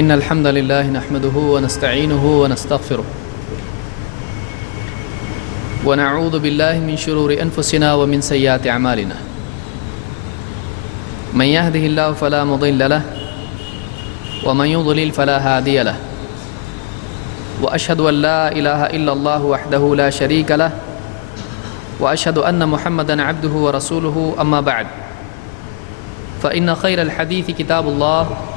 إن الحمد لله نحمده ونستعينه ونستغفره ونعوذ بالله من شرور أنفسنا ومن سيئات أعمالنا من يهده الله فلا مضل له ومن يضلل فلا هادي له وأشهد أن لا إله إلا الله وحده لا شريك له وأشهد أن محمدًا عبده ورسوله أما بعد فإن خير الحديث كتاب الله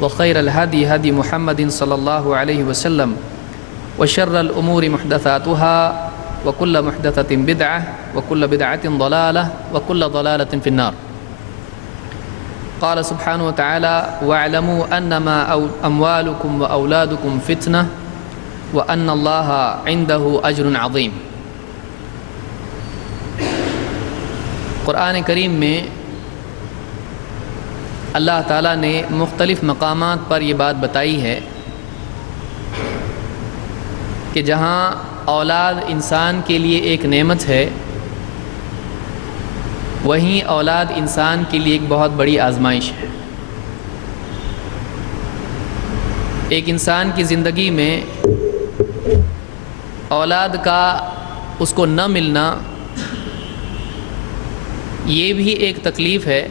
وخير الهدي هدي محمد صلى الله عليه وسلم وشر الأمور محدثاتها وكل محدثة بدعة وكل بدعة ضلالة وكل ضلالة في النار. قال سبحانه وتعالى واعلموا أنما أموالكم وأولادكم فتنة وأن الله عنده أجر عظيم. قرآن کریم میں اللہ تعالیٰ نے مختلف مقامات پر یہ بات بتائی ہے کہ جہاں اولاد انسان کے لیے ایک نعمت ہے، وہیں اولاد انسان کے لیے ایک بہت بڑی آزمائش ہے۔ ایک انسان کی زندگی میں اولاد کا اس کو نہ ملنا یہ بھی ایک تکلیف ہے،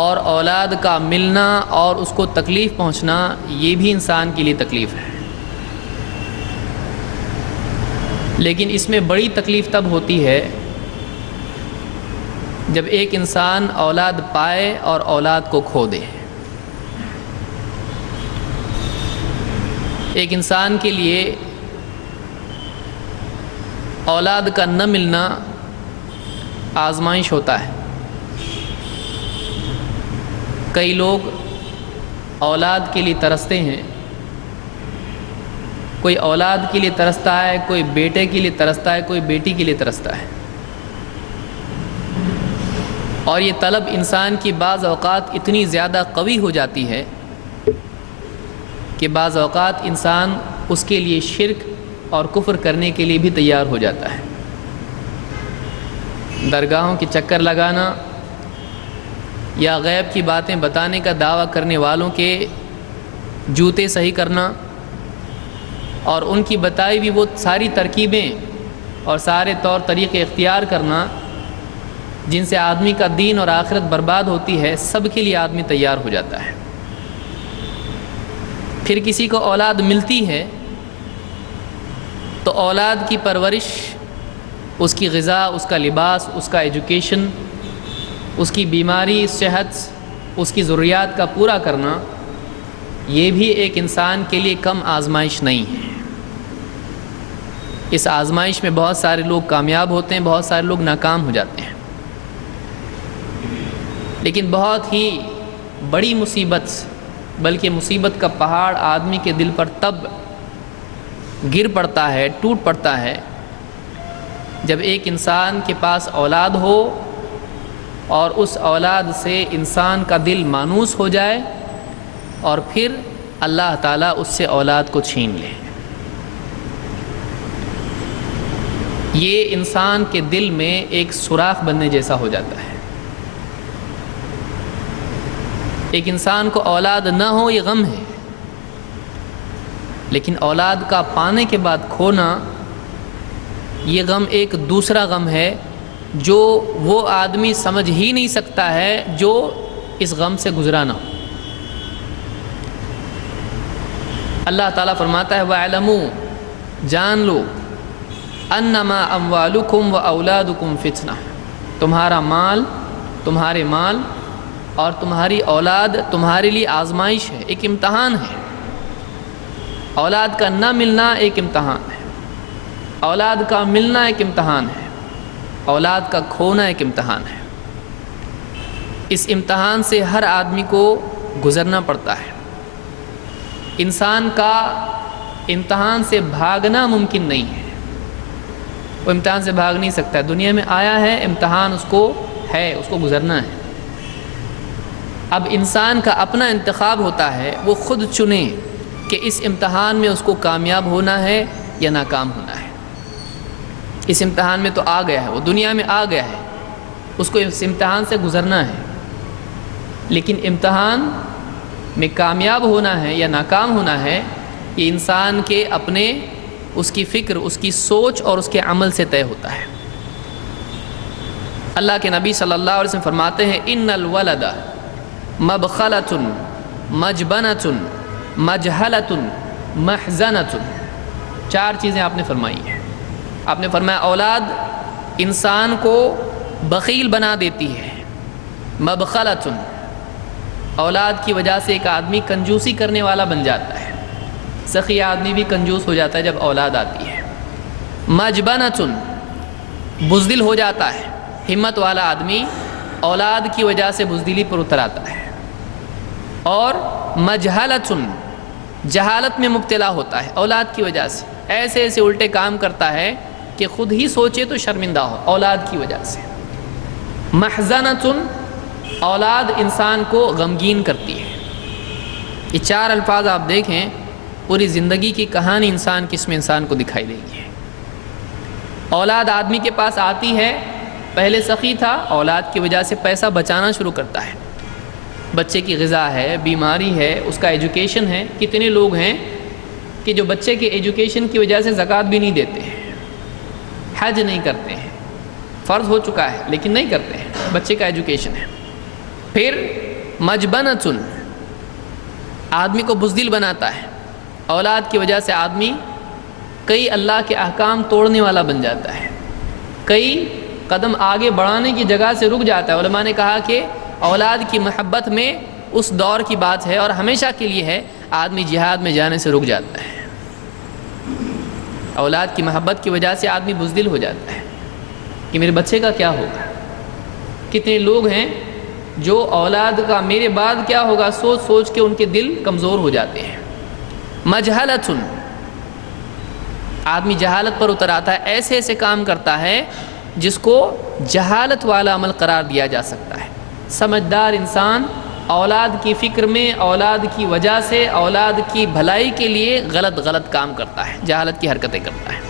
اور اولاد کا ملنا اور اس کو تکلیف پہنچنا یہ بھی انسان کے لیے تکلیف ہے۔ لیکن اس میں بڑی تکلیف تب ہوتی ہے جب ایک انسان اولاد پائے اور اولاد کو کھو دے۔ ایک انسان کے لیے اولاد کا نہ ملنا آزمائش ہوتا ہے۔ کئی لوگ اولاد کے لیے ترستے ہیں، کوئی اولاد کے لیے ترستا ہے، کوئی بیٹے کے لیے ترستا ہے، کوئی بیٹی کے لیے ترستا ہے، اور یہ طلب انسان کی بعض اوقات اتنی زیادہ قوی ہو جاتی ہے کہ بعض اوقات انسان اس کے لیے شرک اور کفر کرنے کے لیے بھی تیار ہو جاتا ہے۔ درگاہوں کے چکر لگانا یا غیب کی باتیں بتانے کا دعویٰ کرنے والوں کے جوتے صحیح کرنا اور ان کی بتائی بھی وہ ساری ترکیبیں اور سارے طور طریقے اختیار کرنا جن سے آدمی کا دین اور آخرت برباد ہوتی ہے، سب کے لیے آدمی تیار ہو جاتا ہے۔ پھر کسی کو اولاد ملتی ہے تو اولاد کی پرورش، اس کی غذا، اس کا لباس، اس کا ایجوکیشن، اس کی بیماری، صحت، اس کی ضروریات کا پورا کرنا یہ بھی ایک انسان کے لیے کم آزمائش نہیں ہے۔ اس آزمائش میں بہت سارے لوگ کامیاب ہوتے ہیں، بہت سارے لوگ ناکام ہو جاتے ہیں، لیکن بہت ہی بڑی مصیبت، بلکہ مصیبت کا پہاڑ آدمی کے دل پر تب گر پڑتا ہے، ٹوٹ پڑتا ہے جب ایک انسان کے پاس اولاد ہو اور اس اولاد سے انسان کا دل مانوس ہو جائے اور پھر اللہ تعالیٰ اس سے اولاد کو چھین لے۔ یہ انسان کے دل میں ایک سوراخ بننے جیسا ہو جاتا ہے۔ ایک انسان کو اولاد نہ ہو یہ غم ہے، لیکن اولاد کا پانے کے بعد کھونا یہ غم ایک دوسرا غم ہے جو وہ آدمی سمجھ ہی نہیں سکتا ہے جو اس غم سے گزرا نہ ہو۔ اللہ تعالیٰ فرماتا ہے وَاعْلَمُوا، جان لو، أَنَّمَا أَمْوَالُكُمْ وَأَوْلَادُكُمْ فِتْنَةٌ، تمہارا مال، تمہارے مال اور تمہاری اولاد تمہارے لیے آزمائش ہے، ایک امتحان ہے۔ اولاد کا نہ ملنا ایک امتحان ہے، اولاد کا ملنا ایک امتحان ہے، اولاد کا کھونا ایک امتحان ہے۔ اس امتحان سے ہر آدمی کو گزرنا پڑتا ہے۔ انسان کا امتحان سے بھاگنا ممکن نہیں ہے، وہ امتحان سے بھاگ نہیں سکتا ہے۔ دنیا میں آیا ہے، امتحان اس کو ہے، اس کو گزرنا ہے۔ اب انسان کا اپنا انتخاب ہوتا ہے، وہ خود چنے کہ اس امتحان میں اس کو کامیاب ہونا ہے یا ناکام ہونا ہے۔ اس امتحان میں تو آ گیا ہے، وہ دنیا میں آ گیا ہے، اس کو اس امتحان سے گزرنا ہے۔ لیکن امتحان میں کامیاب ہونا ہے یا ناکام ہونا ہے یہ انسان کے اپنے اس کی فکر، اس کی سوچ اور اس کے عمل سے طے ہوتا ہے۔ اللہ کے نبی صلی اللہ علیہ وسلم فرماتے ہیں ان الولد مبخلۃ مجبنۃ مجہلۃ محزنۃ، 4 چیزیں آپ نے فرمائی ہیں۔ آپ نے فرمایا اولاد انسان کو بخیل بنا دیتی ہے، مبخلۃ، اولاد کی وجہ سے ایک آدمی کنجوسی کرنے والا بن جاتا ہے، سخی آدمی بھی کنجوس ہو جاتا ہے جب اولاد آتی ہے۔ مجبنۃ، بزدل ہو جاتا ہے، ہمت والا آدمی اولاد کی وجہ سے بزدلی پر اتر آتا ہے۔ اور مجہلۃ، جہالت میں مبتلا ہوتا ہے اولاد کی وجہ سے، ایسے ایسے الٹے کام کرتا ہے کہ خود ہی سوچے تو شرمندہ ہو اولاد کی وجہ سے۔ محزنۃ، اولاد انسان کو غمگین کرتی ہے۔ یہ 4 الفاظ آپ دیکھیں، پوری زندگی کی کہانی انسان کی اس میں انسان کو دکھائی دے گی۔ اولاد آدمی کے پاس آتی ہے، پہلے سخی تھا، اولاد کی وجہ سے پیسہ بچانا شروع کرتا ہے، بچے کی غذا ہے، بیماری ہے، اس کا ایجوکیشن ہے۔ کتنے لوگ ہیں کہ جو بچے کے ایجوکیشن کی وجہ سے زکوٰۃ بھی نہیں دیتے ہیں، حج نہیں کرتے ہیں، فرض ہو چکا ہے لیکن نہیں کرتے ہیں، بچے کا ایجوکیشن ہے۔ پھر مجبنۃ، آدمی کو بزدل بناتا ہے، اولاد کی وجہ سے آدمی کئی اللہ کے احکام توڑنے والا بن جاتا ہے، کئی قدم آگے بڑھانے کی جگہ سے رک جاتا ہے۔ علماء نے کہا کہ اولاد کی محبت میں اس دور کی بات ہے اور ہمیشہ کے لیے ہے، آدمی جہاد میں جانے سے رک جاتا ہے، اولاد کی محبت کی وجہ سے آدمی بزدل ہو جاتا ہے کہ میرے بچے کا کیا ہوگا۔ کتنے لوگ ہیں جو اولاد کا میرے بعد کیا ہوگا سوچ سوچ کے ان کے دل کمزور ہو جاتے ہیں۔ مجہلۃ، آدمی جہالت پر اتر آتا ہے، ایسے ایسے کام کرتا ہے جس کو جہالت والا عمل قرار دیا جا سکتا ہے۔ سمجھدار انسان اولاد کی فکر میں، اولاد کی وجہ سے، اولاد کی بھلائی کے لیے غلط کام کرتا ہے، جہالت کی حرکتیں کرتا ہے۔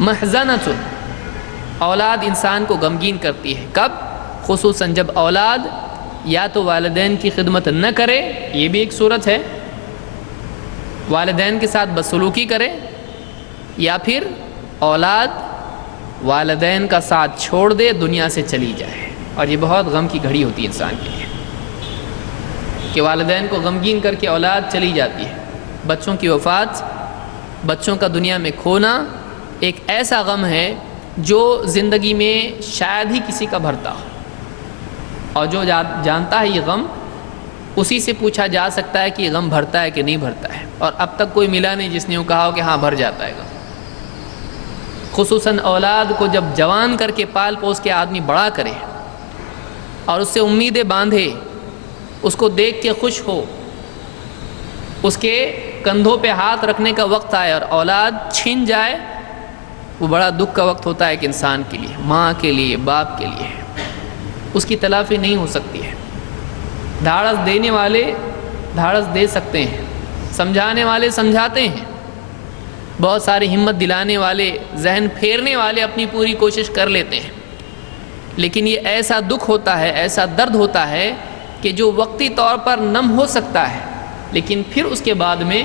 محزنۃ، اولاد انسان کو غمگین کرتی ہے، کب؟ خصوصاً جب اولاد یا تو والدین کی خدمت نہ کرے، یہ بھی ایک صورت ہے، والدین کے ساتھ بدسلوکی کرے، یا پھر اولاد والدین کا ساتھ چھوڑ دے، دنیا سے چلی جائے۔ اور یہ بہت غم کی گھڑی ہوتی ہے انسان کے لیے کہ والدین کو غمگین کر کے اولاد چلی جاتی ہے۔ بچوں کی وفات، بچوں کا دنیا میں کھونا ایک ایسا غم ہے جو زندگی میں شاید ہی کسی کا بھرتا ہو، اور جو جانتا ہے یہ غم، اسی سے پوچھا جا سکتا ہے کہ یہ غم بھرتا ہے کہ نہیں بھرتا ہے، اور اب تک کوئی ملا نہیں جس نے یوں کہا ہو کہ ہاں بھر جاتا ہے غم۔ خصوصاً اولاد کو جب جوان کر کے پال پوس کے آدمی بڑا کرے اور اس سے امیدیں باندھے، اس کو دیکھ کے خوش ہو، اس کے کندھوں پہ ہاتھ رکھنے کا وقت آئے اور اولاد چھن جائے، وہ بڑا دکھ کا وقت ہوتا ہے ایک انسان کے لیے، ماں کے لیے، باپ کے لیے۔ اس کی تلافی نہیں ہو سکتی ہے۔ دھاڑس دینے والے دھاڑس دے سکتے ہیں، سمجھانے والے سمجھاتے ہیں، بہت ساری ہمت دلانے والے، ذہن پھیرنے والے اپنی پوری کوشش کر لیتے ہیں، لیکن یہ ایسا دکھ ہوتا ہے، ایسا درد ہوتا ہے کہ جو وقتی طور پر نم ہو سکتا ہے، لیکن پھر اس کے بعد میں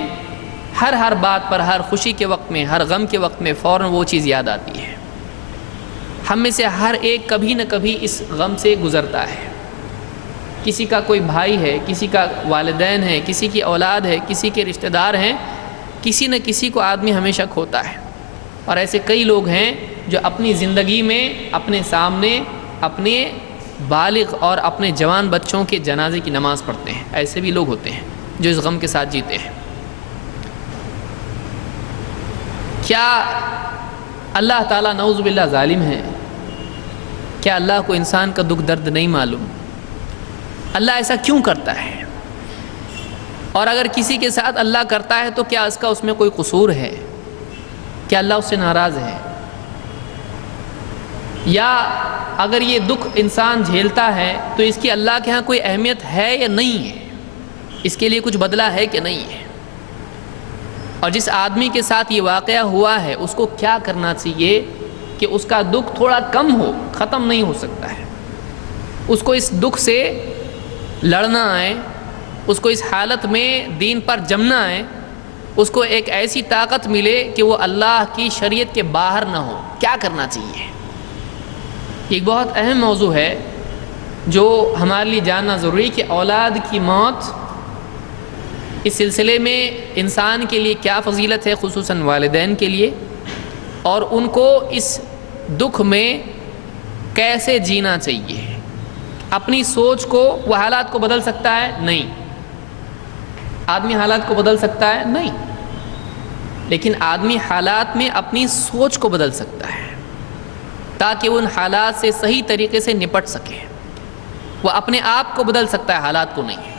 ہر بات پر، ہر خوشی کے وقت میں، ہر غم کے وقت میں فوراً وہ چیز یاد آتی ہے۔ ہم میں سے ہر ایک کبھی نہ کبھی اس غم سے گزرتا ہے۔ کسی کا کوئی بھائی ہے، کسی کا والدین ہے، کسی کی اولاد ہے، کسی کے رشتہ دار ہیں، کسی نہ کسی کو آدمی ہمیشہ کھوتا ہے۔ اور ایسے کئی لوگ ہیں جو اپنی زندگی میں اپنے سامنے اپنے بالغ اور اپنے جوان بچوں کے جنازے کی نماز پڑھتے ہیں۔ ایسے بھی لوگ ہوتے ہیں جو اس غم کے ساتھ جیتے ہیں۔ کیا اللہ تعالیٰ نعوذ باللہ ظالم ہے؟ کیا اللہ کو انسان کا دکھ درد نہیں معلوم؟ اللہ ایسا کیوں کرتا ہے؟ اور اگر کسی کے ساتھ اللہ کرتا ہے تو کیا اس کا اس میں کوئی قصور ہے؟ کیا اللہ اس سے ناراض ہے؟ یا اگر یہ دکھ انسان جھیلتا ہے تو اس کی اللہ کے ہاں کوئی اہمیت ہے یا نہیں ہے؟ اس کے لیے کچھ بدلہ ہے کہ نہیں ہے؟ اور جس آدمی کے ساتھ یہ واقعہ ہوا ہے اس کو کیا کرنا چاہیے کہ اس کا دکھ تھوڑا کم ہو، ختم نہیں ہو سکتا ہے، اس کو اس دکھ سے لڑنا ہے، اس کو اس حالت میں دین پر جمنا ہے، اس کو ایک ایسی طاقت ملے کہ وہ اللہ کی شریعت کے باہر نہ ہو، کیا کرنا چاہیے؟ ایک بہت اہم موضوع ہے جو ہمارے لیے جاننا ضروری ہے کہ اولاد کی موت اس سلسلے میں انسان کے لیے کیا فضیلت ہے، خصوصاً والدین کے لیے، اور ان کو اس دکھ میں کیسے جینا چاہیے۔ اپنی سوچ کو وہ حالات کو بدل سکتا ہے؟ نہیں۔ آدمی حالات کو بدل سکتا ہے؟ نہیں، لیکن آدمی حالات میں اپنی سوچ کو بدل سکتا ہے تاکہ وہ ان حالات سے صحیح طریقے سے نپٹ سکے۔ وہ اپنے آپ کو بدل سکتا ہے، حالات کو نہیں۔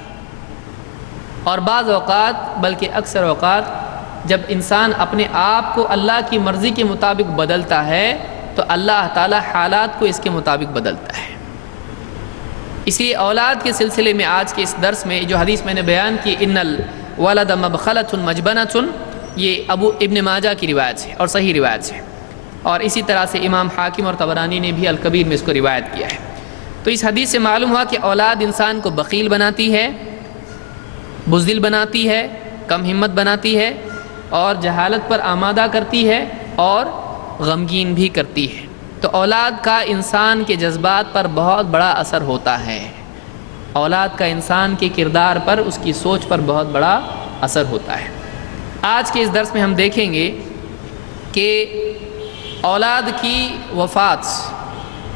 اور بعض اوقات بلکہ اکثر اوقات جب انسان اپنے آپ کو اللہ کی مرضی کے مطابق بدلتا ہے تو اللہ تعالی حالات کو اس کے مطابق بدلتا ہے۔ اس لیے اولاد کے سلسلے میں آج کے اس درس میں جو حدیث میں نے بیان کی، ان الولد مبخلۃ مجبنۃ، یہ ابن ماجہ کی روایت ہے اور صحیح روایت ہے، اور اسی طرح سے امام حاکم اور طبرانی نے بھی الکبیر میں اس کو روایت کیا ہے۔ تو اس حدیث سے معلوم ہوا کہ اولاد انسان کو بخیل بناتی ہے، بزدل بناتی ہے، کم ہمت بناتی ہے، اور جہالت پر آمادہ کرتی ہے اور غمگین بھی کرتی ہے۔ تو اولاد کا انسان کے جذبات پر بہت بڑا اثر ہوتا ہے، اولاد کا انسان کے کردار پر، اس کی سوچ پر بہت بڑا اثر ہوتا ہے۔ آج کے اس درس میں ہم دیکھیں گے کہ اولاد کی وفات،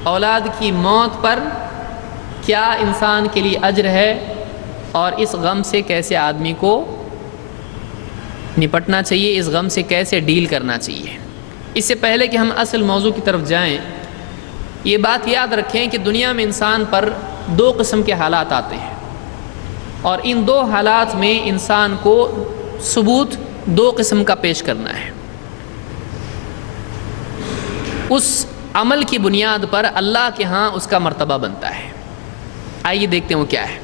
اولاد کی موت پر کیا انسان کے لیے اجر ہے، اور اس غم سے کیسے آدمی کو نپٹنا چاہیے، اس غم سے کیسے ڈیل کرنا چاہیے۔ اس سے پہلے کہ ہم اصل موضوع کی طرف جائیں، یہ بات یاد رکھیں کہ دنیا میں انسان پر دو قسم کے حالات آتے ہیں، اور ان دو حالات میں انسان کو ثبوت دو قسم کا پیش کرنا ہے۔ اس عمل کی بنیاد پر اللہ کے ہاں اس کا مرتبہ بنتا ہے۔ آئیے دیکھتے ہیں وہ کیا ہے۔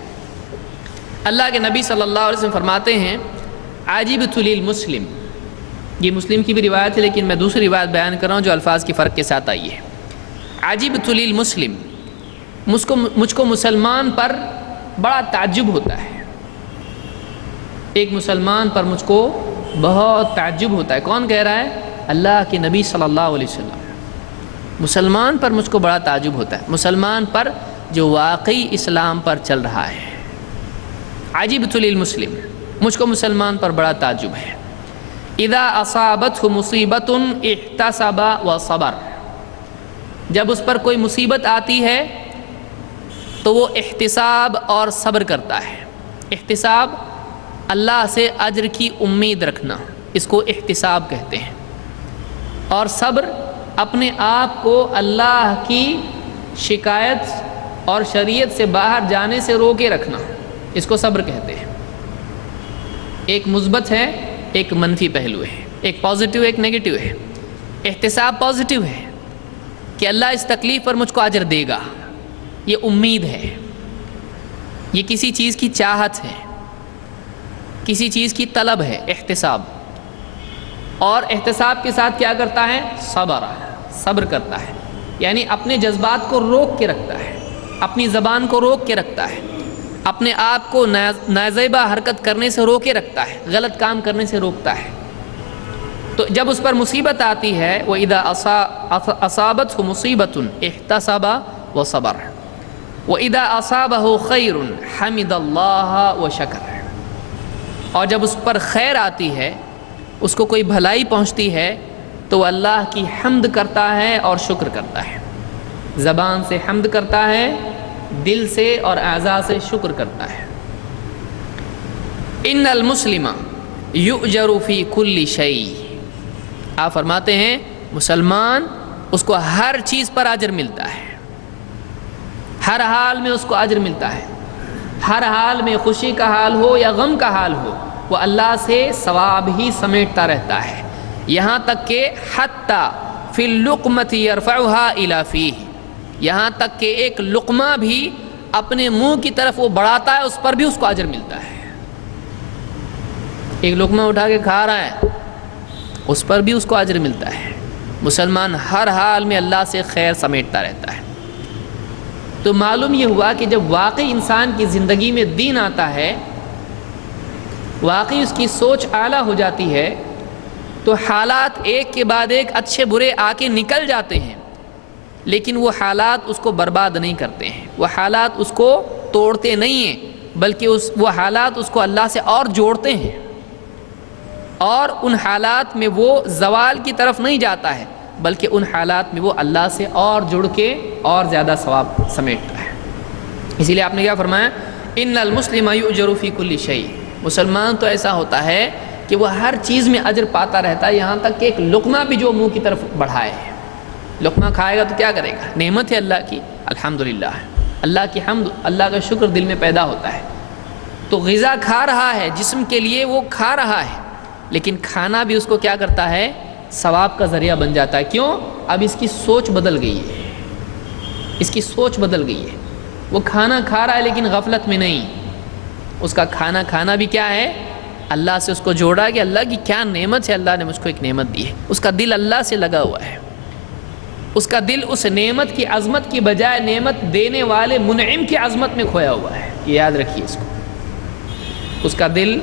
اللہ کے نبی صلی اللہ علیہ وسلم فرماتے ہیں، عجبت للمسلم، یہ مسلم کی بھی روایت ہے لیکن میں دوسری روایت بیان کر رہا ہوں جو الفاظ کے فرق کے ساتھ آئی ہے۔ عجبت للمسلم، مجھ کو مسلمان پر بڑا تعجب ہوتا ہے، ایک مسلمان پر مجھ کو بہت تعجب ہوتا ہے۔ کون کہہ رہا ہے؟ اللہ کے نبی صلی اللہ علیہ وسلم۔ مسلمان پر مجھ کو بڑا تعجب ہوتا ہے، مسلمان پر جو واقعی اسلام پر چل رہا ہے۔ عجبت للمسلم، مجھ کو مسلمان پر بڑا تعجب ہے۔ اذا اصابته مصیبت احتسب وصبر، جب اس پر کوئی مصیبت آتی ہے تو وہ احتساب اور صبر کرتا ہے۔ احتساب اللہ سے اجر کی امید رکھنا، اس کو احتساب کہتے ہیں، اور صبر اپنے آپ کو اللہ کی شکایت اور شریعت سے باہر جانے سے روکے رکھنا، اس کو صبر کہتے ہیں۔ ایک مثبت ہے، ایک منفی پہلو ہے، ایک پازیٹیو ایک نیگیٹو ہے۔ احتساب پازیٹیو ہے کہ اللہ اس تکلیف پر مجھ کو اجر دے گا، یہ امید ہے، یہ کسی چیز کی چاہت ہے، کسی چیز کی طلب ہے، احتساب۔ اور احتساب کے ساتھ کیا کرتا ہے؟ صبر کرتا ہے، یعنی اپنے جذبات کو روک کے رکھتا ہے، اپنی زبان کو روک کے رکھتا ہے، اپنے آپ کو نازیبہ حرکت کرنے سے روکے رکھتا ہے، غلط کام کرنے سے روکتا ہے۔ تو جب اس پر مصیبت آتی ہے، وَإِذَا أَصَابَتْهُ مُصِيبَةٌ احْتَسَبَ وَصَبَرَ وَإِذَا أَصَابَهُ خَيْرٌ حَمِدَ اللَّهَ وَشَكَرَ، اور جب اس پر خیر آتی ہے، اس کو کوئی بھلائی پہنچتی ہے تو وہ اللہ کی حمد کرتا ہے اور شکر کرتا ہے، زبان سے حمد کرتا ہے، دل سے اور اعضاء سے شکر کرتا ہے۔ ان المسلم یؤجر فی کل شیء، آپ فرماتے ہیں مسلمان اس کو ہر چیز پر اجر ملتا ہے، ہر حال میں اس کو اجر ملتا ہے، ہر حال میں خوشی کا حال ہو یا غم کا حال ہو، وہ اللہ سے ثواب ہی سمیٹتا رہتا ہے، یہاں تک کہ حتی فی اللقمۃ یرفعها الی فیہ، یہاں تک کہ ایک لقمہ بھی اپنے منہ کی طرف وہ بڑھاتا ہے، اس پر بھی اس کو اجر ملتا ہے۔ ایک لقمہ اٹھا کے کھا رہا ہے، اس پر بھی اس کو اجر ملتا ہے۔ مسلمان ہر حال میں اللہ سے خیر سمیٹتا رہتا ہے۔ تو معلوم یہ ہوا کہ جب واقعی انسان کی زندگی میں دین آتا ہے، واقعی اس کی سوچ اعلیٰ ہو جاتی ہے، تو حالات ایک کے بعد ایک اچھے برے آ کے نکل جاتے ہیں، لیکن وہ حالات اس کو برباد نہیں کرتے ہیں، وہ حالات اس کو توڑتے نہیں ہیں، بلکہ وہ حالات اس کو اللہ سے اور جوڑتے ہیں، اور ان حالات میں وہ زوال کی طرف نہیں جاتا ہے، بلکہ ان حالات میں وہ اللہ سے اور جڑ کے اور زیادہ ثواب سمیٹتا ہے۔ اسی لیے آپ نے کیا فرمایا، ان المسلم یؤجر فی کل شیء، مسلمان تو ایسا ہوتا ہے کہ وہ ہر چیز میں اجر پاتا رہتا ہے، یہاں تک کہ ایک لقمہ بھی جو منہ کی طرف بڑھائے، لقمہ کھائے گا تو کیا کرے گا، نعمت ہے اللہ کی، الحمدللہ، اللہ کی حمد، اللہ کا شکر دل میں پیدا ہوتا ہے۔ تو غذا کھا رہا ہے، جسم کے لیے وہ کھا رہا ہے، لیکن کھانا بھی اس کو کیا کرتا ہے، ثواب کا ذریعہ بن جاتا ہے۔ کیوں؟ اب اس کی سوچ بدل گئی ہے، اس کی سوچ بدل گئی ہے، وہ کھانا کھا رہا ہے لیکن غفلت میں نہیں، اس کا کھانا بھی کیا ہے، اللہ سے اس کو جوڑا کہ اللہ کی کیا نعمت ہے، اللہ نے مجھ کو ایک نعمت دی ہے، اس کا دل اللہ سے لگا ہوا ہے، اس کا دل اس نعمت کی عظمت کی بجائے نعمت دینے والے منعم کی عظمت میں کھویا ہوا ہے، یہ یاد رکھیے اس کو، اس کا دل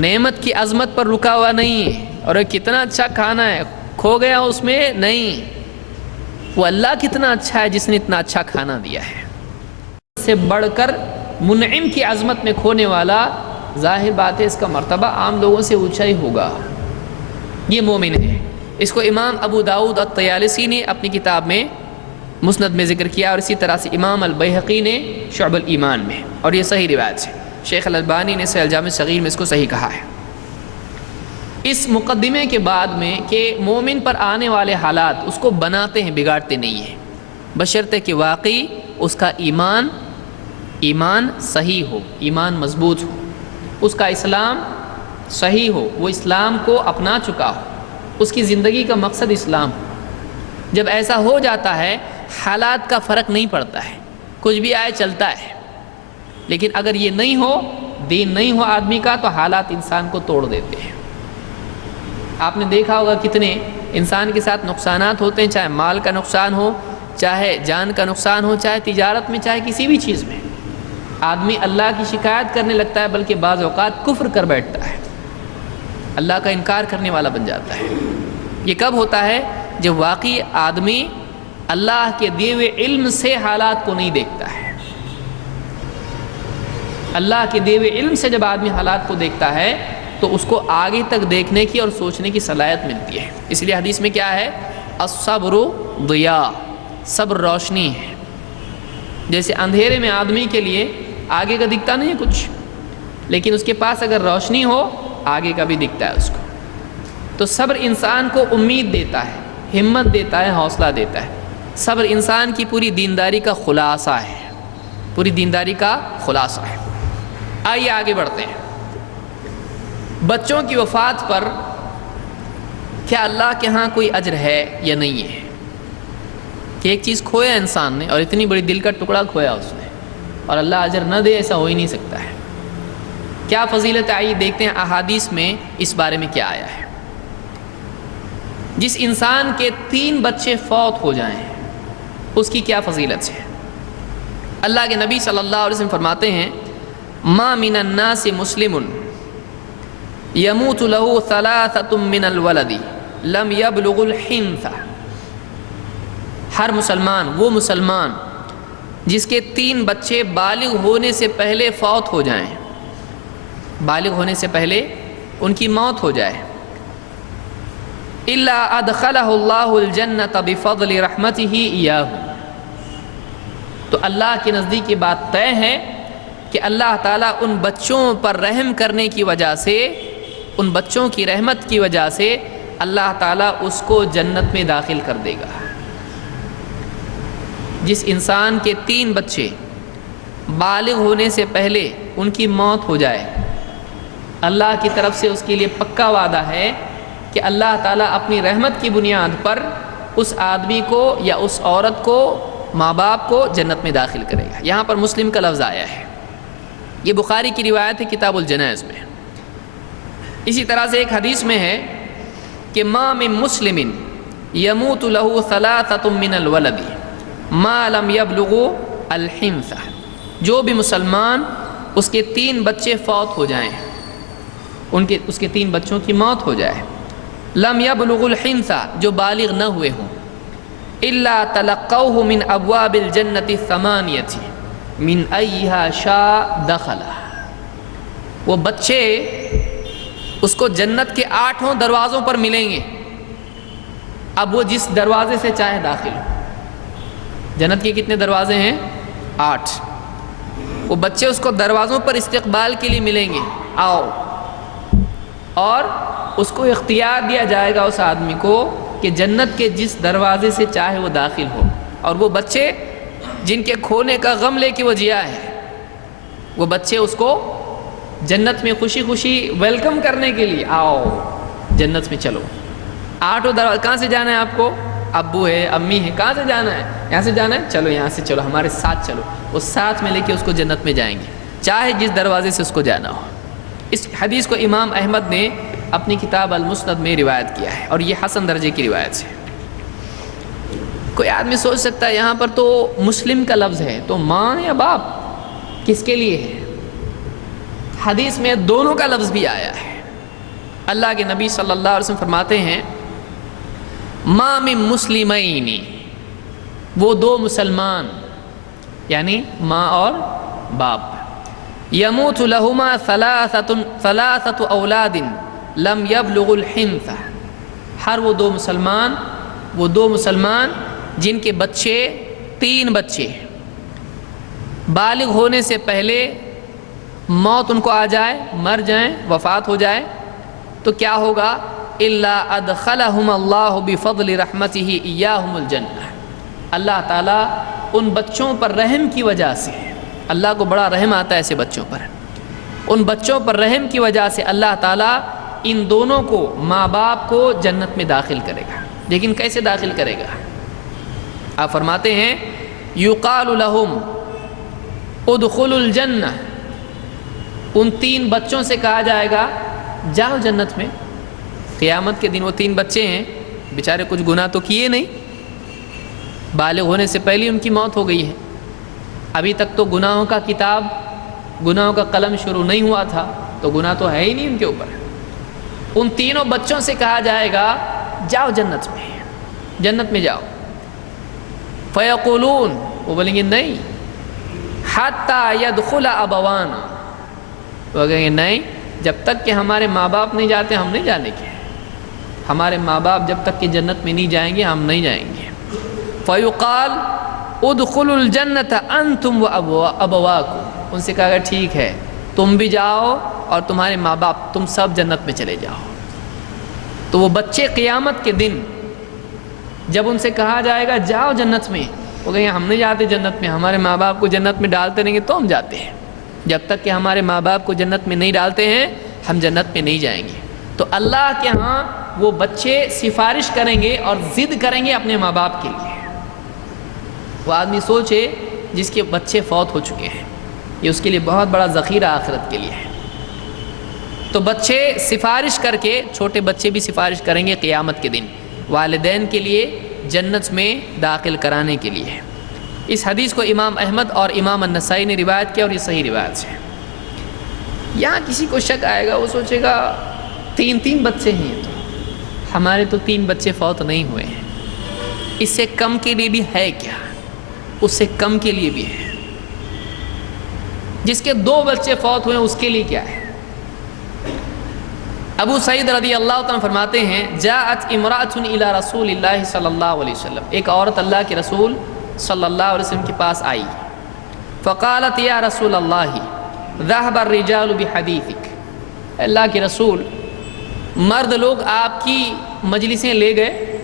نعمت کی عظمت پر رکا ہوا نہیں ہے، اور کتنا اچھا کھانا ہے کھو گیا اس میں نہیں، وہ اللہ کتنا اچھا ہے جس نے اتنا اچھا کھانا دیا ہے، اس سے بڑھ کر منعم کی عظمت میں کھونے والا، ظاہر بات ہے اس کا مرتبہ عام لوگوں سے اونچا ہی ہوگا، یہ مومن ہے۔ اس کو امام ابو داؤد الطیالسی نے اپنی کتاب میں مسند میں ذکر کیا، اور اسی طرح سے امام البیہقی نے شعب الایمان میں، اور یہ صحیح روایت ہے، شیخ الالبانی نے صحیح الجامع الصغیر میں اس کو صحیح کہا ہے۔ اس مقدمے کے بعد میں کہ مومن پر آنے والے حالات اس کو بناتے ہیں، بگاڑتے نہیں ہیں، بشرطے کہ واقعی اس کا ایمان صحیح ہو، ایمان مضبوط ہو، اس کا اسلام صحیح ہو، وہ اسلام کو اپنا چکا ہو، اس کی زندگی کا مقصد اسلام ہو۔ جب ایسا ہو جاتا ہے حالات کا فرق نہیں پڑتا ہے، کچھ بھی آئے چلتا ہے، لیکن اگر یہ نہیں ہو، دین نہیں ہو آدمی کا، تو حالات انسان کو توڑ دیتے ہیں۔ آپ نے دیکھا ہوگا کتنے انسان کے ساتھ نقصانات ہوتے ہیں، چاہے مال کا نقصان ہو، چاہے جان کا نقصان ہو، چاہے تجارت میں، چاہے کسی بھی چیز میں، آدمی اللہ کی شکایت کرنے لگتا ہے، بلکہ بعض اوقات کفر کر بیٹھتا ہے، اللہ کا انکار کرنے والا بن جاتا ہے۔ یہ کب ہوتا ہے؟ جب واقعی آدمی اللہ کے دیے ہوئے علم سے حالات کو نہیں دیکھتا ہے، اللہ کے دیے ہوئے علم سے جب آدمی حالات کو دیکھتا ہے تو اس کو آگے تک دیکھنے کی اور سوچنے کی صلاحیت ملتی ہے۔ اس لیے حدیث میں کیا ہے، الصبر ضیاء، صبر روشنی ہے۔ جیسے اندھیرے میں آدمی کے لیے آگے کا دکھتا نہیں ہے کچھ، لیکن اس کے پاس اگر روشنی ہو آگے کا بھی دکھتا ہے اس کو۔ تو صبر انسان کو امید دیتا ہے، ہمت دیتا ہے، حوصلہ دیتا ہے۔ صبر انسان کی پوری دینداری کا خلاصہ ہے، پوری دینداری کا خلاصہ ہے۔ آئیے آگے بڑھتے ہیں۔ بچوں کی وفات پر کیا اللہ کے ہاں کوئی اجر ہے یا نہیں ہے؟ کہ ایک چیز کھویا انسان نے، اور اتنی بڑی دل کا ٹکڑا کھویا اس نے، اور اللہ اجر نہ دے، ایسا ہو ہی نہیں سکتا ہے۔ کیا فضیلت آئی؟ دیکھتے ہیں احادیث میں اس بارے میں کیا آیا ہے۔ جس انسان کے 3 بچے فوت ہو جائیں اس کی کیا فضیلت ہے؟ اللہ کے نبی صلی اللہ علیہ وسلم فرماتے ہیں، ما من الناس مسلم یموت له 3 من الولد لم يبلغ الحنث۔ ہر مسلمان، وہ مسلمان جس کے 3 بچے بالغ ہونے سے پہلے فوت ہو جائیں، بالغ ہونے سے پہلے ان کی موت ہو جائے، الا ادخلہ اللہ الجنۃ بفضل رحمتہ ایاہ، تو اللہ کے نزدیک یہ بات طے ہے کہ اللہ تعالیٰ ان بچوں پر رحم کرنے کی وجہ سے، ان بچوں کی رحمت کی وجہ سے اللہ تعالیٰ اس کو جنت میں داخل کر دے گا۔ جس انسان کے 3 بچے بالغ ہونے سے پہلے ان کی موت ہو جائے، اللہ کی طرف سے اس کے لیے پکا وعدہ ہے کہ اللہ تعالیٰ اپنی رحمت کی بنیاد پر اس آدمی کو یا اس عورت کو، ماں باپ کو جنت میں داخل کرے گا۔ یہاں پر مسلم کا لفظ آیا ہے، یہ بخاری کی روایت ہے کتاب الجنائز میں۔ اسی طرح سے ایک حدیث میں ہے کہ ما من مسلم یموت له 3 من الولد، ما لم یبلغوا الحنث، جو بھی مسلمان اس کے 3 بچے فوت ہو جائیں، اس کے 3 بچوں کی موت ہو جائے، لم یبلغوا الحنث، جو بالغ نہ ہوئے ہوں، الا تلقوه من ابواب الجنۃ الثمانیہ من ایھا شاء دخل، وہ بچے اس کو جنت کے 8 دروازوں پر ملیں گے، اب وہ جس دروازے سے چاہے داخل ہو۔ جنت کے کتنے دروازے ہیں؟ 8۔ وہ بچے اس کو دروازوں پر استقبال کے لیے ملیں گے، آؤ، اور اس کو اختیار دیا جائے گا اس آدمی کو کہ جنت کے جس دروازے سے چاہے وہ داخل ہو، اور وہ بچے جن کے کھونے کا غم لے کے وہ جیا ہے، وہ بچے اس کو جنت میں خوشی خوشی ویلکم کرنے کے لیے، آؤ جنت میں چلو۔ 8 دروازے، کہاں سے جانا ہے آپ کو؟ ابو ہے، امی ہے، کہاں سے جانا ہے؟ یہاں سے جانا ہے، چلو یہاں سے چلو، ہمارے ساتھ چلو، وہ ساتھ میں لے کے اس کو جنت میں جائیں گے، چاہے جس دروازے سے اس کو جانا ہو۔ اس حدیث کو امام احمد نے اپنی کتاب المسند میں روایت کیا ہے، اور یہ حسن درجے کی روایت ہے۔ کوئی آدمی سوچ سکتا ہے یہاں پر تو مسلم کا لفظ ہے، تو ماں یا باپ کس کے لیے ہے؟ حدیث میں دونوں کا لفظ بھی آیا ہے۔ اللہ کے نبی صلی اللہ علیہ وسلم فرماتے ہیں ما من مسلمین، وہ 2 مسلمان یعنی ماں اور باپ، یموت لہما ثلاثۃ اولاد لم یبلغ الحنث، ہر وہ دو مسلمان جن کے بچے 3 بچے بالغ ہونے سے پہلے موت ان کو آ جائے، مر جائیں، وفات ہو جائے، تو کیا ہوگا؟ الا ادخلہم اللہ بفضل رحمتہ ایاہم الجنہ، اللہ تعالیٰ ان بچوں پر رحم کی وجہ سے، اللہ کو بڑا رحم آتا ہے ایسے بچوں پر، ان بچوں پر رحم کی وجہ سے اللہ تعالیٰ ان دونوں کو، ماں باپ کو جنت میں داخل کرے گا۔ لیکن کیسے داخل کرے گا؟ آپ فرماتے ہیں یقال لہم ادخلوا الجنہ، ان 3 بچوں سے کہا جائے گا جاؤ جنت میں۔ قیامت کے دن وہ 3 بچے ہیں، بیچارے کچھ گناہ تو کیے نہیں، بالغ ہونے سے پہلے ان کی موت ہو گئی ہے، ابھی تک تو گناہوں کا کتاب، گناہوں کا قلم شروع نہیں ہوا تھا، تو گناہ تو ہے ہی نہیں ان کے اوپر۔ ان 3 بچوں سے کہا جائے گا جاؤ جنت میں جاؤ۔ فیقولون، وہ بولیں گے نہیں، حتی یدخل ابوانا، وہ کہیں گے نہیں، جب تک کہ ہمارے ماں باپ نہیں جاتے ہم نہیں جانے کے، ہمارے ماں باپ جب تک کہ جنت میں نہیں جائیں گے ہم نہیں جائیں گے۔ فیقال ادخلوا الجنۃ انتم وابواکم، ان سے کہا گیا ٹھیک ہے تم بھی جاؤ اور تمہارے ماں باپ، تم سب جنت میں چلے جاؤ۔ تو وہ بچے قیامت کے دن جب ان سے کہا جائے گا جاؤ جنت میں، وہ کہیں ہم نہیں جاتے جنت میں، ہمارے ماں باپ کو جنت میں ڈالتے رہیں گے تو ہم جاتے ہیں، جب تک کہ ہمارے ماں باپ کو جنت میں نہیں ڈالتے ہیں ہم جنت میں نہیں جائیں گے۔ تو اللہ کے ہاں وہ بچے سفارش کریں گے اور ضد کریں گے اپنے ماں باپ کے لیے۔ وہ آدمی سوچے جس کے بچے فوت ہو چکے ہیں، یہ اس کے لیے بہت بڑا ذخیرہ آخرت کے لیے ہے۔ تو بچے سفارش کر کے، چھوٹے بچے بھی سفارش کریں گے قیامت کے دن والدین کے لیے جنت میں داخل کرانے کے لیے۔ اس حدیث کو امام احمد اور امام النسائی نے روایت کیا، اور یہ صحیح روایت ہے۔ یہاں کسی کو شک آئے گا، وہ سوچے گا 3 بچے ہیں، تو ہمارے تو 3 بچے فوت نہیں ہوئے ہیں، اس سے کم کے لیے بھی ہے کیا؟ اس سے کم کے لیے بھی ہے، جس کے 2 بچے فوت ہوئے اس کے لیے کیا ہے؟ ابو سعید رضی اللہ تعالیٰ فرماتے ہیں جاءت امرأۃ الی رسول اللہ صلی اللہ علیہ وسلم، ایک عورت اللہ کے رسول صلی اللہ علیہ وسلم کے پاس آئی، فقالت یا رسول اللہ ذهب الرجال بحدیثک، اللہ کے رسول مرد لوگ آپ کی مجلسیں لے گئے،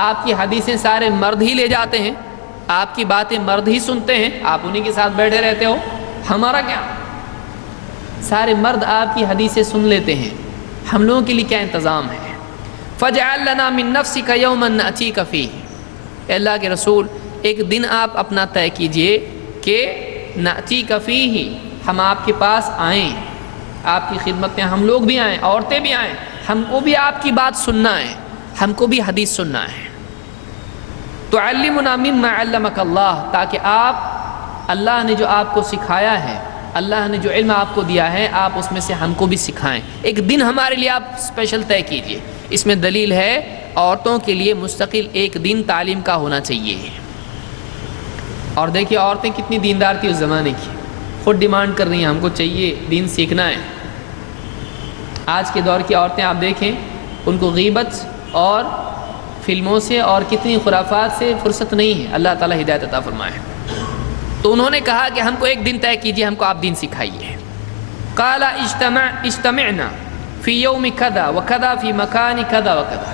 آپ کی حدیثیں سارے مرد ہی لے جاتے ہیں، آپ کی باتیں مرد ہی سنتے ہیں، آپ انہی کے ساتھ بیٹھے رہتے ہو، ہمارا کیا؟ سارے مرد آپ کی حدیثیں سن لیتے ہیں، ہم لوگوں کے لیے کیا انتظام ہے؟ فاجعل لنا من نفسک یوما نأتیک فیہ، اے اللہ کے رسول ایک دن آپ اپنا طے کیجئے کہ نأتیک فیہ، ہم آپ کے پاس آئیں، آپ کی خدمت میں ہم لوگ بھی آئیں، عورتیں بھی آئیں، ہم کو بھی آپ کی بات سننا ہے، ہم کو بھی حدیث سننا ہے۔ تعلمنا مما علمک اللہ، تاکہ آپ، اللہ نے جو آپ کو سکھایا ہے، اللہ نے جو علم آپ کو دیا ہے، آپ اس میں سے ہم کو بھی سکھائیں۔ ایک دن ہمارے لیے آپ اسپیشل طے کیجئے۔ اس میں دلیل ہے عورتوں کے لیے مستقل ایک دن تعلیم کا ہونا چاہیے۔ اور دیکھیے عورتیں کتنی دیندار تھی اس زمانے کی، خود ڈیمانڈ کر رہی ہیں ہم کو چاہیے، دین سیکھنا ہے۔ آج کے دور کی عورتیں آپ دیکھیں، ان کو غیبت اور فلموں سے اور کتنی خرافات سے فرصت نہیں ہے۔ اللہ تعالیٰ ہدایت عطا فرمائے۔ تو انہوں نے کہا کہ ہم کو ایک دن طے کیجئے، ہم کو آپ دین سکھائیے۔ قال اجتمعنا فی یوم کذا وکذا فی مکان کذا وکذا،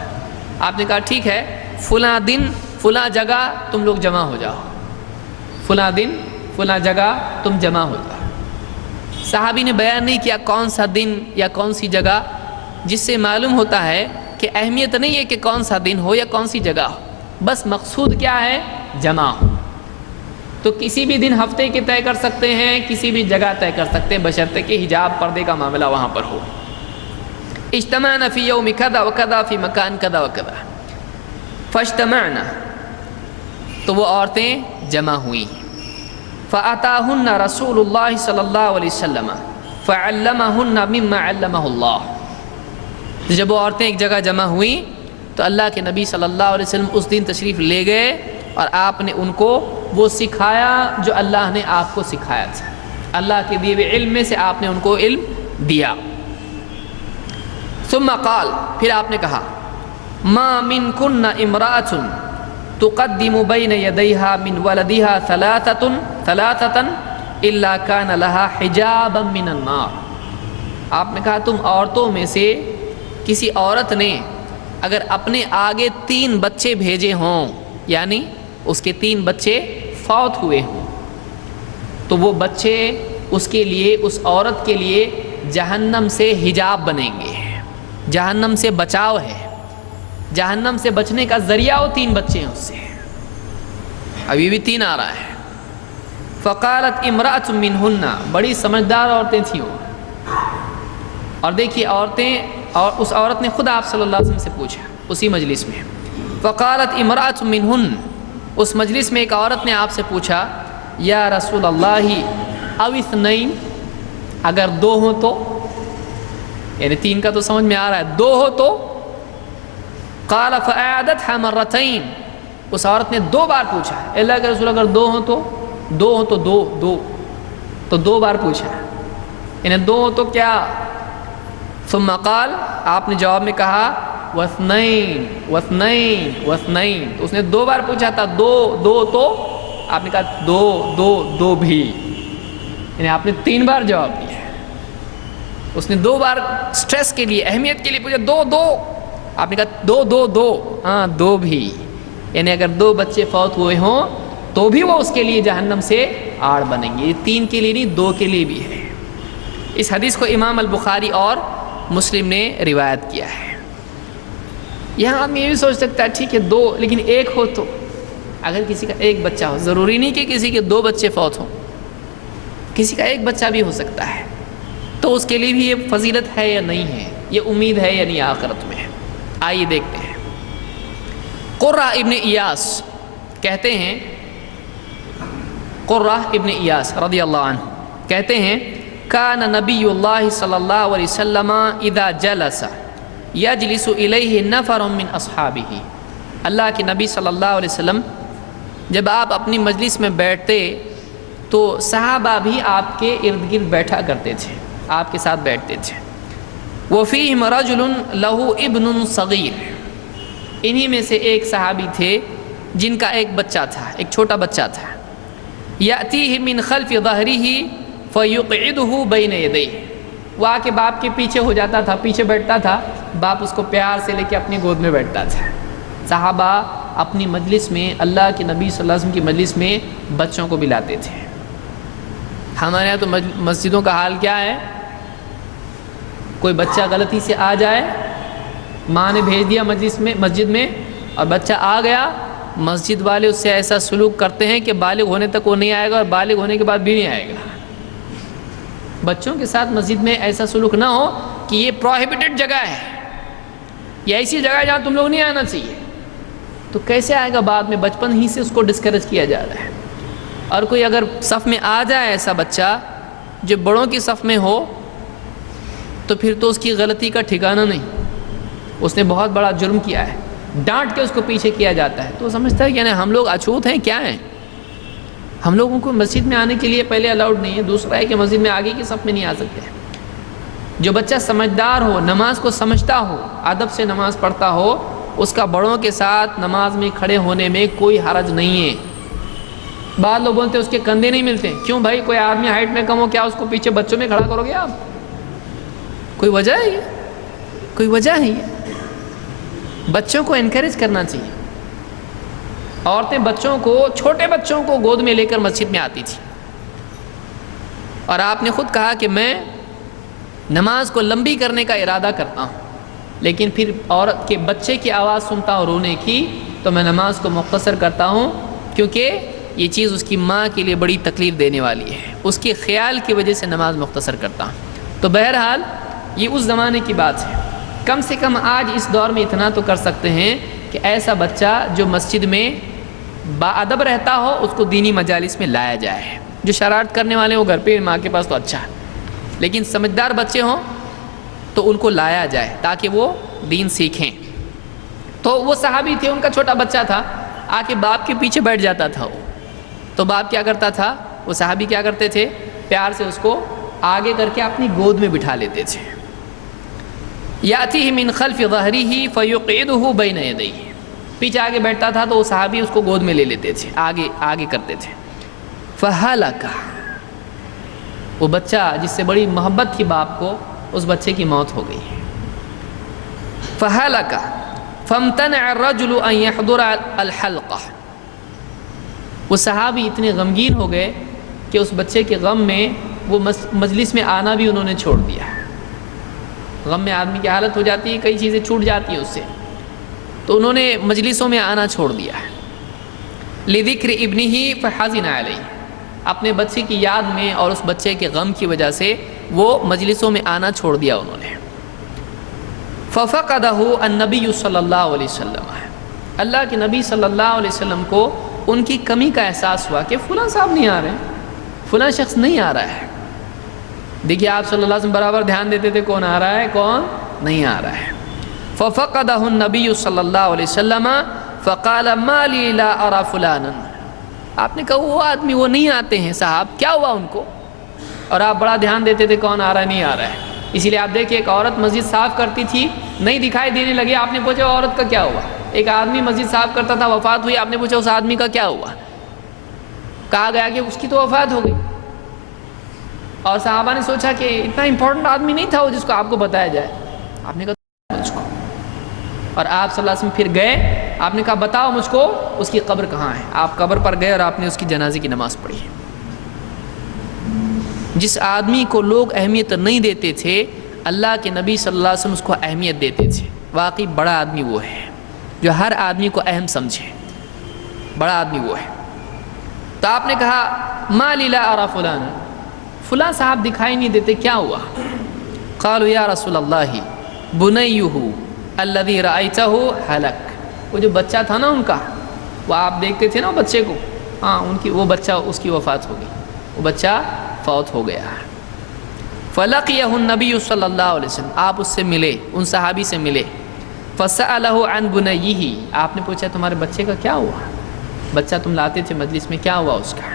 آپ نے کہا ٹھیک ہے، فلاں دن فلاں جگہ تم لوگ جمع ہو جاؤ، فلاں دن فلاں جگہ تم جمع ہو جاؤ۔ صحابی نے بیان نہیں کیا کون سا دن یا کون سی جگہ، جس سے معلوم ہوتا ہے کہ اہمیت نہیں ہے کہ کون سا دن ہو یا کون سی جگہ ہو، بس مقصود کیا ہے؟ جمع ہو۔ تو کسی بھی دن ہفتے کے طے کر سکتے ہیں، کسی بھی جگہ طے کر سکتے ہیں، بشرطے کہ حجاب پردے کا معاملہ وہاں پر ہو۔ اجتمعنا فی یوم کذا وکذا فی مکان کذا وکذا فاجتمعنا، تو وہ عورتیں جمع ہوئیں۔ فأتاہن رسول اللہ صلی اللہ علیہ وسلم فعلمہن مما علمہ اللہ، جب وہ عورتیں ایک جگہ جمع ہوئیں تو اللہ کے نبی صلی اللہ علیہ وسلم اس دن تشریف لے گئے اور آپ نے ان کو وہ سکھایا جو اللہ نے آپ کو سکھایا تھا۔ اللہ کے دیے ہوئے علم میں سے آپ نے ان کو علم دیا۔ ثم قال، پھر آپ نے کہا، ما منکن امرأۃ تقدم بین یدیہا من ولدہا ثلاثۃ الا کان لہا حجابا من النار، آپ نے کہا تم عورتوں میں سے کسی عورت نے اگر اپنے آگے 3 بچے بھیجے ہوں، یعنی اس کے 3 بچے فوت ہوئے ہوں، تو وہ بچے اس کے لیے، اس عورت کے لیے جہنم سے حجاب بنیں گے، جہنم سے بچاؤ ہے، جہنم سے بچنے کا ذریعہ وہ 3 بچے ہیں اس سے۔ ابھی بھی 3 آ رہا ہے۔ فقالت امرأۃ منہن، بڑی سمجھدار عورتیں تھیں وہ، اور دیکھیے عورتیں، اور اس عورت نے خود آپ صلی اللہ علیہ وسلم سے پوچھا اسی مجلس میں۔ فقالت امرأۃ منہن، اس مجلس میں ایک عورت نے آپ سے پوچھا، یا رسول اللہ او اثنین، اگر 2 ہوں تو، یعنی 3 کا تو سمجھ میں آ رہا ہے، 2 ہو تو؟ قال فاعادتها مرتين، اس عورت نے 2 بار پوچھا، اللہ کے رسول اگر 2 ہوں تو، 2 ہوں تو 2 تو 2 بار پوچھا، یعنی 2 ہوں تو کیا؟ ثم قال، آپ نے جواب میں کہا، واثنین واثنین واثنین، تو اس نے 2 بار پوچھا تھا، 2 تو آپ نے کہا 2 بھی، یعنی آپ نے 3 بار جواب دیا۔ اس نے 2 بار سٹریس کے لیے، اہمیت کے لیے پوچھا، 2 آپ نے کہا 2 ہاں 2 بھی، یعنی اگر 2 بچے فوت ہوئے ہوں تو بھی وہ اس کے لیے جہنم سے آڑ بنیں گے۔ 3 کے لیے نہیں، 2 کے لیے بھی ہے۔ اس حدیث کو امام البخاری اور مسلم نے روایت کیا ہے۔ یہاں آدمی یہ بھی سوچ سکتا ہے ٹھیک ہے 2، لیکن 1 ہو تو، اگر کسی کا 1 بچہ ہو، ضروری نہیں کہ کسی کے 2 بچے فوت ہوں، کسی کا 1 بچہ بھی ہو سکتا ہے، تو اس کے لیے بھی یہ فضیلت ہے یا نہیں ہے، یہ امید ہے یا نہیں آخرت میں۔ آئیے دیکھتے ہیں۔ قرہ ابن ایاس کہتے ہیں، قرہ ابن ایاس رضی اللہ عنہ کہتے ہیں، کان نبی اللہ صلی اللہ علیہ وسلم اذا جلس یجلس الیہ نفر من اصحابہ، اللہ کے نبی صلی اللہ علیہ وسلم جب آپ اپنی مجلس میں بیٹھتے تو صحابہ بھی آپ کے ارد گرد بیٹھا کرتے تھے، آپ کے ساتھ بیٹھتے تھے۔ وفیہم رجل لہ ابن صغیر، انہی میں سے ایک صحابی تھے جن کا ایک بچہ تھا، ایک چھوٹا بچہ تھا۔ یأتیہ من خلف ظہرہ فیقعدہ بین یدیہ، وہ آ کے باپ کے پیچھے ہو جاتا تھا، پیچھے بیٹھتا تھا، باپ اس کو پیار سے لے کے اپنی گود میں بیٹھتا تھا۔ صحابہ اپنی مجلس میں، اللہ کے نبی صلی اللہ علیہ وسلم کی مجلس میں بچوں کو بلاتے تھے۔ ہمارے یہاں تو مسجدوں کا حال کیا ہے، کوئی بچہ غلطی سے آ جائے، ماں نے بھیج دیا مسجد میں اور بچہ آ گیا، مسجد والے اس سے ایسا سلوک کرتے ہیں کہ بالغ ہونے تک وہ نہیں آئے گا اور بالغ ہونے کے بعد بھی نہیں آئے گا۔ بچوں کے ساتھ مسجد میں ایسا سلوک نہ ہو کہ یہ پروہیبٹڈ جگہ ہے، یہ ایسی جگہ ہے جہاں تم لوگ نہیں آنا چاہیے، تو کیسے آئے گا بعد میں؟ بچپن ہی سے اس کو ڈسکریج کیا جا رہا ہے. اور کوئی اگر صف میں آ جائے ایسا بچہ جو بڑوں کی صف میں ہو تو پھر تو اس کی غلطی کا ٹھکانہ نہیں، اس نے بہت بڑا جرم کیا ہے، ڈانٹ کے اس کو پیچھے کیا جاتا ہے. تو وہ سمجھتا ہے کہ یعنی ہم لوگ اچھوت ہیں کیا ہیں، ہم لوگوں کو مسجد میں آنے کے لیے پہلے الاؤڈ نہیں ہے، دوسرا ہے کہ مسجد میں آگے کی صف میں نہیں آ سکتے. جو بچہ سمجھدار ہو، نماز کو سمجھتا ہو، ادب سے نماز پڑھتا ہو، اس کا بڑوں کے ساتھ نماز میں کھڑے ہونے میں کوئی حرج نہیں ہے. بعض لوگ بولتے ہیں اس کے کندھے نہیں ملتے. کیوں بھائی؟ کوئی آدمی ہائٹ میں کم ہو، کیا اس کو پیچھے بچوں میں کھڑا کرو گے آپ؟ کوئی وجہ ہے یہ؟ کوئی وجہ ہے یہ؟ بچوں کو انکریج کرنا چاہیے. عورتیں بچوں کو، چھوٹے بچوں کو گود میں لے کر مسجد میں آتی تھی، اور آپ نے خود کہا کہ میں نماز کو لمبی کرنے کا ارادہ کرتا ہوں، لیکن پھر عورت کے بچے کی آواز سنتا ہوں رونے کی تو میں نماز کو مختصر کرتا ہوں، کیونکہ یہ چیز اس کی ماں کے لیے بڑی تکلیف دینے والی ہے، اس کے خیال کی وجہ سے نماز مختصر کرتا ہوں. تو بہرحال یہ اس زمانے کی بات ہے. کم سے کم آج اس دور میں اتنا تو کر سکتے ہیں کہ ایسا بچہ جو مسجد میں باادب رہتا ہو اس کو دینی مجالس میں لایا جائے. جو شرارت کرنے والے ہیں وہ گھر پہ ماں کے پاس تو اچھا ہے، لیکن سمجھدار بچے ہوں تو ان کو لایا جائے تاکہ وہ دین سیکھیں. تو وہ صحابی تھے، ان کا چھوٹا بچہ تھا، آ کے باپ کے پیچھے بیٹھ جاتا تھا. وہ تو باپ کیا کرتا تھا، وہ صحابی کیا کرتے تھے، پیار سے اس کو آگے کر کے اپنی گود میں بٹھا لیتے تھے. یاتیہ من خلف ظہرہ فیقعدہ بین یدیہ، پیچھے آگے بیٹھتا تھا تو وہ صحابی اس کو گود میں لے لیتے تھے، آگے کرتے تھے. فہلک، وہ بچہ جس سے بڑی محبت تھی باپ کو، اس بچے کی موت ہو گئی. فہلک فامتنع الرجل ان يحضر الحلقہ، وہ صحابی اتنے غمگین ہو گئے کہ اس بچے کے غم میں وہ مجلس میں آنا بھی انہوں نے چھوڑ دیا. غم میں آدمی کی حالت ہو جاتی ہے، کئی چیزیں چھوٹ جاتی ہیں اس سے، تو انہوں نے مجلسوں میں آنا چھوڑ دیا. لذکر ابنہ فحزن علیہ، اپنے بچے کی یاد میں اور اس بچے کے غم کی وجہ سے وہ مجلسوں میں آنا چھوڑ دیا انہوں نے. ففقدہ النبی صلی اللہ علیہ وسلم، اللہ کے نبی صلی اللہ علیہ وسلم کو ان کی کمی کا احساس ہوا کہ فلاں صاحب نہیں آ رہے ہیں، فلاں شخص نہیں آ رہا ہے. دیکھیے آپ صلی اللہ علیہ وسلم برابر دھیان دیتے تھے کون آ رہا ہے کون نہیں آ رہا ہے. ففقدہ النبی صلی اللہ علیہ وسلم فقال ما لی لا ارى فلانا، آپ نے کہا وہ آدمی وہ نہیں آتے ہیں صاحب، کیا ہوا ان کو؟ اور آپ بڑا دھیان دیتے تھے کون آ رہا ہے نہیں آ رہا ہے. اسی لیے آپ دیکھیں ایک عورت مسجد صاف کرتی تھی، نہیں دکھائی دینے لگی، آپ نے پوچھا عورت کا کیا ہوا؟ ایک آدمی مسجد صاف کرتا تھا، وفات ہوئی، آپ نے پوچھا اس آدمی کا کیا ہوا؟ کہا گیا کہ اس کی تو وفات ہو گئی. اور صحابہ نے سوچا کہ اتنا امپورٹنٹ آدمی نہیں تھا وہ جس کو آپ کو بتایا جائے. آپ نے کہا مجھ کو، اور آپ صلی اللہ علیہ وسلم پھر گئے، آپ نے کہا بتاؤ مجھ کو اس کی قبر کہاں ہے. آپ قبر پر گئے اور آپ نے اس کی جنازے کی نماز پڑھی. جس آدمی کو لوگ اہمیت نہیں دیتے تھے، اللہ کے نبی صلی اللہ علیہ وسلم اس کو اہمیت دیتے تھے. واقعی بڑا آدمی وہ ہے جو ہر آدمی کو اہم سمجھے، بڑا آدمی وہ ہے. تو آپ نے کہا ما لی لا ارى فلانا، فلاں صاحب دکھائی نہیں دیتے، کیا ہوا؟ قالوا یا رسول اللہ بنیہ الذی رأیتہ ہلک، وہ جو بچہ تھا نا ان کا، وہ آپ دیکھتے تھے نا بچے کو، ہاں ان کی وہ بچہ، اس کی وفات ہو گئی، وہ بچہ فوت ہو گیا. فلقیہ النبی صلی اللہ علیہ وسلم، آپ اس سے ملے، ان صحابی سے ملے. فسألہ عن بنیہ، آپ نے پوچھا تمہارے بچے کا کیا ہوا، بچہ تم لاتے تھے مجلس میں، کیا ہوا اس کا؟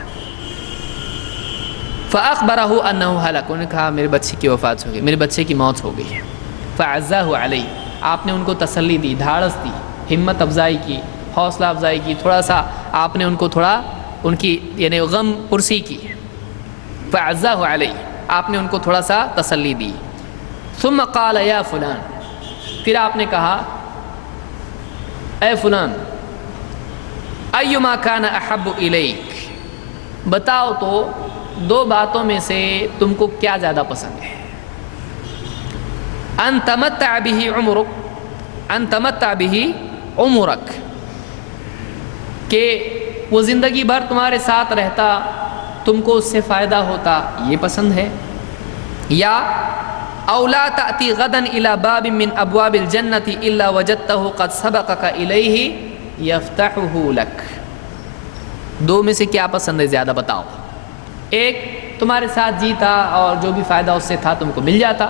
فأخبرہ انہ ہلک، انہوں نے کہا میرے بچے کی وفات ہو گئی، میرے بچے کی موت ہو گئی ہے. فعزہ علیہ، آپ نے ان کو تسلی دی، ڈھارس دی، ہمت افزائی کی، حوصلہ افزائی کی، تھوڑا سا آپ نے ان کو تھوڑا ان کی یعنی غم پرسی کی. فعزہ علیہ، آپ نے ان کو تھوڑا سا تسلی دی. ثم قال یا فلان، پھر آپ نے کہا اے فلان، ایما کان احب الیک، بتاؤ تو دو باتوں میں سے تم کو کیا زیادہ پسند ہے؟ ان تمتع به عمرک، ان تمتع به عمرک، کہ وہ زندگی بھر تمہارے ساتھ رہتا، تم کو اس سے فائدہ ہوتا، یہ پسند ہے؟ یا او لا تأتی غدا الى باب من ابواب الجنة الا وجدته قد سبقك الیہ، یفتحہ لک، دو میں سے کیا پسند ہے زیادہ بتاؤ؟ ایک تمہارے ساتھ جیتا اور جو بھی فائدہ اس سے تھا تم کو مل جاتا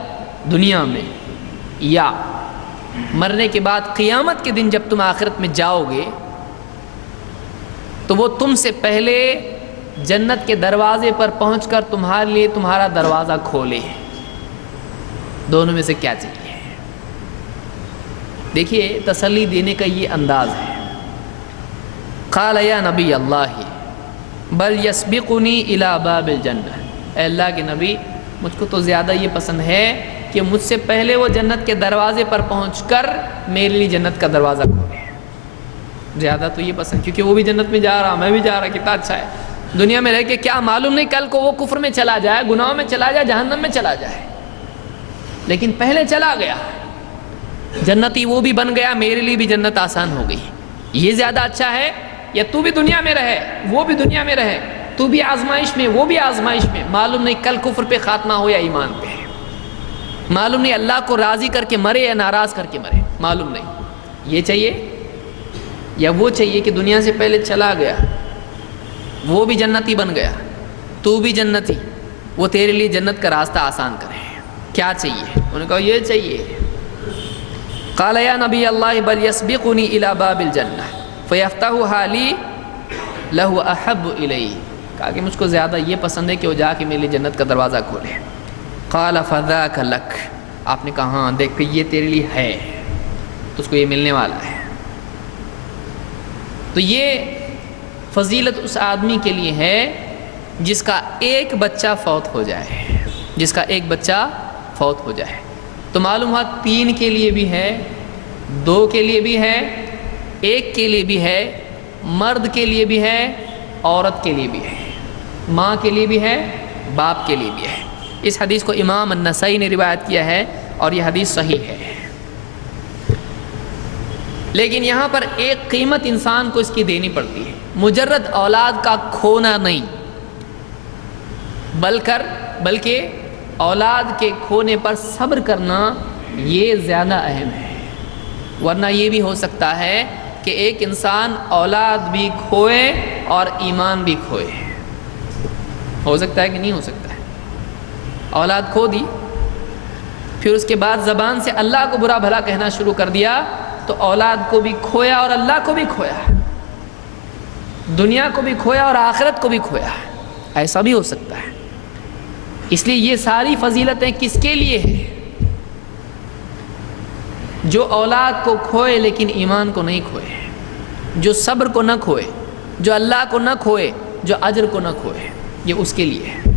دنیا میں، یا مرنے کے بعد قیامت کے دن جب تم آخرت میں جاؤ گے تو وہ تم سے پہلے جنت کے دروازے پر پہنچ کر تمہارے لیے تمہارا دروازہ کھولے؟ دونوں میں سے کیا چاہیے؟ دیکھیے تسلی دینے کا یہ انداز ہے۔ قال یا نبی اللہ بل یسبقنی الی باب الجنہ، اے اللہ کے نبی مجھ کو تو زیادہ یہ پسند ہے کہ مجھ سے پہلے وہ جنت کے دروازے پر پہنچ کر میرے لیے جنت کا دروازہ کھولے، زیادہ تو یہ پسند، کیونکہ وہ بھی جنت میں جا رہا میں بھی جا رہا، کتنا اچھا ہے۔ دنیا میں رہ کے کیا معلوم نہیں کل کو وہ کفر میں چلا جائے، گناہوں میں چلا جائے، جہنم میں چلا جائے، لیکن پہلے چلا گیا جنتی وہ بھی بن گیا، میرے لیے بھی جنت آسان ہو گئی۔ یہ زیادہ اچھا ہے یا تو بھی دنیا میں رہے وہ بھی دنیا میں رہے، تو بھی آزمائش میں وہ بھی آزمائش میں، معلوم نہیں کل کفر پہ خاتمہ ہو یا ایمان پہ، معلوم نہیں اللہ کو راضی کر کے مرے یا ناراض کر کے مرے، معلوم نہیں۔ یہ چاہیے یا وہ چاہیے کہ دنیا سے پہلے چلا گیا وہ بھی جنتی بن گیا، تو بھی جنتی، وہ تیرے لیے جنت کا راستہ آسان کرے؟ کیا چاہیے؟ انہوں نے کہا یہ چاہیے۔ قال یا نبی اللہ بل یسبقنی الی باب الجنہ فیفتحها لی لہ احب الی، کہا کہ مجھ کو زیادہ یہ پسند ہے کہ وہ جا کے میرے لیے جنت کا دروازہ کھولے۔ قال فذاک لک، آپ نے کہا ہاں دیکھ کہ یہ تیرے لیے ہے، تو اس کو یہ ملنے والا ہے۔ تو یہ فضیلت اس آدمی کے لیے ہے جس کا ایک بچہ فوت ہو جائے، جس کا ایک بچہ فوت ہو جائے۔ تو معلوم ہوا 3 کے لیے بھی ہے، 2 کے لیے بھی ہے، 1 کے لیے بھی ہے، مرد کے لیے بھی ہے، عورت کے لیے بھی ہے، ماں کے لیے بھی ہے، باپ کے لیے بھی ہے۔ اس حدیث کو امام النسائی نے روایت کیا ہے اور یہ حدیث صحیح ہے۔ لیکن یہاں پر ایک قیمت انسان کو اس کی دینی پڑتی ہے، مجرد اولاد کا کھونا نہیں، بلکہ اولاد کے کھونے پر صبر کرنا یہ زیادہ اہم ہے۔ ورنہ یہ بھی ہو سکتا ہے کہ ایک انسان اولاد بھی کھوئے اور ایمان بھی کھوئے، ہو سکتا ہے کہ نہیں ہو سکتا ہے؟ اولاد کھو دی، پھر اس کے بعد زبان سے اللہ کو برا بھلا کہنا شروع کر دیا، تو اولاد کو بھی کھویا اور اللہ کو بھی کھویا، دنیا کو بھی کھویا اور آخرت کو بھی کھویا، ایسا بھی ہو سکتا ہے۔ اس لیے یہ ساری فضیلتیں کس کے لیے ہیں؟ جو اولاد کو کھوئے لیکن ایمان کو نہیں کھوئے، جو صبر کو نہ کھوئے، جو اللہ کو نہ کھوئے، جو اجر کو نہ کھوئے، یہ اس کے لیے ہے۔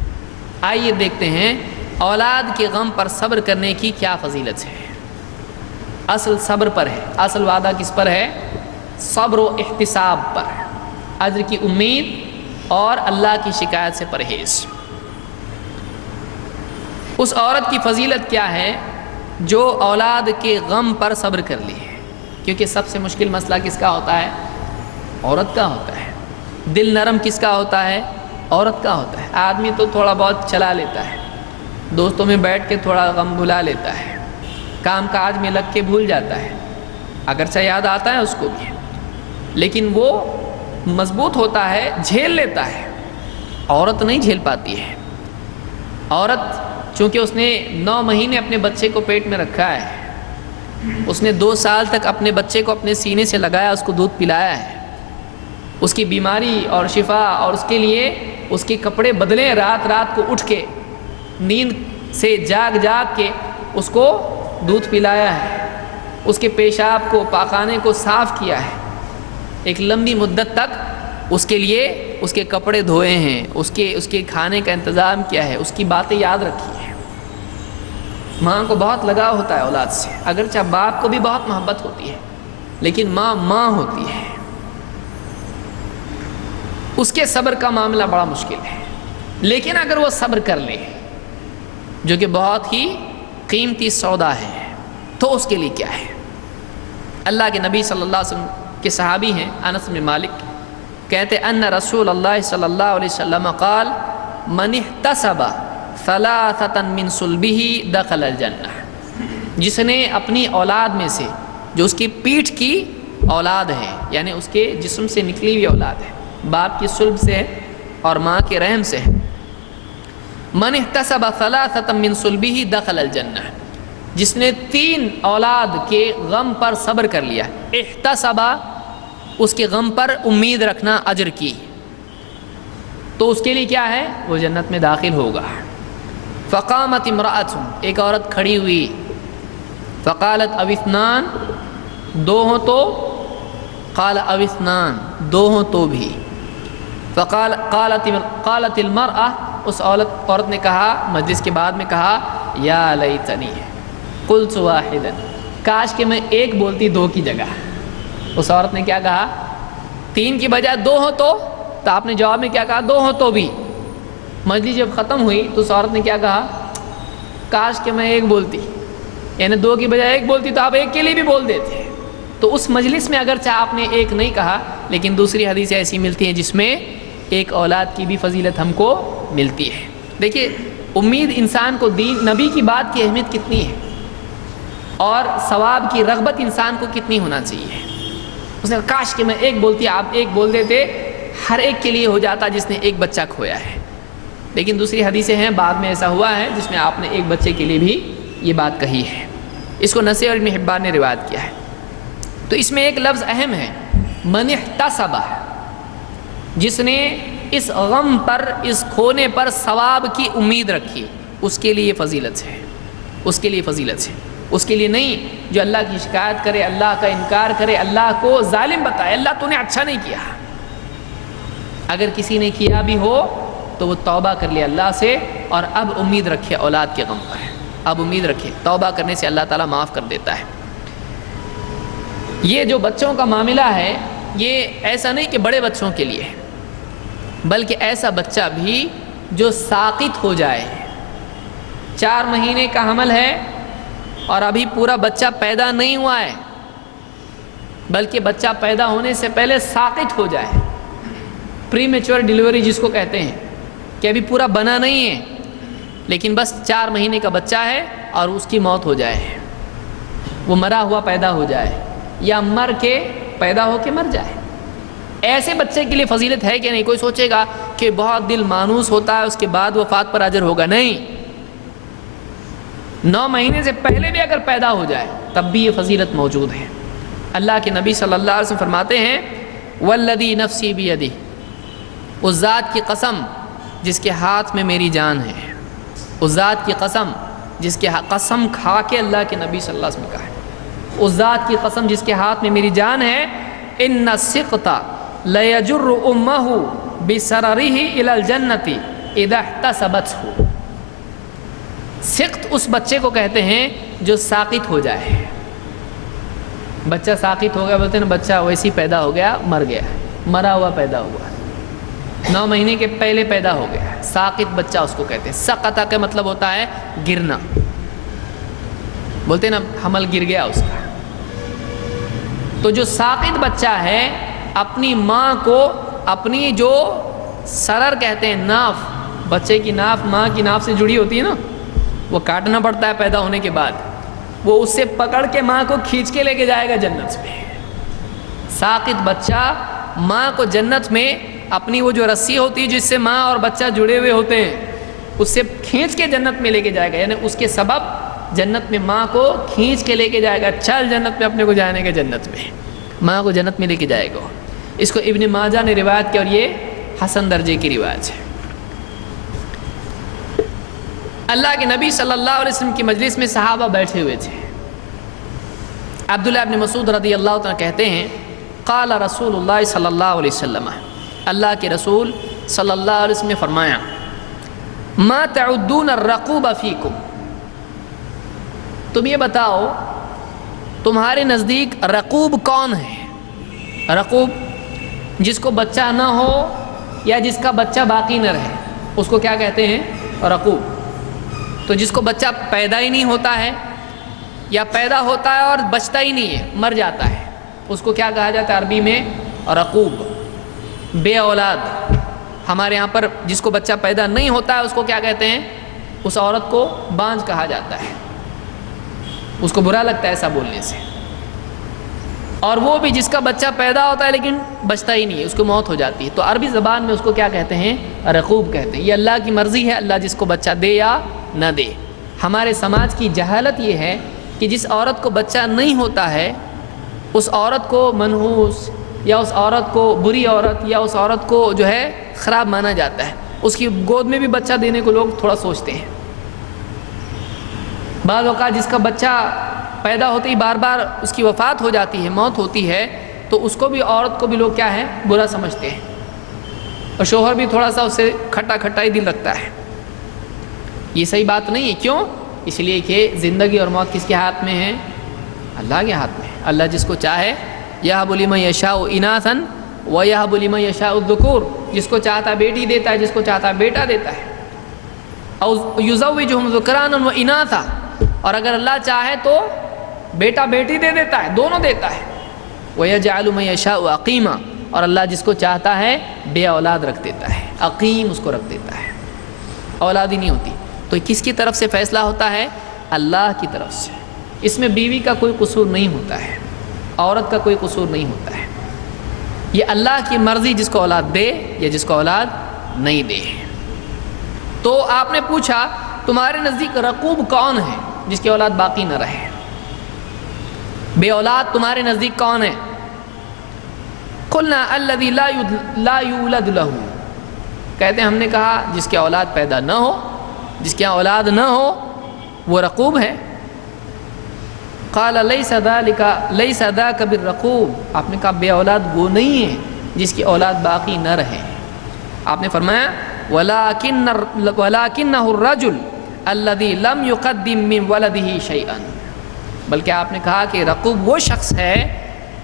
آئیے دیکھتے ہیں اولاد کے غم پر صبر کرنے کی کیا فضیلت ہے۔ اصل صبر پر ہے، اصل وعدہ کس پر ہے؟ صبر و احتساب پر، اجر کی امید اور اللہ کی شکایت سے پرہیز۔ اس عورت کی فضیلت کیا ہے جو اولاد کے غم پر صبر کر لی ہے، کیونکہ سب سے مشکل مسئلہ کس کا ہوتا ہے؟ عورت کا ہوتا ہے۔ دل نرم کس کا ہوتا ہے؟ عورت کا ہوتا ہے۔ آدمی تو تھوڑا بہت چلا لیتا ہے، دوستوں میں بیٹھ کے تھوڑا غم بھلا لیتا ہے، کام کاج میں لگ کے بھول جاتا ہے، اگرچہ یاد آتا ہے اس کو بھی، لیکن وہ مضبوط ہوتا ہے، جھیل لیتا ہے۔ عورت نہیں جھیل پاتی ہے۔ عورت چونکہ اس نے 9 مہینے اپنے بچے کو پیٹ میں رکھا ہے، اس نے 2 سال تک اپنے بچے کو اپنے سینے سے لگایا، اس کو دودھ پلایا ہے، اس کی بیماری اور شفا اور اس کے لیے اس کے کپڑے بدلے، رات رات کو اٹھ کے نیند سے جاگ کے اس کو دودھ پلایا ہے، اس کے پیشاب کو پاخانے کو صاف کیا ہے، ایک لمبی مدت تک اس کے لیے اس کے کپڑے دھوئے ہیں، اس کے کھانے کا انتظام کیا ہے، اس کی باتیں یاد رکھی ہیں۔ ماں کو بہت لگاؤ ہوتا ہے اولاد سے، اگرچہ باپ کو بھی بہت محبت ہوتی ہے، لیکن ماں ہوتی ہے۔ اس کے صبر کا معاملہ بڑا مشکل ہے، لیکن اگر وہ صبر کر لے، جو کہ بہت ہی قیمتی سودا ہے، تو اس کے لیے کیا ہے؟ اللہ کے نبی صلی اللہ علیہ وسلم کے صحابی ہیں انس بن مالک، کہتے ان رسول اللہ صلی اللہ علیہ وسلم قال من احتسب ثلاثة من صلبه دخل الجنہ، جس نے اپنی اولاد میں سے جو اس کی پیٹھ کی اولاد ہے، یعنی اس کے جسم سے نکلی ہوئی اولاد ہے، باپ کی صلب سے ہے اور ماں کے رحم سے ہے۔ من احتسب ثلاثة من صلبه دخل الجنہ، جس نے 3 اولاد کے غم پر صبر کر لیا، احتسب اس کے غم پر امید رکھنا اجر کی، تو اس کے لیے کیا ہے؟ وہ جنت میں داخل ہوگا۔ فقامت امرأۃ، ایک عورت کھڑی ہوئی، فقالت او اثنان، 2 ہوں تو؟ قال او اثنان، 2 ہوں تو بھی۔ قالت المرأة، اس عورت نے کہا، مجلس کے بعد میں کہا، یا لیتنی قلت واحدا، کاش کہ میں 1 بولتی 2 کی جگہ۔ اس عورت نے کیا کہا؟ 3 کی بجائے 2 ہوں تو آپ نے جواب میں کیا کہا؟ 2 ہوں تو بھی۔ مجلس جب ختم ہوئی تو اس عورت نے کیا کہا؟ کاش کہ میں 1 بولتی، یعنی 2 کی بجائے 1 بولتی تو آپ 1 کے لیے بھی بول دیتے۔ تو اس مجلس میں اگرچہ آپ نے 1 نہیں کہا، لیکن دوسری حدیثیں ایسی ملتی ہیں جس میں 1 اولاد کی بھی فضیلت ہم کو ملتی ہے۔ دیکھیے امید انسان کو دین نبی کی بات کی اہمیت کتنی ہے اور ثواب کی رغبت انسان کو کتنی ہونا چاہیے۔ اس نے کہا کاش کہ میں 1 بولتی، آپ 1 بول دیتے، ہر ایک کے لیے ہو جاتا جس نے 1 بچہ کھویا ہے۔ لیکن دوسری حدیثیں ہیں بعد میں ایسا ہوا ہے جس میں آپ نے 1 بچے کے لیے بھی یہ بات کہی ہے۔ اس کو نسائی اور ابن حبان نے روایت کیا ہے۔ تو اس میں ایک لفظ اہم ہے، من احتسب، جس نے اس غم پر، اس کھونے پر ثواب کی امید رکھی، اس کے لیے فضیلت ہے، اس کے لیے فضیلت ہے، اس کے لیے نہیں جو اللہ کی شکایت کرے، اللہ کا انکار کرے، اللہ کو ظالم بتائے، اللہ تو نے اچھا نہیں کیا۔ اگر کسی نے کیا بھی ہو تو وہ توبہ کر لے اللہ سے، اور اب امید رکھے اولاد کے غم پر، اب امید رکھے، توبہ کرنے سے اللہ تعالیٰ معاف کر دیتا ہے۔ یہ جو بچوں کا معاملہ ہے یہ ایسا نہیں کہ بڑے بچوں کے لیے ہے، بلکہ ایسا بچہ بھی جو ساقط ہو جائے، 4 مہینے کا حمل ہے اور ابھی پورا بچہ پیدا نہیں ہوا ہے، بلکہ بچہ پیدا ہونے سے پہلے ساقط ہو جائے، پری میچور ڈیلیوری جس کو کہتے ہیں، کہ ابھی پورا بنا نہیں ہے لیکن بس 4 مہینے کا بچہ ہے اور اس کی موت ہو جائے، وہ مرا ہوا پیدا ہو جائے یا مر کے پیدا ہو کے مر جائے، ایسے بچے کے لیے فضیلت ہے کہ نہیں؟ کوئی سوچے گا کہ بہت دل مانوس ہوتا ہے اس کے بعد وفات پر اجر ہوگا، نہیں، 9 مہینے سے پہلے بھی اگر پیدا ہو جائے تب بھی یہ فضیلت موجود ہے۔ اللہ کے نبی صلی اللہ علیہ وسلم فرماتے ہیں والذی نفسی بیدہ، اس ذات کی قسم جس کے ہاتھ میں میری جان ہے، اس ذات کی قسم جس کے قسم کھا کے اللہ کے نبی صلی اللہ علیہ وسلم نے کہا ہے، اس ذات کی قسم جس کے ہاتھ میں میری جان ہے، ان السقط لیجر امہ بسررہ الی الجنۃ اذا احتسبتہ، سقط اس بچے کو کہتے ہیں جو ساقط ہو جائے، بچہ ساقط ہو گیا، بولتے ہیں نا بچہ ویسے ہی پیدا ہو گیا، مر گیا، مرا ہوا پیدا ہوا، 9 مہینے کے پہلے پیدا ہو گیا، ساقط بچہ اس کو کہتے ہیں۔ سقطہ کا مطلب ہوتا ہے گرنا، بولتے ہیں نا حمل گر گیا اس کا۔ تو جو ساقط بچہ ہے اپنی ماں کو، اپنی جو سرر کہتے ہیں، ناف، بچے کی ناف ماں کی ناف سے جڑی ہوتی ہے نا، وہ کاٹنا پڑتا ہے پیدا ہونے کے بعد، وہ اس سے پکڑ کے ماں کو کھینچ کے لے کے جائے گا جنت میں۔ ساقط بچہ ماں کو جنت میں اپنی وہ جو رسی ہوتی ہے جس سے ماں اور بچہ جڑے ہوئے ہوتے ہیں، اس سے کھینچ کے جنت میں لے کے جائے گا، یعنی اس کے سبب جنت میں ماں کو کھینچ کے لے کے جائے گا، چل جنت میں اپنے کو جانے کے، جنت میں ماں کو جنت میں لے کے جائے گا۔ اس کو ابن ماجہ نے روایت کی اور یہ حسن درجے کی روایت ہے۔ اللہ کے نبی صلی اللہ علیہ وسلم کی مجلس میں صحابہ بیٹھے ہوئے تھے۔ عبداللہ ابن مسعود رضی اللہ عنہ کہتے ہیں قال رسول اللہ صلی اللہ علیہ وسلم، اللہ کے رسول صلی اللہ علیہ وسلم نے فرمایا ما تعدون الرقوب فیکم، تم یہ بتاؤ تمہارے نزدیک رقوب کون ہے؟ رقوب جس کو بچہ نہ ہو یا جس کا بچہ باقی نہ رہے اس کو کیا کہتے ہیں؟ رقوب۔ تو جس کو بچہ پیدا ہی نہیں ہوتا ہے یا پیدا ہوتا ہے اور بچتا ہی نہیں ہے، مر جاتا ہے، اس کو کیا کہا جاتا ہے عربی میں؟ رقوب، بے اولاد۔ ہمارے یہاں پر جس کو بچہ پیدا نہیں ہوتا ہے اس کو کیا کہتے ہیں؟ اس عورت کو بانجھ کہا جاتا ہے، اس کو برا لگتا ہے ایسا بولنے سے۔ اور وہ بھی جس کا بچہ پیدا ہوتا ہے لیکن بچتا ہی نہیں ہے، اس کو موت ہو جاتی ہے، تو عربی زبان میں اس کو کیا کہتے ہیں؟ رقوب کہتے ہیں۔ یہ اللہ کی مرضی ہے، اللہ جس کو بچہ دے یا نہ دے۔ ہمارے سماج کی جہالت یہ ہے کہ جس عورت کو بچہ نہیں ہوتا ہے اس عورت کو منحوس یا اس عورت کو بری عورت یا اس عورت کو جو ہے خراب مانا جاتا ہے، اس کی گود میں بھی بچہ دینے کو لوگ تھوڑا سوچتے ہیں۔ بعض اوقات جس کا بچہ پیدا ہوتے ہی بار بار اس کی وفات ہو جاتی ہے، موت ہوتی ہے، تو اس کو بھی، عورت کو بھی لوگ کیا ہے؟ برا سمجھتے ہیں، اور شوہر بھی تھوڑا سا اسے کھٹا کھٹا ہی دل رکھتا ہے۔ یہ صحیح بات نہیں ہے۔ کیوں؟ اس لیے کہ زندگی اور موت کس کے ہاتھ میں ہے؟ اللہ کے ہاتھ میں ہے۔ اللہ جس کو چاہے یہب لمن یشاء اناثا ویہب لمن یشاء الذکور، جس کو چاہتا ہے بیٹی دیتا ہے، جس کو چاہتا ہے بیٹا دیتا ہے۔ او یزوجہم ذکرانا واناثا، اور اگر اللہ چاہے تو بیٹا بیٹی دے دیتا ہے، دونوں دیتا ہے۔ وَيَجْعَلُ مَن يَشَاءُ عَقِيمًا، اور اللہ جس کو چاہتا ہے بے اولاد رکھ دیتا ہے، عقیم اس کو رکھ دیتا ہے، اولاد ہی نہیں ہوتی۔ تو کس کی طرف سے فیصلہ ہوتا ہے؟ اللہ کی طرف سے۔ اس میں بیوی کا کوئی قصور نہیں ہوتا ہے، عورت کا کوئی قصور نہیں ہوتا ہے، یہ اللہ کی مرضی، جس کو اولاد دے یا جس کو اولاد نہیں دے۔ تو آپ نے پوچھا تمہارے نزدیک رقوب کون ہے جس کی اولاد باقی نہ رہے؟ بے اولاد تمہارے نزدیک کون ہے؟ قلنا الذی لا یولد لہ، کہتے ہیں ہم نے کہا جس کی اولاد پیدا نہ ہو، جس کی اولاد نہ ہو وہ رقوب ہے۔ قال لیس ذاک بالرقوب، آپ نے کہا بے اولاد وہ نہیں ہے جس کی اولاد باقی نہ رہے۔ آپ نے فرمایا ولکنہ الرجل الذی لم یقدم من ولدہ شیئا، بلکہ آپ نے کہا کہ رقوب وہ شخص ہے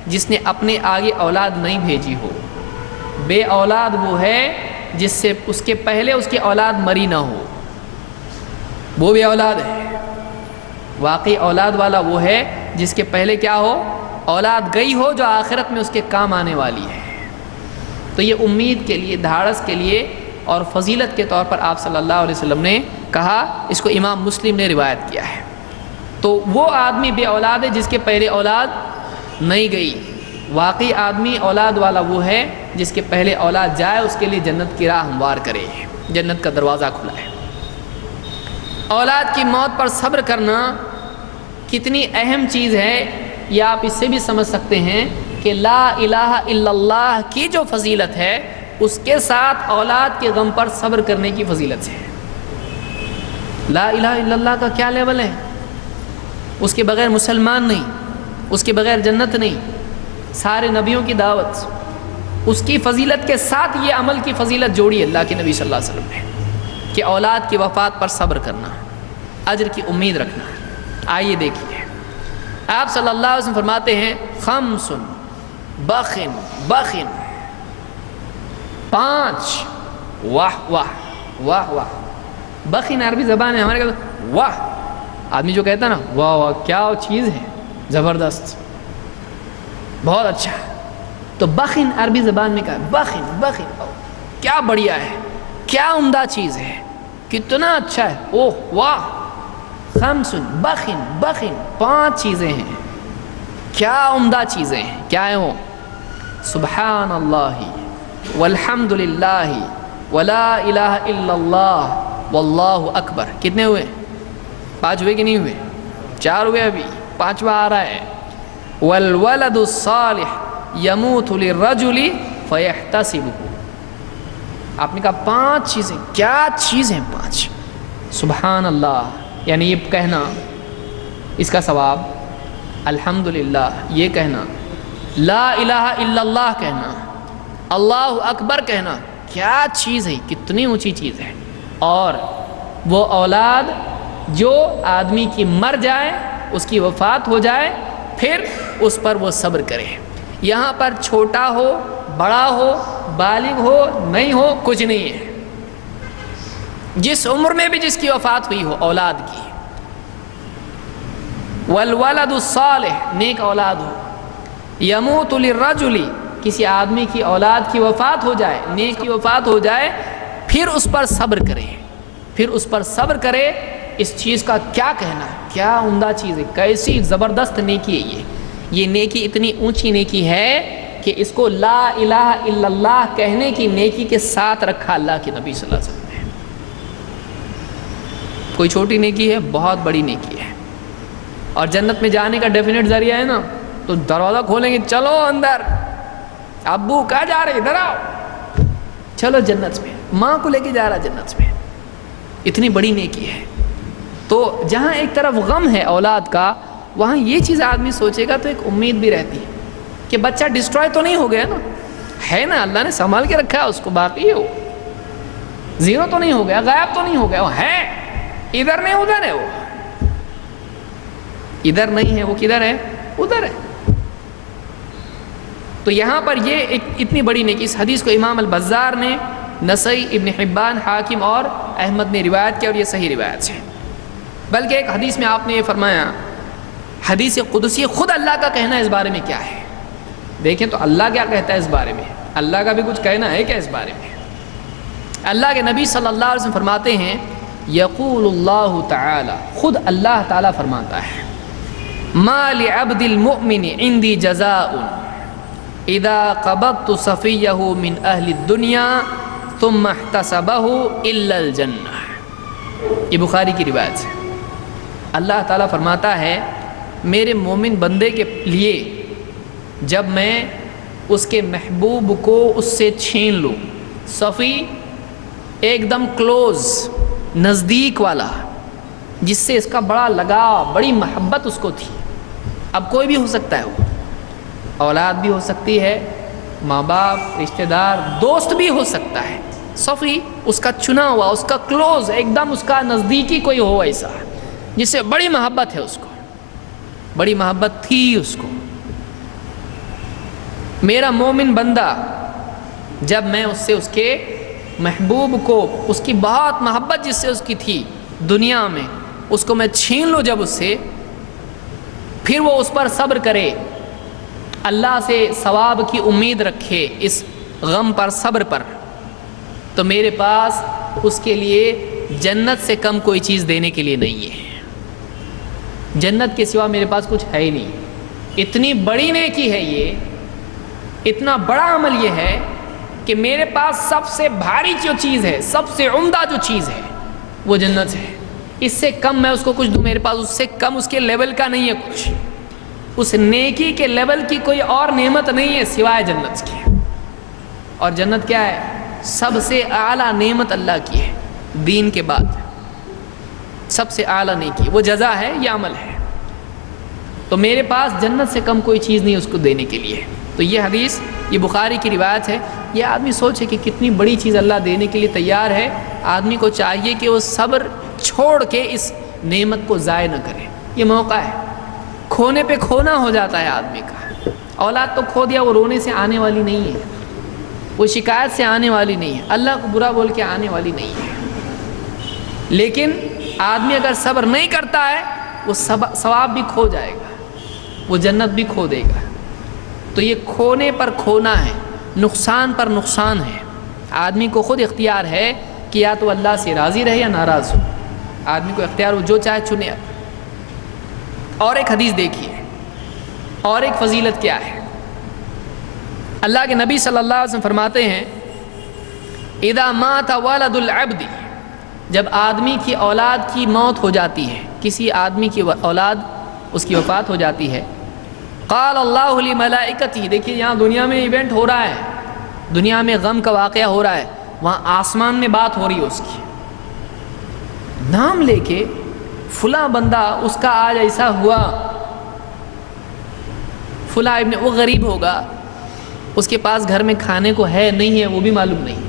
جس نے اپنے آگے اولاد نہیں بھیجی ہو۔ بے اولاد وہ ہے جس سے اس کے پہلے اس کی اولاد مری نہ ہو، وہ بے اولاد ہے۔ واقعی اولاد والا وہ ہے جس کے پہلے کیا ہو؟ اولاد گئی ہو جو آخرت میں اس کے کام آنے والی ہے۔ تو یہ امید کے لیے، دھاڑس کے لیے اور فضیلت کے طور پر آپ صلی اللہ علیہ وسلم نے کہا، اس کو امام مسلم نے روایت کیا ہے۔ تو وہ آدمی بے اولاد ہے جس کے پہلے اولاد نہیں گئی۔ واقعی آدمی اولاد والا وہ ہے جس کے پہلے اولاد جائے، اس کے لیے جنت کی راہ ہموار کرے، جنت کا دروازہ کھلا ہے۔ اولاد کی موت پر صبر کرنا کتنی اہم چیز ہے، یہ آپ اس سے بھی سمجھ سکتے ہیں کہ لا الہ الا اللہ کی جو فضیلت ہے اس کے ساتھ اولاد کے غم پر صبر کرنے کی فضیلت ہے۔ لا الہ الا اللہ کا کیا لیول ہے؟ اس کے بغیر مسلمان نہیں، اس کے بغیر جنت نہیں، سارے نبیوں کی دعوت، اس کی فضیلت کے ساتھ یہ عمل کی فضیلت جوڑی اللہ کے نبی صلی اللہ علیہ وسلم نے کہ اولاد کی وفات پر صبر کرنا، اجر کی امید رکھنا۔ آئیے دیکھیے، آپ صلی اللہ علیہ وسلم فرماتے ہیں خمس بخن بخن، 5 واہ واہ واہ واہ۔ بخن عربی زبان ہے، ہمارے کہتے واہ، آدمی جو کہتا ہے نا واہ واہ کیا چیز ہے، زبردست، بہت اچھا، تو بخن عربی زبان میں کہا بخن بخن، کیا بڑھیا ہے، کیا عمدہ چیز ہے، کتنا اچھا ہے، اوہ واہ۔ خمس بخن بخن، 5 چیزیں ہیں، کیا عمدہ چیزیں ہیں، کیا ہیں وہ؟ سبحان اللہ والحمد للہ ولا الہ الا اللہ واللہ اکبر۔ کتنے ہوئے؟ 5 ہوئے کہ نہیں ہوئے؟ 4 ہوئے، ابھی 5واں آ رہا ہے۔ والولد الصالح یموت للرجل فیحتسبہ۔ آپ نے کہا 5 چیزیں، کیا چیز ہیں 5؟ سبحان اللہ یعنی یہ کہنا، اس کا ثواب، الحمدللہ یہ کہنا، لا الہ الا اللہ کہنا، اللہ اکبر کہنا، کیا چیز ہے، کتنی اونچی چیز ہے۔ اور وہ اولاد جو آدمی کی مر جائے، اس کی وفات ہو جائے، پھر اس پر وہ صبر کرے۔ یہاں پر چھوٹا ہو، بڑا ہو، بالغ ہو، نہیں ہو، کچھ نہیں ہے، جس عمر میں بھی جس کی وفات ہوئی ہو اولاد کی۔ والولد الصالح، نیک اولاد ہو، یموت للرجل، کسی آدمی کی اولاد کی وفات ہو جائے، نیک کی وفات ہو جائے، پھر اس پر صبر کرے، پھر اس پر صبر کرے۔ اس چیز کا کیا کہنا ہے، کیا عمدہ چیز ہے، کیسی زبردست نیکی ہے یہ نیکی اتنی اونچی نیکی ہے کہ اس کو لا الہ الا اللہ کہنے کی نیکی کے ساتھ رکھا اللہ کے نبی صلی اللہ علیہ وسلم نے۔ کوئی چھوٹی نیکی ہے، بہت بڑی نیکی ہے، اور جنت میں جانے کا ڈیفینیٹ ذریعہ ہے نا، تو دروازہ کھولیں گے، چلو اندر، ابو کہاں جا رہے، ادھر آؤ، چلو جنت میں، ماں کو لے کے جا رہا جنت میں، اتنی بڑی نیکی ہے۔ تو جہاں ایک طرف غم ہے اولاد کا، وہاں یہ چیز آدمی سوچے گا تو ایک امید بھی رہتی ہے کہ بچہ ڈسٹروائے تو نہیں ہو گیا نا، ہے نا، اللہ نے سنبھال کے رکھا ہے اس کو، باقی ہے وہ، زیرو تو نہیں ہو گیا، غائب تو نہیں ہو گیا، وہ ہے، ادھر نہیں ادھر ہے، وہ ادھر نہیں ہے، وہ کدھر ہے، ادھر ہے۔ تو یہاں پر یہ ایک اتنی بڑی نیکی، اس حدیث کو امام البزار نے، نسائی، ابن حبان، حاکم اور احمد نے روایت کیا، اور یہ صحیح روایت ہے۔ بلکہ ایک حدیث میں آپ نے یہ فرمایا، حدیث قدسی، خود اللہ کا کہنا اس بارے میں کیا ہے، دیکھیں تو اللہ کیا کہتا ہے اس بارے میں، اللہ کا بھی کچھ کہنا ہے کیا اس بارے میں۔ اللہ کے نبی صلی اللہ علیہ وسلم فرماتے ہیں، یقول اللہ تعالی، خود اللہ تعالی فرماتا ہے، ما لعبد المؤمن عندي جزاء اذا قبضت صفیہ من اہل الدنیا ثم احتسبه الا الجنہ۔ یہ بخاری کی روایت ہے۔ اللہ تعالیٰ فرماتا ہے، میرے مومن بندے کے لیے جب میں اس کے محبوب کو اس سے چھین لوں، صفی ایک دم کلوز، نزدیک والا، جس سے اس کا بڑا لگاؤ، بڑی محبت اس کو تھی، اب کوئی بھی ہو سکتا ہے، وہ اولاد بھی ہو سکتی ہے، ماں باپ، رشتہ دار، دوست بھی ہو سکتا ہے، صفی اس کا چنا ہوا، اس کا کلوز، ایک دم اس کا نزدیکی کوئی ہو ایسا جس سے بڑی محبت ہے، اس کو بڑی محبت تھی اس کو۔ میرا مومن بندہ جب میں اس سے، اس کے محبوب کو، اس کی بہت محبت جس سے اس کی تھی دنیا میں، اس کو میں چھین لوں جب اس سے، پھر وہ اس پر صبر کرے، اللہ سے ثواب کی امید رکھے اس غم پر، صبر پر، تو میرے پاس اس کے لیے جنت سے کم کوئی چیز دینے کے لیے نہیں ہے، جنت کے سوا میرے پاس کچھ ہے ہی نہیں۔ اتنی بڑی نیکی ہے یہ، اتنا بڑا عمل یہ ہے کہ میرے پاس سب سے بھاری جو چیز ہے، سب سے عمدہ جو چیز ہے، وہ جنت ہے، اس سے کم میں اس کو کچھ دوں، میرے پاس اس سے کم اس کے لیول کا نہیں ہے کچھ، اس نیکی کے لیول کی کوئی اور نعمت نہیں ہے سوائے جنت کی۔ اور جنت کیا ہے؟ سب سے اعلیٰ نعمت اللہ کی ہے، دین کے بعد سب سے اعلیٰ نیکی، وہ جزا ہے، یہ عمل ہے، تو میرے پاس جنت سے کم کوئی چیز نہیں اس کو دینے کے لیے۔ تو یہ حدیث، یہ بخاری کی روایت ہے۔ یہ آدمی سوچے کہ کتنی بڑی چیز اللہ دینے کے لیے تیار ہے، آدمی کو چاہیے کہ وہ صبر چھوڑ کے اس نعمت کو ضائع نہ کرے، یہ موقع ہے، کھونے پہ کھونا ہو جاتا ہے آدمی کا، اولاد تو کھو دیا، وہ رونے سے آنے والی نہیں ہے، وہ شکایت سے آنے والی نہیں ہے، اللہ کو برا بول کے آنے والی نہیں ہے، لیکن آدمی اگر صبر نہیں کرتا ہے، وہ ثواب بھی کھو جائے گا، وہ جنت بھی کھو دے گا۔ تو یہ کھونے پر کھونا ہے، نقصان پر نقصان ہے، آدمی کو خود اختیار ہے کہ یا تو اللہ سے راضی رہے یا ناراض ہو، آدمی کو اختیار ہو، جو چاہے چنے۔ اور ایک حدیث دیکھیے، اور ایک فضیلت کیا ہے، اللہ کے نبی صلی اللہ علیہ وسلم فرماتے ہیں، اذا مات ولد العبد، جب آدمی کی اولاد کی موت ہو جاتی ہے، کسی آدمی کی اولاد اس کی وفات ہو جاتی ہے، قال اللہ لملائکتہ، دیکھیے یہاں دنیا میں ایونٹ ہو رہا ہے، دنیا میں غم کا واقعہ ہو رہا ہے، وہاں آسمان میں بات ہو رہی ہے اس کی، نام لے کے فلاں بندہ اس کا آج ایسا ہوا، فلاں ابن، وہ غریب ہوگا، اس کے پاس گھر میں کھانے کو ہے نہیں ہے وہ بھی معلوم نہیں،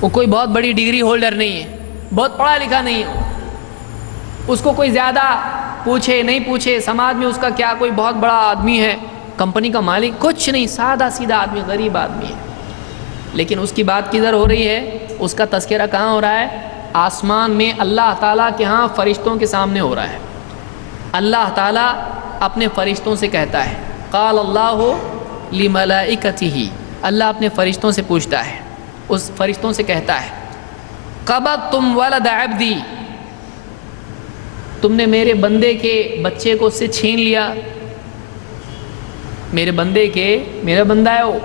وہ کوئی بہت بڑی ڈگری ہولڈر نہیں ہے، بہت پڑھا لکھا نہیں ہے، اس کو کوئی زیادہ پوچھے نہیں پوچھے، سماج میں اس کا کیا کوئی بہت بڑا آدمی ہے، کمپنی کا مالک، کچھ نہیں، سادہ سیدھا آدمی، غریب آدمی ہے، لیکن اس کی بات کدھر ہو رہی ہے، اس کا تذکرہ کہاں ہو رہا ہے؟ آسمان میں اللہ تعالیٰ کے ہاں فرشتوں کے سامنے ہو رہا ہے، اللہ تعالیٰ اپنے فرشتوں سے کہتا ہے، قال اللہ لملائکتہ، اللہ اپنے فرشتوں سے پوچھتا ہے، اس فرشتوں سے کہتا ہے، قبضتم ولد عبدی، تم نے میرے بندے کے بچے کو اس سے چھین لیا، میرے بندہ ہے وہ،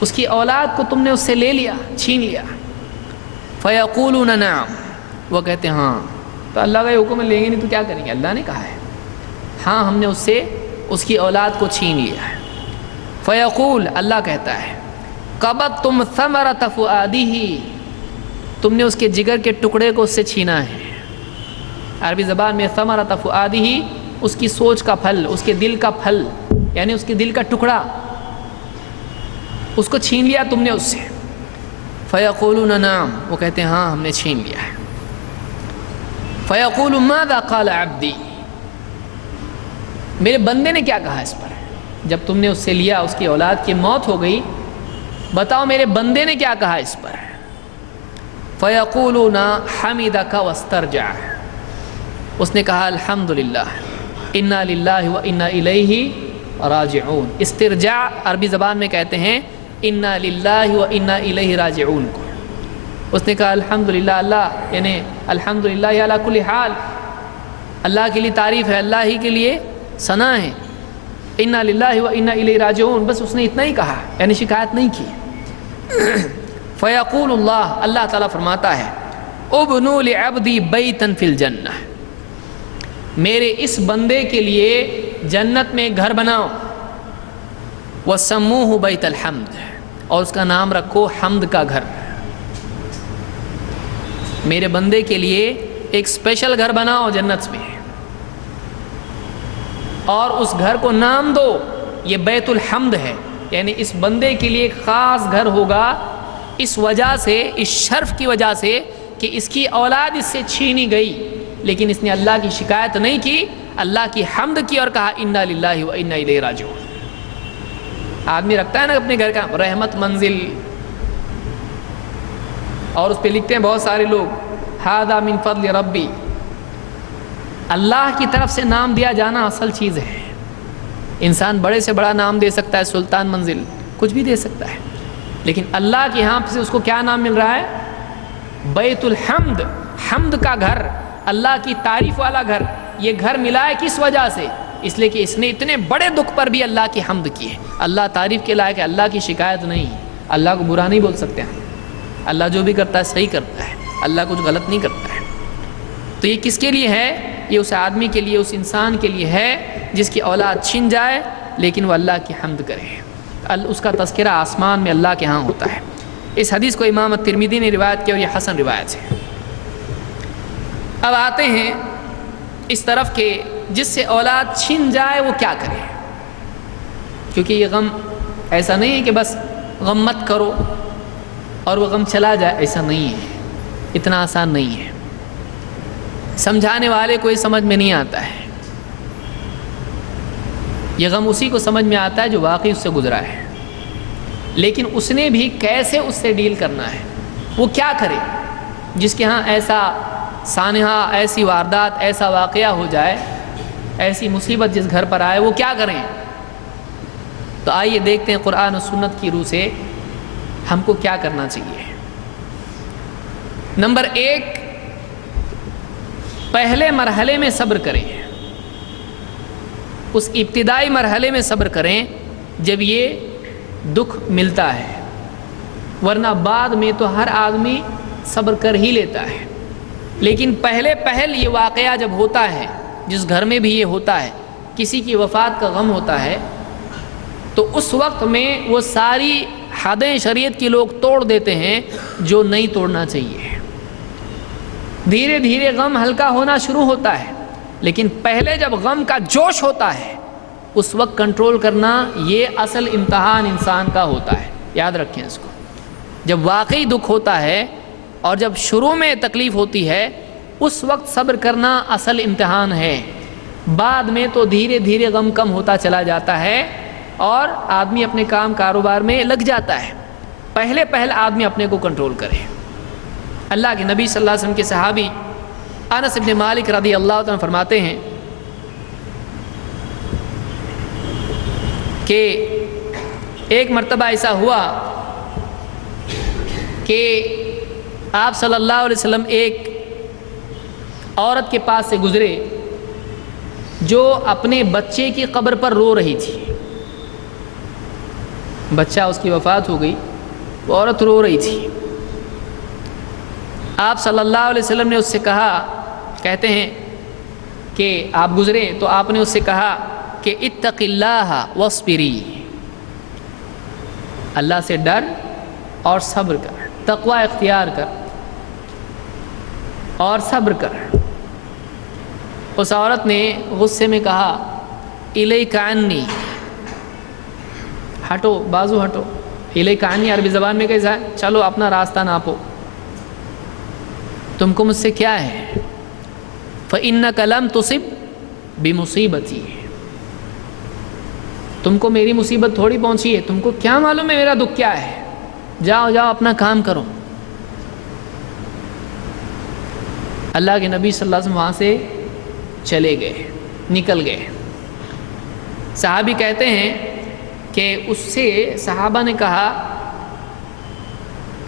اس کی اولاد کو تم نے اس سے لے لیا، چھین لیا۔ فیقولون نعم، وہ کہتے ہیں ہاں۔ تو اللہ کا یہ حکم لیں گے نہیں تو کیا کریں گے؟ اللہ نے کہا ہے ہاں ہم نے اس سے اس کی اولاد کو چھین لیا ہے۔ فیقول، اللہ کہتا ہے قبضتم ثمرۃ فؤادہ، تم نے اس کے جگر کے ٹکڑے کو اس سے چھینا ہے۔ عربی زبان میں ثمرۃ فؤادہ اس کی سوچ کا پھل، اس کے دل کا پھل، یعنی اس کے دل کا ٹکڑا، اس کو چھین لیا تم نے اس سے۔ فیقولون نعم، وہ کہتے ہیں ہاں ہم نے چھین لیا ہے۔ فیقول ماذا قال عبدی، میرے بندے نے کیا کہا اس پر؟ جب تم نے اس سے لیا، اس کی اولاد کی موت ہو گئی، بتاؤ میرے بندے نے کیا کہا اس پر؟ فیقولون حمدک واسترجع، اس نے کہا الحمدللہ، انا للہ و انا الیہ راجعون۔ استرجاع عربی زبان میں کہتے ہیں انا للہ و انا الیہ راجعون کو۔ اس نے کہا الحمدللہ، اللہ یعنی الحمدللہ علی کل حال، اللہ کے لیے تعریف ہے، اللہ ہی کے لیے ثنا ہے، انا للہ و انا الیہ راجعون، بس اس نے اتنا ہی کہا، یعنی شکایت نہیں کی۔ فیقول اللہ، اللہ تعالیٰ فرماتا ہے ابنوا لعبدی بیتا فی الجنہ، میرے اس بندے کے لیے جنت میں گھر بناؤ، وسموہ بیت الحمد، اور اس کا نام رکھو حمد کا گھر۔ میرے بندے کے لیے ایک اسپیشل گھر بناؤ جنت میں، اور اس گھر کو نام دو یہ بیت الحمد ہے، یعنی اس بندے کے لیے ایک خاص گھر ہوگا، اس وجہ سے، اس شرف کی وجہ سے کہ اس کی اولاد اس سے چھینی گئی، لیکن اس نے اللہ کی شکایت نہیں کی، اللہ کی حمد کی اور کہا انا للہ و انا الیہ راجعون۔ آدمی رکھتا ہے نا اپنے گھر کا رحمت منزل، اور اس پہ لکھتے ہیں بہت سارے لوگ ھذا من فضل ربی، اللہ کی طرف سے نام دیا جانا اصل چیز ہے۔ انسان بڑے سے بڑا نام دے سکتا ہے، سلطان منزل کچھ بھی دے سکتا ہے، لیکن اللہ کے ہاں سے اس کو کیا نام مل رہا ہے؟ بیت الحمد، حمد کا گھر، اللہ کی تعریف والا گھر۔ یہ گھر ملا ہے کس وجہ سے؟ اس لیے کہ اس نے اتنے بڑے دکھ پر بھی اللہ کی حمد کی ہے، اللہ تعریف کے لائق ہے، اللہ کی شکایت نہیں، اللہ کو برا نہیں بول سکتے ہیں، اللہ جو بھی کرتا ہے صحیح کرتا ہے، اللہ کچھ غلط نہیں کرتا ہے۔ تو یہ کس کے لیے ہے؟ یہ اس آدمی کے لیے، اس انسان کے لیے ہے جس کی اولاد چھن جائے لیکن وہ اللہ کی حمد کرے، اس کا تذکرہ آسمان میں اللہ کے ہاں ہوتا ہے۔ اس حدیث کو امام ترمذی نے روایت کیا اور یہ حسن روایت ہے۔ اب آتے ہیں اس طرف کہ جس سے اولاد چھن جائے وہ کیا کرے، کیونکہ یہ غم ایسا نہیں ہے کہ بس غم مت کرو اور وہ غم چلا جائے، ایسا نہیں ہے، اتنا آسان نہیں ہے۔ سمجھانے والے کو یہ سمجھ میں نہیں آتا ہے، یہ غم اسی کو سمجھ میں آتا ہے جو واقعی اس سے گزرا ہے، لیکن اس نے بھی کیسے اس سے ڈیل کرنا ہے، وہ کیا کرے۔ جس کے ہاں ایسا سانحہ، ایسی واردات، ایسا واقعہ ہو جائے، ایسی مصیبت جس گھر پر آئے، وہ کیا کریں؟ تو آئیے دیکھتے ہیں قرآن و سنت کی روح سے ہم کو کیا کرنا چاہیے۔ نمبر 1، پہلے مرحلے میں صبر کریں، اس ابتدائی مرحلے میں صبر کریں جب یہ دکھ ملتا ہے، ورنہ بعد میں تو ہر آدمی صبر کر ہی لیتا ہے، لیکن پہل یہ واقعہ جب ہوتا ہے، جس گھر میں بھی یہ ہوتا ہے، کسی کی وفات کا غم ہوتا ہے، تو اس وقت میں وہ ساری حدیں شریعت کی لوگ توڑ دیتے ہیں جو نہیں توڑنا چاہیے۔ دھیرے دھیرے غم ہلکا ہونا شروع ہوتا ہے، لیکن پہلے جب غم کا جوش ہوتا ہے اس وقت کنٹرول کرنا یہ اصل امتحان انسان کا ہوتا ہے، یاد رکھیں اس کو۔ جب واقعی دکھ ہوتا ہے اور جب شروع میں تکلیف ہوتی ہے اس وقت صبر کرنا اصل امتحان ہے، بعد میں تو دھیرے دھیرے غم کم ہوتا چلا جاتا ہے اور آدمی اپنے کام کاروبار میں لگ جاتا ہے۔ پہل آدمی اپنے کو کنٹرول کرے۔ اللہ کے نبی صلی اللہ علیہ وسلم کے صحابی انس بن مالک رضی اللہ عنہ فرماتے ہیں کہ ایک مرتبہ ایسا ہوا کہ آپ صلی اللہ علیہ وسلم ایک عورت کے پاس سے گزرے جو اپنے بچے کی قبر پر رو رہی تھی، بچہ اس کی وفات ہو گئی، وہ عورت رو رہی تھی۔ آپ صلی اللہ علیہ وسلم نے اس سے کہا، کہتے ہیں کہ آپ گزرے تو آپ نے اس سے کہا کہ اتق اللہ واصبری، اللہ سے ڈر اور صبر کر، تقوی اختیار کر اور صبر کر۔ اس عورت نے غصے میں کہا الیک عنی، ہٹو، بازو ہٹو۔ الیک عنی عربی زبان میں کیسا ہے؟ چلو اپنا راستہ ناپو، تم کو مجھ سے کیا ہے؟ فإنک لم تصب بمصیبتی، تم کو میری مصیبت تھوڑی پہنچی ہے، تم کو کیا معلوم ہے میرا دکھ کیا ہے؟ جاؤ جاؤ اپنا کام کرو۔ اللہ کے نبی صلی اللہ علیہ وسلم وہاں سے چلے گئے، نکل گئے۔ صحابی کہتے ہیں کہ اس سے صحابہ نے کہا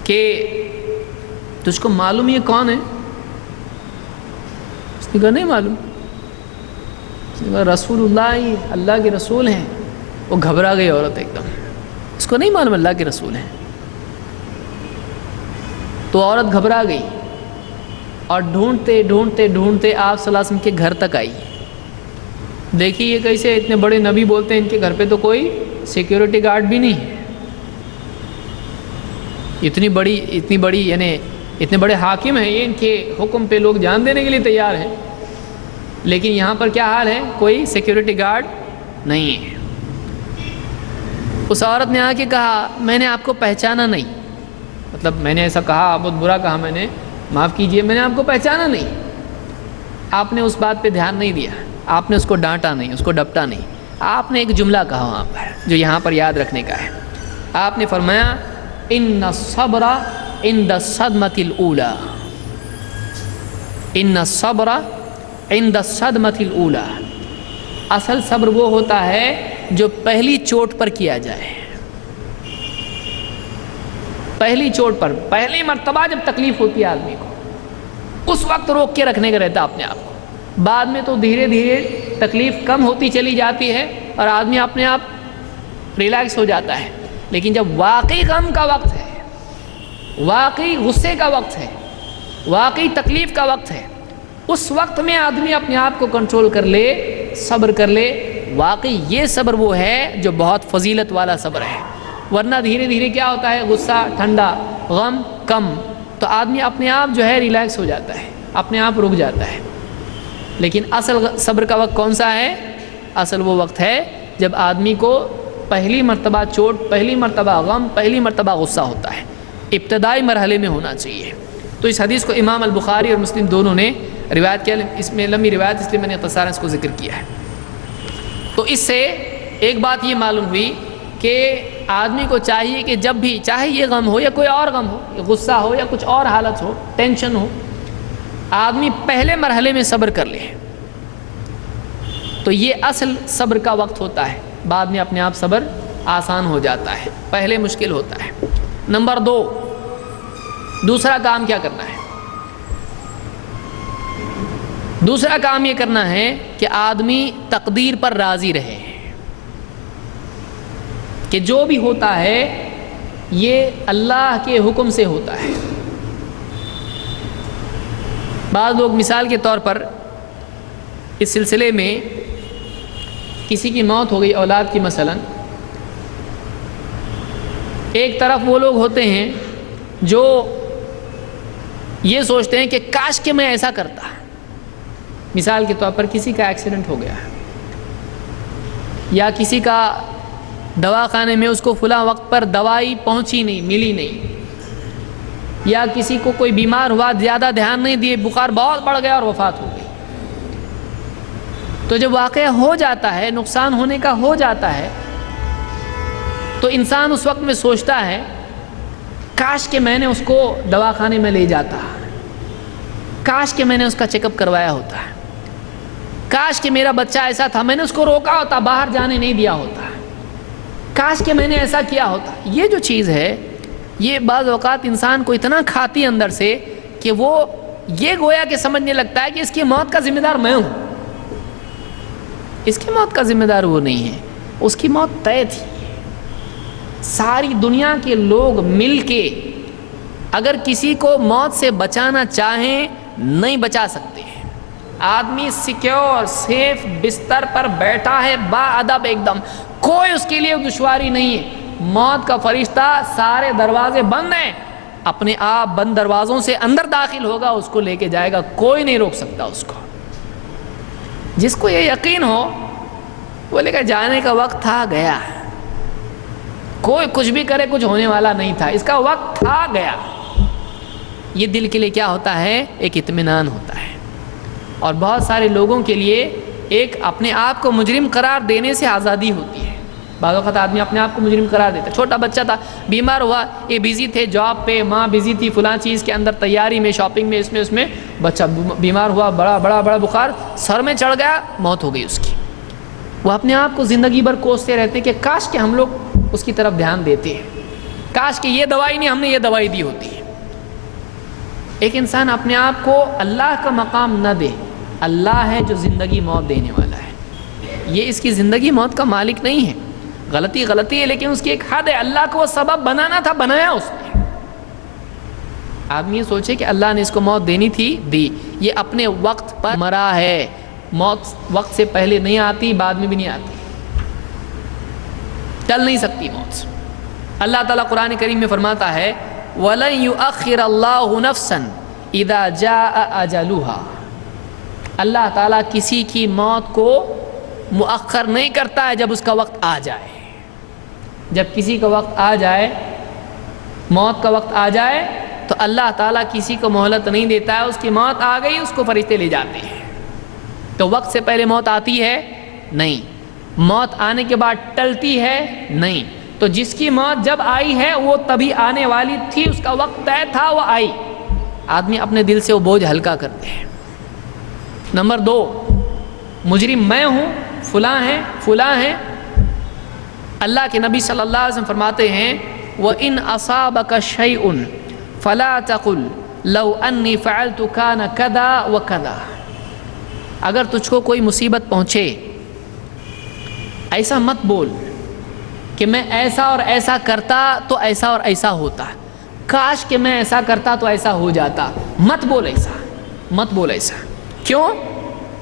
کہ تجھ کو معلوم یہ کون ہے؟ اس نے کہا نہیں معلوم۔ اس نے کہا رسول اللہ، اللہ کے رسول ہیں۔ وہ گھبرا گئی عورت ایک دم، اس کو نہیں معلوم اللہ کے رسول ہیں۔ تو عورت گھبرا گئی اور ڈھونڈتے ڈھونڈتے ڈھونڈتے آپ صلی اللہ علیہ وسلم کے گھر تک آئی۔ دیکھیے یہ کیسے اتنے بڑے نبی بولتے ہیں ان کے گھر پہ تو کوئی سیکیورٹی گارڈ بھی نہیں ہے، اتنی بڑی یعنی اتنے بڑے حاکم ہیں یہ، ان کے حکم پہ لوگ جان دینے کے لیے تیار ہیں، لیکن یہاں پر کیا حال ہے؟ کوئی سیکیورٹی گارڈ نہیں ہے۔ اس عورت نے آ کے کہا میں نے آپ کو پہچانا نہیں، مطلب میں نے ایسا کہا، بہت برا کہا میں نے، معاف کیجئے، میں نے آپ کو پہچانا نہیں۔ آپ نے اس بات پہ دھیان نہیں دیا، آپ نے اس کو ڈانٹا نہیں، اس کو ڈپٹا نہیں، آپ نے ایک جملہ کہا وہاں پر جو یہاں پر یاد رکھنے کا ہے۔ آپ نے فرمایا ان الصبر عند الصدمۃ الاولی، ان الصبر عند الصدمۃ الاولی، اصل صبر وہ ہوتا ہے جو پہلی چوٹ پر کیا جائے، پہلی چوٹ پر، پہلی مرتبہ جب تکلیف ہوتی ہے آدمی کو، اس وقت روک کے رکھنے کا رہتا اپنے آپ کو۔ بعد میں تو دھیرے دھیرے تکلیف کم ہوتی چلی جاتی ہے اور آدمی اپنے آپ ریلیکس ہو جاتا ہے، لیکن جب واقعی غم کا وقت ہے، واقعی غصے کا وقت ہے، واقعی تکلیف کا وقت ہے، اس وقت میں آدمی اپنے آپ کو کنٹرول کر لے، صبر کر لے، واقعی یہ صبر وہ ہے جو بہت فضیلت والا صبر ہے۔ ورنہ دھیرے دھیرے کیا ہوتا ہے؟ غصہ ٹھنڈا، غم کم، تو آدمی اپنے آپ جو ہے ریلیکس ہو جاتا ہے، اپنے آپ رک جاتا ہے۔ لیکن اصل صبر کا وقت کون سا ہے؟ اصل وہ وقت ہے جب آدمی کو پہلی مرتبہ چوٹ، پہلی مرتبہ غم، پہلی مرتبہ غصہ ہوتا ہے، ابتدائی مرحلے میں ہونا چاہیے۔ تو اس حدیث کو امام البخاری اور مسلم دونوں نے روایت کیا، اس میں لمبی روایت اس لیے میں نے اختصاراً اس کو ذکر کیا ہے۔ تو اس سے ایک بات یہ معلوم ہوئی کہ آدمی کو چاہیے کہ جب بھی، چاہے یہ غم ہو یا کوئی اور غم ہو، غصہ ہو یا کچھ اور حالت ہو، ٹینشن ہو، آدمی پہلے مرحلے میں صبر کر لے، تو یہ اصل صبر کا وقت ہوتا ہے۔ بعد میں اپنے آپ صبر آسان ہو جاتا ہے، پہلے مشکل ہوتا ہے۔ نمبر 2، دوسرا کام کیا کرنا ہے؟ دوسرا کام یہ کرنا ہے کہ آدمی تقدیر پر راضی رہے کہ جو بھی ہوتا ہے یہ اللہ کے حکم سے ہوتا ہے۔ بعض لوگ مثال کے طور پر اس سلسلے میں کسی کی موت ہو گئی اولاد کی مثلا، ایک طرف وہ لوگ ہوتے ہیں جو یہ سوچتے ہیں کہ کاش کہ میں ایسا کرتا۔ مثال کے طور پر کسی کا ایکسیڈنٹ ہو گیا یا کسی کا دواخانے میں اس کو فلاں وقت پر دوائی پہنچی نہیں، ملی نہیں، یا کسی کو کوئی بیمار ہوا، زیادہ دھیان نہیں دیے، بخار بہت بڑھ گیا اور وفات ہو گئی۔ تو جب واقعہ ہو جاتا ہے، نقصان ہونے کا ہو جاتا ہے، تو انسان اس وقت میں سوچتا ہے کاش کہ میں نے اس کو دواخانے میں لے جاتا، کاش کہ میں نے اس کا چیک اپ کروایا ہوتا، کاش کہ میرا بچہ ایسا تھا، میں نے اس کو روکا ہوتا، باہر جانے نہیں دیا ہوتا، کاش کہ میں نے ایسا کیا ہوتا۔ یہ جو چیز ہے یہ بعض اوقات انسان کو اتنا کھاتی اندر سے کہ وہ یہ گویا کہ سمجھنے لگتا ہے کہ اس کی موت کا ذمہ دار میں ہوں۔ اس کی موت کا ذمہ دار وہ نہیں ہے، اس کی موت طے تھی، ساری دنیا کے لوگ مل کے اگر کسی کو موت سے بچانا چاہیں نہیں بچا سکتے. آدمی سیکیور سیف بستر پر بیٹھا ہے با ادب ایک دم, کوئی اس کے لیے دشواری نہیں ہے. موت کا فرشتہ سارے دروازے بند ہیں, اپنے آپ بند دروازوں سے اندر داخل ہوگا, اس کو لے کے جائے گا, کوئی نہیں روک سکتا اس کو. جس کو یہ یقین ہو وہ لے کر جانے کا وقت تھا گیا, کوئی کچھ بھی کرے کچھ ہونے والا نہیں تھا, اس کا وقت تھا گیا. یہ دل کے لیے کیا ہوتا ہے؟ ایک اطمینان ہوتا ہے. اور بہت سارے لوگوں کے لیے ایک اپنے آپ کو مجرم قرار دینے سے آزادی ہوتی ہے. بعض اوقات آدمی اپنے آپ کو مجرم قرار دیتا ہے. چھوٹا بچہ تھا, بیمار ہوا, یہ بزی تھے جاب پہ, ماں بزی تھی فلاں چیز کے اندر تیاری میں, شاپنگ میں, اس میں بچہ بیمار ہوا, بڑا بخار سر میں چڑھ گیا, موت ہو گئی اس کی. وہ اپنے آپ کو زندگی بھر کوستے رہتے کہ کاش کہ ہم لوگ اس کی طرف دھیان دیتے ہیں, کاش کہ یہ دوائی نہیں, ہم نے یہ دوائی دی ہوتی ہے. ایک انسان اپنے آپ کو اللہ کا مقام نہ دے. اللہ ہے جو زندگی موت دینے والا ہے, یہ اس کی زندگی موت کا مالک نہیں ہے. غلطی ہے لیکن اس کی ایک حد ہے. اللہ کو وہ سبب بنانا تھا, بنایا اس نے. آدمی یہ سوچے کہ اللہ نے اس کو موت دینی تھی, دی. یہ اپنے وقت پر مرا ہے. موت وقت سے پہلے نہیں آتی, بعد میں بھی نہیں آتی, ٹل نہیں سکتی موت. اللہ تعالیٰ قرآن کریم میں فرماتا ہے وَلَن يُؤَخِّرَ اللَّهُ نَفْسًا إِذَا جَاءَ أَجَلُهَا. اللہ تعالیٰ کسی کی موت کو مؤخر نہیں کرتا ہے جب اس کا وقت آ جائے. جب کسی کا وقت آ جائے, موت کا وقت آ جائے, تو اللہ تعالیٰ کسی کو مہلت نہیں دیتا ہے. اس کی موت آ گئی, اس کو فرشتے لے جاتے ہیں. تو وقت سے پہلے موت آتی ہے نہیں, موت آنے کے بعد ٹلتی ہے نہیں. تو جس کی موت جب آئی ہے وہ تبھی آنے والی تھی, اس کا وقت طے تھا, وہ آئی. آدمی اپنے دل سے وہ بوجھ ہلکا کرتے ہیں. نمبر 2, مجرم میں ہوں, فلاں ہیں. اللہ کے نبی صلی اللہ علیہ وسلم فرماتے ہیں وَإِنْ أَصَابَكَ شَيْءٌ فَلَا تَقُلْ لَوْ أَنِّي فَعَلْتُ كَانَ كَذَا وَكَذَا. اگر تجھ کو کوئی مصیبت پہنچے, ایسا مت بول کہ میں ایسا اور ایسا کرتا تو ایسا اور ایسا ہوتا, کاش کہ میں ایسا کرتا تو ایسا ہو جاتا. مت بول ایسا. کیوں؟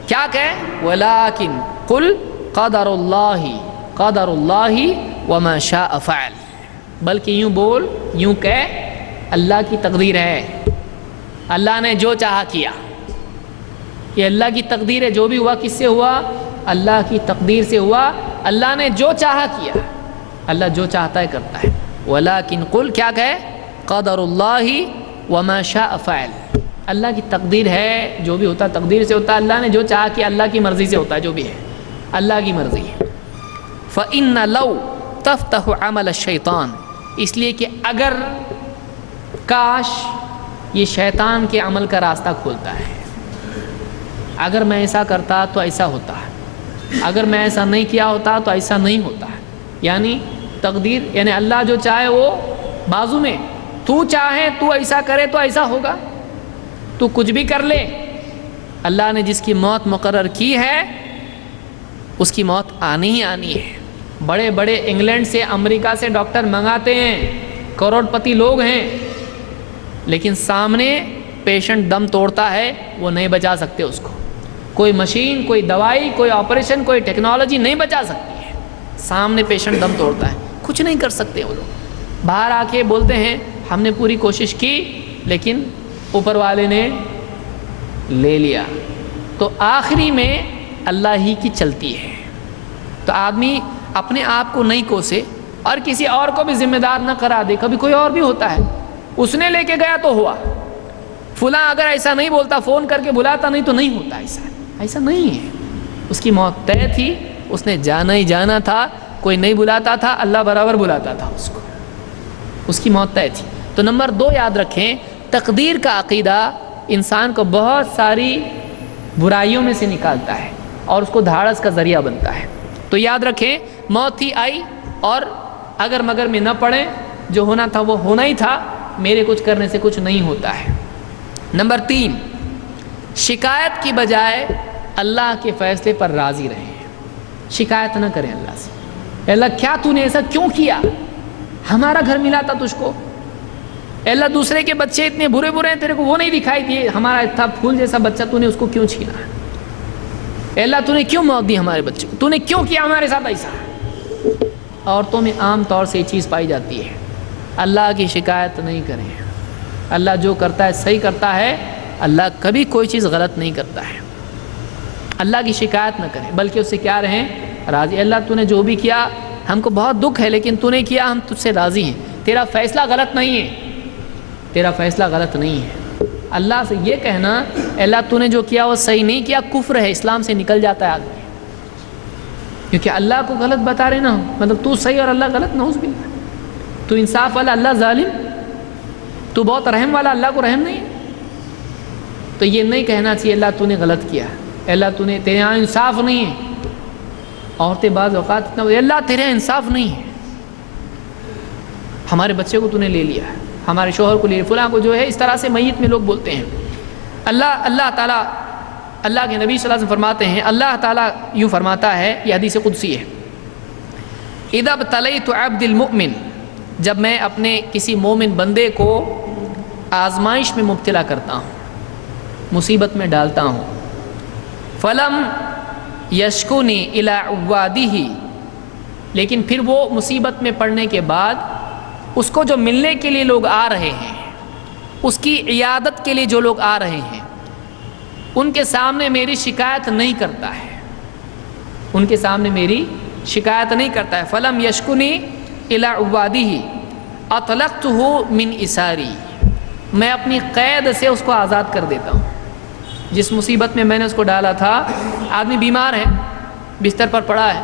کیا کہے؟ وَلَكِنْ قُلْ قَدَرُ اللَّهِ وَمَا شَاءَ فَعَلَ. بلکہ یوں بول, یوں کہہ اللہ کی تقدیر ہے, اللہ نے جو چاہا کیا. یہ اللہ کی تقدیر ہے, جو بھی ہوا کس سے ہوا؟ اللہ کی تقدیر سے ہوا. اللہ نے جو چاہا کیا, اللہ جو چاہتا ہے کرتا ہے. وَلَكِنْ قُلْ, کیا کہے؟ قَدَرُ اللَّهِ وَمَا شَاءَ فَعَلَ. اللہ کی تقدیر ہے, جو بھی ہوتا تقدیر سے ہوتا. اللہ نے جو چاہا کیا, اللہ کی مرضی سے ہوتا ہے, جو بھی ہے اللہ کی مرضی ہے. فَإِنَّ لَوْ تَفْتَحُ عَمَلَ الشَّيْطَانِ. اس لیے کہ اگر, کاش یہ شیطان کے عمل کا راستہ کھولتا ہے. اگر میں ایسا کرتا تو ایسا ہوتا ہے, اگر میں ایسا نہیں کیا ہوتا تو ایسا نہیں ہوتا ہے. یعنی تقدیر, یعنی اللہ جو چاہے وہ بازو میں, تو چاہے تو ایسا کرے تو ایسا ہوگا, تو کچھ بھی کر لے. اللہ نے جس کی موت مقرر کی ہے اس کی موت آنی ہی آنی ہے. بڑے بڑے انگلینڈ سے, امریکہ سے ڈاکٹر منگاتے ہیں, کروڑ پتی لوگ ہیں, لیکن سامنے پیشنٹ دم توڑتا ہے, وہ نہیں بچا سکتے اس کو. کوئی مشین, کوئی دوائی, کوئی آپریشن, کوئی ٹیکنالوجی نہیں بچا سکتی ہے. سامنے پیشنٹ دم توڑتا ہے, کچھ نہیں کر سکتے وہ لوگ. باہر آ کے بولتے ہیں ہم نے پوری کوشش کی لیکن اوپر والے نے لے لیا. تو آخری میں اللہ ہی کی چلتی ہے. تو آدمی اپنے آپ کو نہیں کوسے اور کسی اور کو بھی ذمہ دار نہ قرار دے. کبھی کوئی اور بھی ہوتا ہے, اس نے لے کے گیا تو ہوا. فلاں اگر ایسا نہیں بولتا, فون کر کے بلاتا نہیں تو نہیں ہوتا. ایسا نہیں ہے. اس کی موت طے تھی, اس نے جانا ہی جانا تھا. کوئی نہیں بلاتا تھا, اللہ برابر بلاتا تھا اس کو. اس کی موت طے تھی. تو نمبر 2 یاد رکھیں, تقدیر کا عقیدہ انسان کو بہت ساری برائیوں میں سے نکالتا ہے اور اس کو دھاڑس کا ذریعہ بنتا ہے. تو یاد رکھیں, موت ہی آئی اور اگر مگر میں نہ پڑیں, جو ہونا تھا وہ ہونا ہی تھا, میرے کچھ کرنے سے کچھ نہیں ہوتا ہے. نمبر 3, شکایت کی بجائے اللہ کے فیصلے پر راضی رہیں. شکایت نہ کریں اللہ سے, اللہ کیا تو نے ایسا کیوں کیا, ہمارا گھر ملا تھا تجھ کو، اے اللہ دوسرے کے بچے اتنے برے برے ہیں تیرے کو وہ نہیں دکھائی دیے، ہمارا اتنا پھول جیسا بچہ تو نے اس کو کیوں چھینا؟ اے اللہ تو نے کیوں موت دی ہمارے بچے کو؟ تو نے کیوں کیا ہمارے ساتھ ایسا؟ عورتوں میں عام طور سے یہ چیز پائی جاتی ہے۔ اللہ کی شکایت نہیں کریں، اللہ جو کرتا ہے صحیح کرتا ہے، اللہ کبھی کوئی چیز غلط نہیں کرتا ہے۔ اللہ کی شکایت نہ کریں بلکہ اس سے کیا رہیں؟ راضی۔ اللہ تو نے جو بھی کیا ہم کو بہت دکھ ہے لیکن تو نے کیا ہم تجھ سے راضی ہیں، تیرا فیصلہ غلط نہیں ہے، تیرا فیصلہ غلط نہیں ہے۔ اللہ سے یہ کہنا اللہ تو نے جو کیا وہ صحیح نہیں کیا، کفر ہے، اسلام سے نکل جاتا ہے آدمی، کیونکہ اللہ کو غلط بتا رہے نا، مطلب تو صحیح اور اللہ غلط، نعوذ باللہ۔ تو انصاف والا اللہ ظالم، تو بہت رحم والا اللہ کو رحم نہیں ہے۔ تو یہ نہیں کہنا چاہیے اللہ تو نے غلط کیا، اللہ تو نے تیرے یہاں انصاف نہیں ہے۔ عورتیں بعض اوقات اتنا اللہ تیرے یہاں انصاف نہیں ہے، ہمارے بچے کو تو نے لے لیا، ہمارے شوہر کو لے لیا، فلاں کو جو ہے، اس طرح سے میت میں لوگ بولتے ہیں۔ اللہ تعالیٰ، اللہ کے نبی صلی اللہ علیہ وسلم فرماتے ہیں، اللہ تعالیٰ یوں فرماتا ہے، یہ حدیث قدسی ہے، اذا ابتلیت عبد المؤمن، جب میں اپنے کسی مومن بندے کو آزمائش میں مبتلا کرتا ہوں، مصیبت میں ڈالتا ہوں، فلم یشکونی الی عوادہ، لیکن پھر وہ مصیبت میں پڑنے کے بعد اس کو جو ملنے کے لیے لوگ آ رہے ہیں، اس کی عیادت کے لیے جو لوگ آ رہے ہیں، ان کے سامنے میری شکایت نہیں کرتا ہے، ان کے سامنے میری شکایت نہیں کرتا ہے، فلم یشکونی الی عوادہ اطلقتہ من اساری، میں اپنی قید سے اس کو آزاد کر دیتا ہوں۔ جس مصیبت میں میں نے اس کو ڈالا تھا، آدمی بیمار ہے، بستر پر پڑا ہے،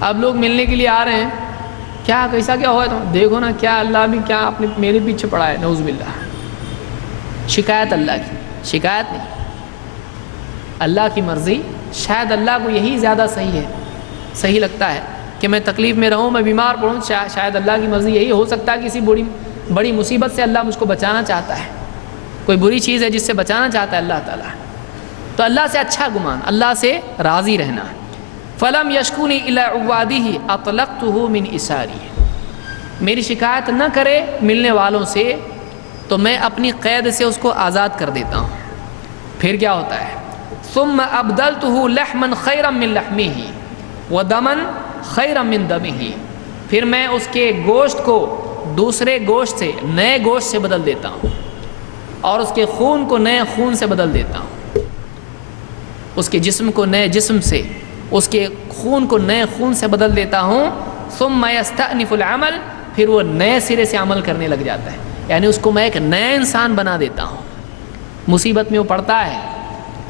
اب لوگ ملنے کے لیے آ رہے ہیں، کیا کیسا کیا ہوا ہے، تو دیکھو نا کیا اللہ بھی کیا اپنے میرے پیچھے پڑا ہے، نعوذ باللہ۔ شکایت اللہ کی، شکایت نہیں، اللہ کی مرضی، شاید اللہ کو یہی زیادہ صحیح ہے، صحیح لگتا ہے کہ میں تکلیف میں رہوں، میں بیمار پڑوں، شاید اللہ کی مرضی یہی ہو سکتا ہے، کسی بڑی مصیبت سے اللہ مجھ کو بچانا چاہتا ہے، کوئی بری چیز ہے جس سے بچانا چاہتا ہے اللہ تعالیٰ۔ تو اللہ سے اچھا گمان، اللہ سے راضی رہنا۔ فلم یشکونی الی عوادہ اطلقتہ من اساری، میری شکایت نہ کرے ملنے والوں سے تو میں اپنی قید سے اس کو آزاد کر دیتا ہوں۔ پھر کیا ہوتا ہے؟ ثم ابدلتہ لحما خیرا من لحمہ ودما خیرا من دمہ، پھر میں اس کے گوشت کو دوسرے گوشت سے، نئے گوشت سے بدل دیتا ہوں، اور اس کے خون کو نئے خون سے بدل دیتا ہوں، اس کے جسم کو نئے جسم سے، اس کے خون کو نئے خون سے بدل دیتا ہوں۔ ثم یستأنف العمل، پھر وہ نئے سرے سے عمل کرنے لگ جاتا ہے، یعنی اس کو میں ایک نئے انسان بنا دیتا ہوں۔ مصیبت میں وہ پڑتا ہے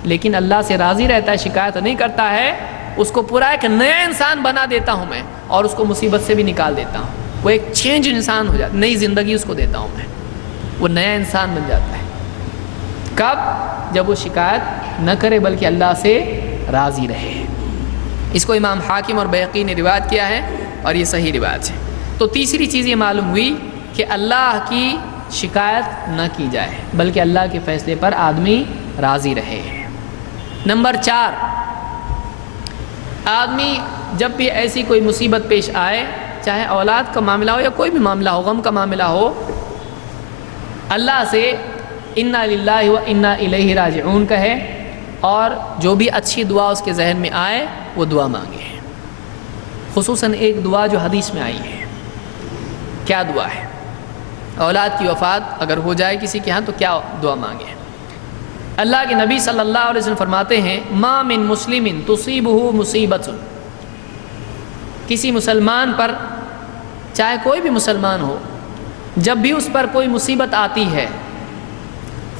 لیکن اللہ سے راضی رہتا ہے، شکایت نہیں کرتا ہے، اس کو پورا ایک نیا انسان بنا دیتا ہوں میں، اور اس کو مصیبت سے بھی نکال دیتا ہوں، وہ ایک چینج انسان ہو جاتا، نئی زندگی اس کو دیتا ہوں میں، وہ نیا انسان بن جاتا ہے۔ کب؟ جب وہ شکایت نہ کرے بلکہ اللہ سے راضی رہے۔ اس کو امام حاکم اور بیہقی نے روایت کیا ہے اور یہ صحیح روایت ہے۔ تو تیسری چیز یہ معلوم ہوئی کہ اللہ کی شکایت نہ کی جائے بلکہ اللہ کے فیصلے پر آدمی راضی رہے۔ نمبر 4، آدمی جب بھی ایسی کوئی مصیبت پیش آئے، چاہے اولاد کا معاملہ ہو یا کوئی بھی معاملہ ہو، غم کا معاملہ ہو، اللہ سے انا للہ و انا الیہ راجعون کہے، اور جو بھی اچھی دعا اس کے ذہن میں آئے وہ دعا مانگے۔ خصوصاً ایک دعا جو حدیث میں آئی ہے، کیا دعا ہے؟ اولاد کی وفات اگر ہو جائے کسی کے ہاں تو کیا دعا مانگے؟ اللہ کے نبی صلی اللہ علیہ وسلم فرماتے ہیں، ما من مسلم تصیبہ مصیبت، کسی مسلمان پر، چاہے کوئی بھی مسلمان ہو، جب بھی اس پر کوئی مصیبت آتی ہے،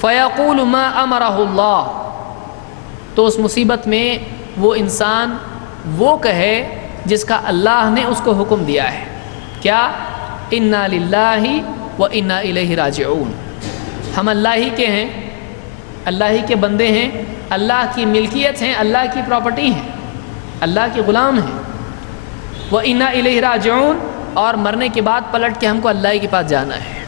فیقول ما امرہ اللہ، تو اس مصیبت میں وہ انسان وہ کہے جس کا اللہ نے اس کو حکم دیا ہے، کیا؟ انا للہ و انا الیہ راجعون، ہم اللہ ہی کے ہیں، اللہ ہی کے بندے ہیں، اللہ کی ملکیت ہیں، اللہ کی پراپرٹی ہیں، اللہ کے غلام ہیں، وَإِنَّا إِلَيْهِ رَاجِعُونَ، اور مرنے کے بعد پلٹ کے ہم کو اللہ کے پاس جانا ہے۔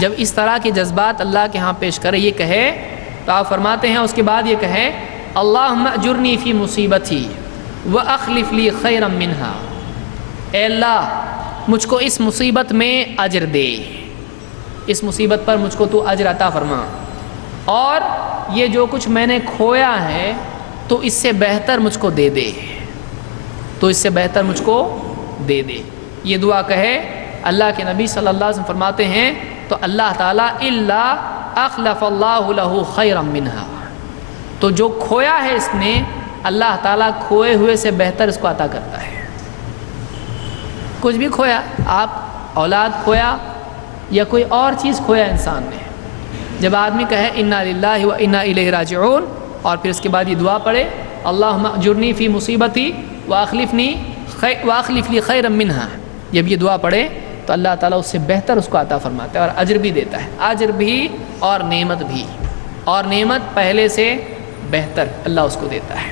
جب اس طرح کے جذبات اللہ کے ہاں پیش کرے، یہ کہے تو آپ فرماتے ہیں اس کے بعد یہ کہے، اللہم اجرنی فی مصیبتی وَأَخْلِفْ لِي خَيْرًا مِنْهَا، اے اللہ مجھ کو اس مصیبت میں اجر دے، اس مصیبت پر مجھ کو تو اجر عطا فرما، اور یہ جو کچھ میں نے کھویا ہے تو اس سے بہتر مجھ کو دے دے، تو اس سے بہتر مجھ کو دے دے۔ یہ دعا کہے اللہ کے نبی صلی اللہ علیہ وسلم فرماتے ہیں تو اللہ تعالیٰ الا اخلف اللہ لہ خیرا منہا، تو جو کھویا ہے اس نے اللہ تعالیٰ کھوئے ہوئے سے بہتر اس کو عطا کرتا ہے۔ کچھ بھی کھویا، آپ اولاد کھویا یا کوئی اور چیز کھویا انسان نے، جب آدمی کہے انا للہ و انا الیہ راجعون اور پھر اس کے بعد یہ دعا پڑھے اللہم اجرنی فی مصیبتی واخلف لی خیرا منہا، جب یہ دعا پڑھے تو اللہ تعالیٰ اس سے بہتر اس کو عطا فرماتا ہے اور اجر بھی دیتا ہے، اجر بھی اور نعمت بھی، اور نعمت پہلے سے بہتر اللہ اس کو دیتا ہے۔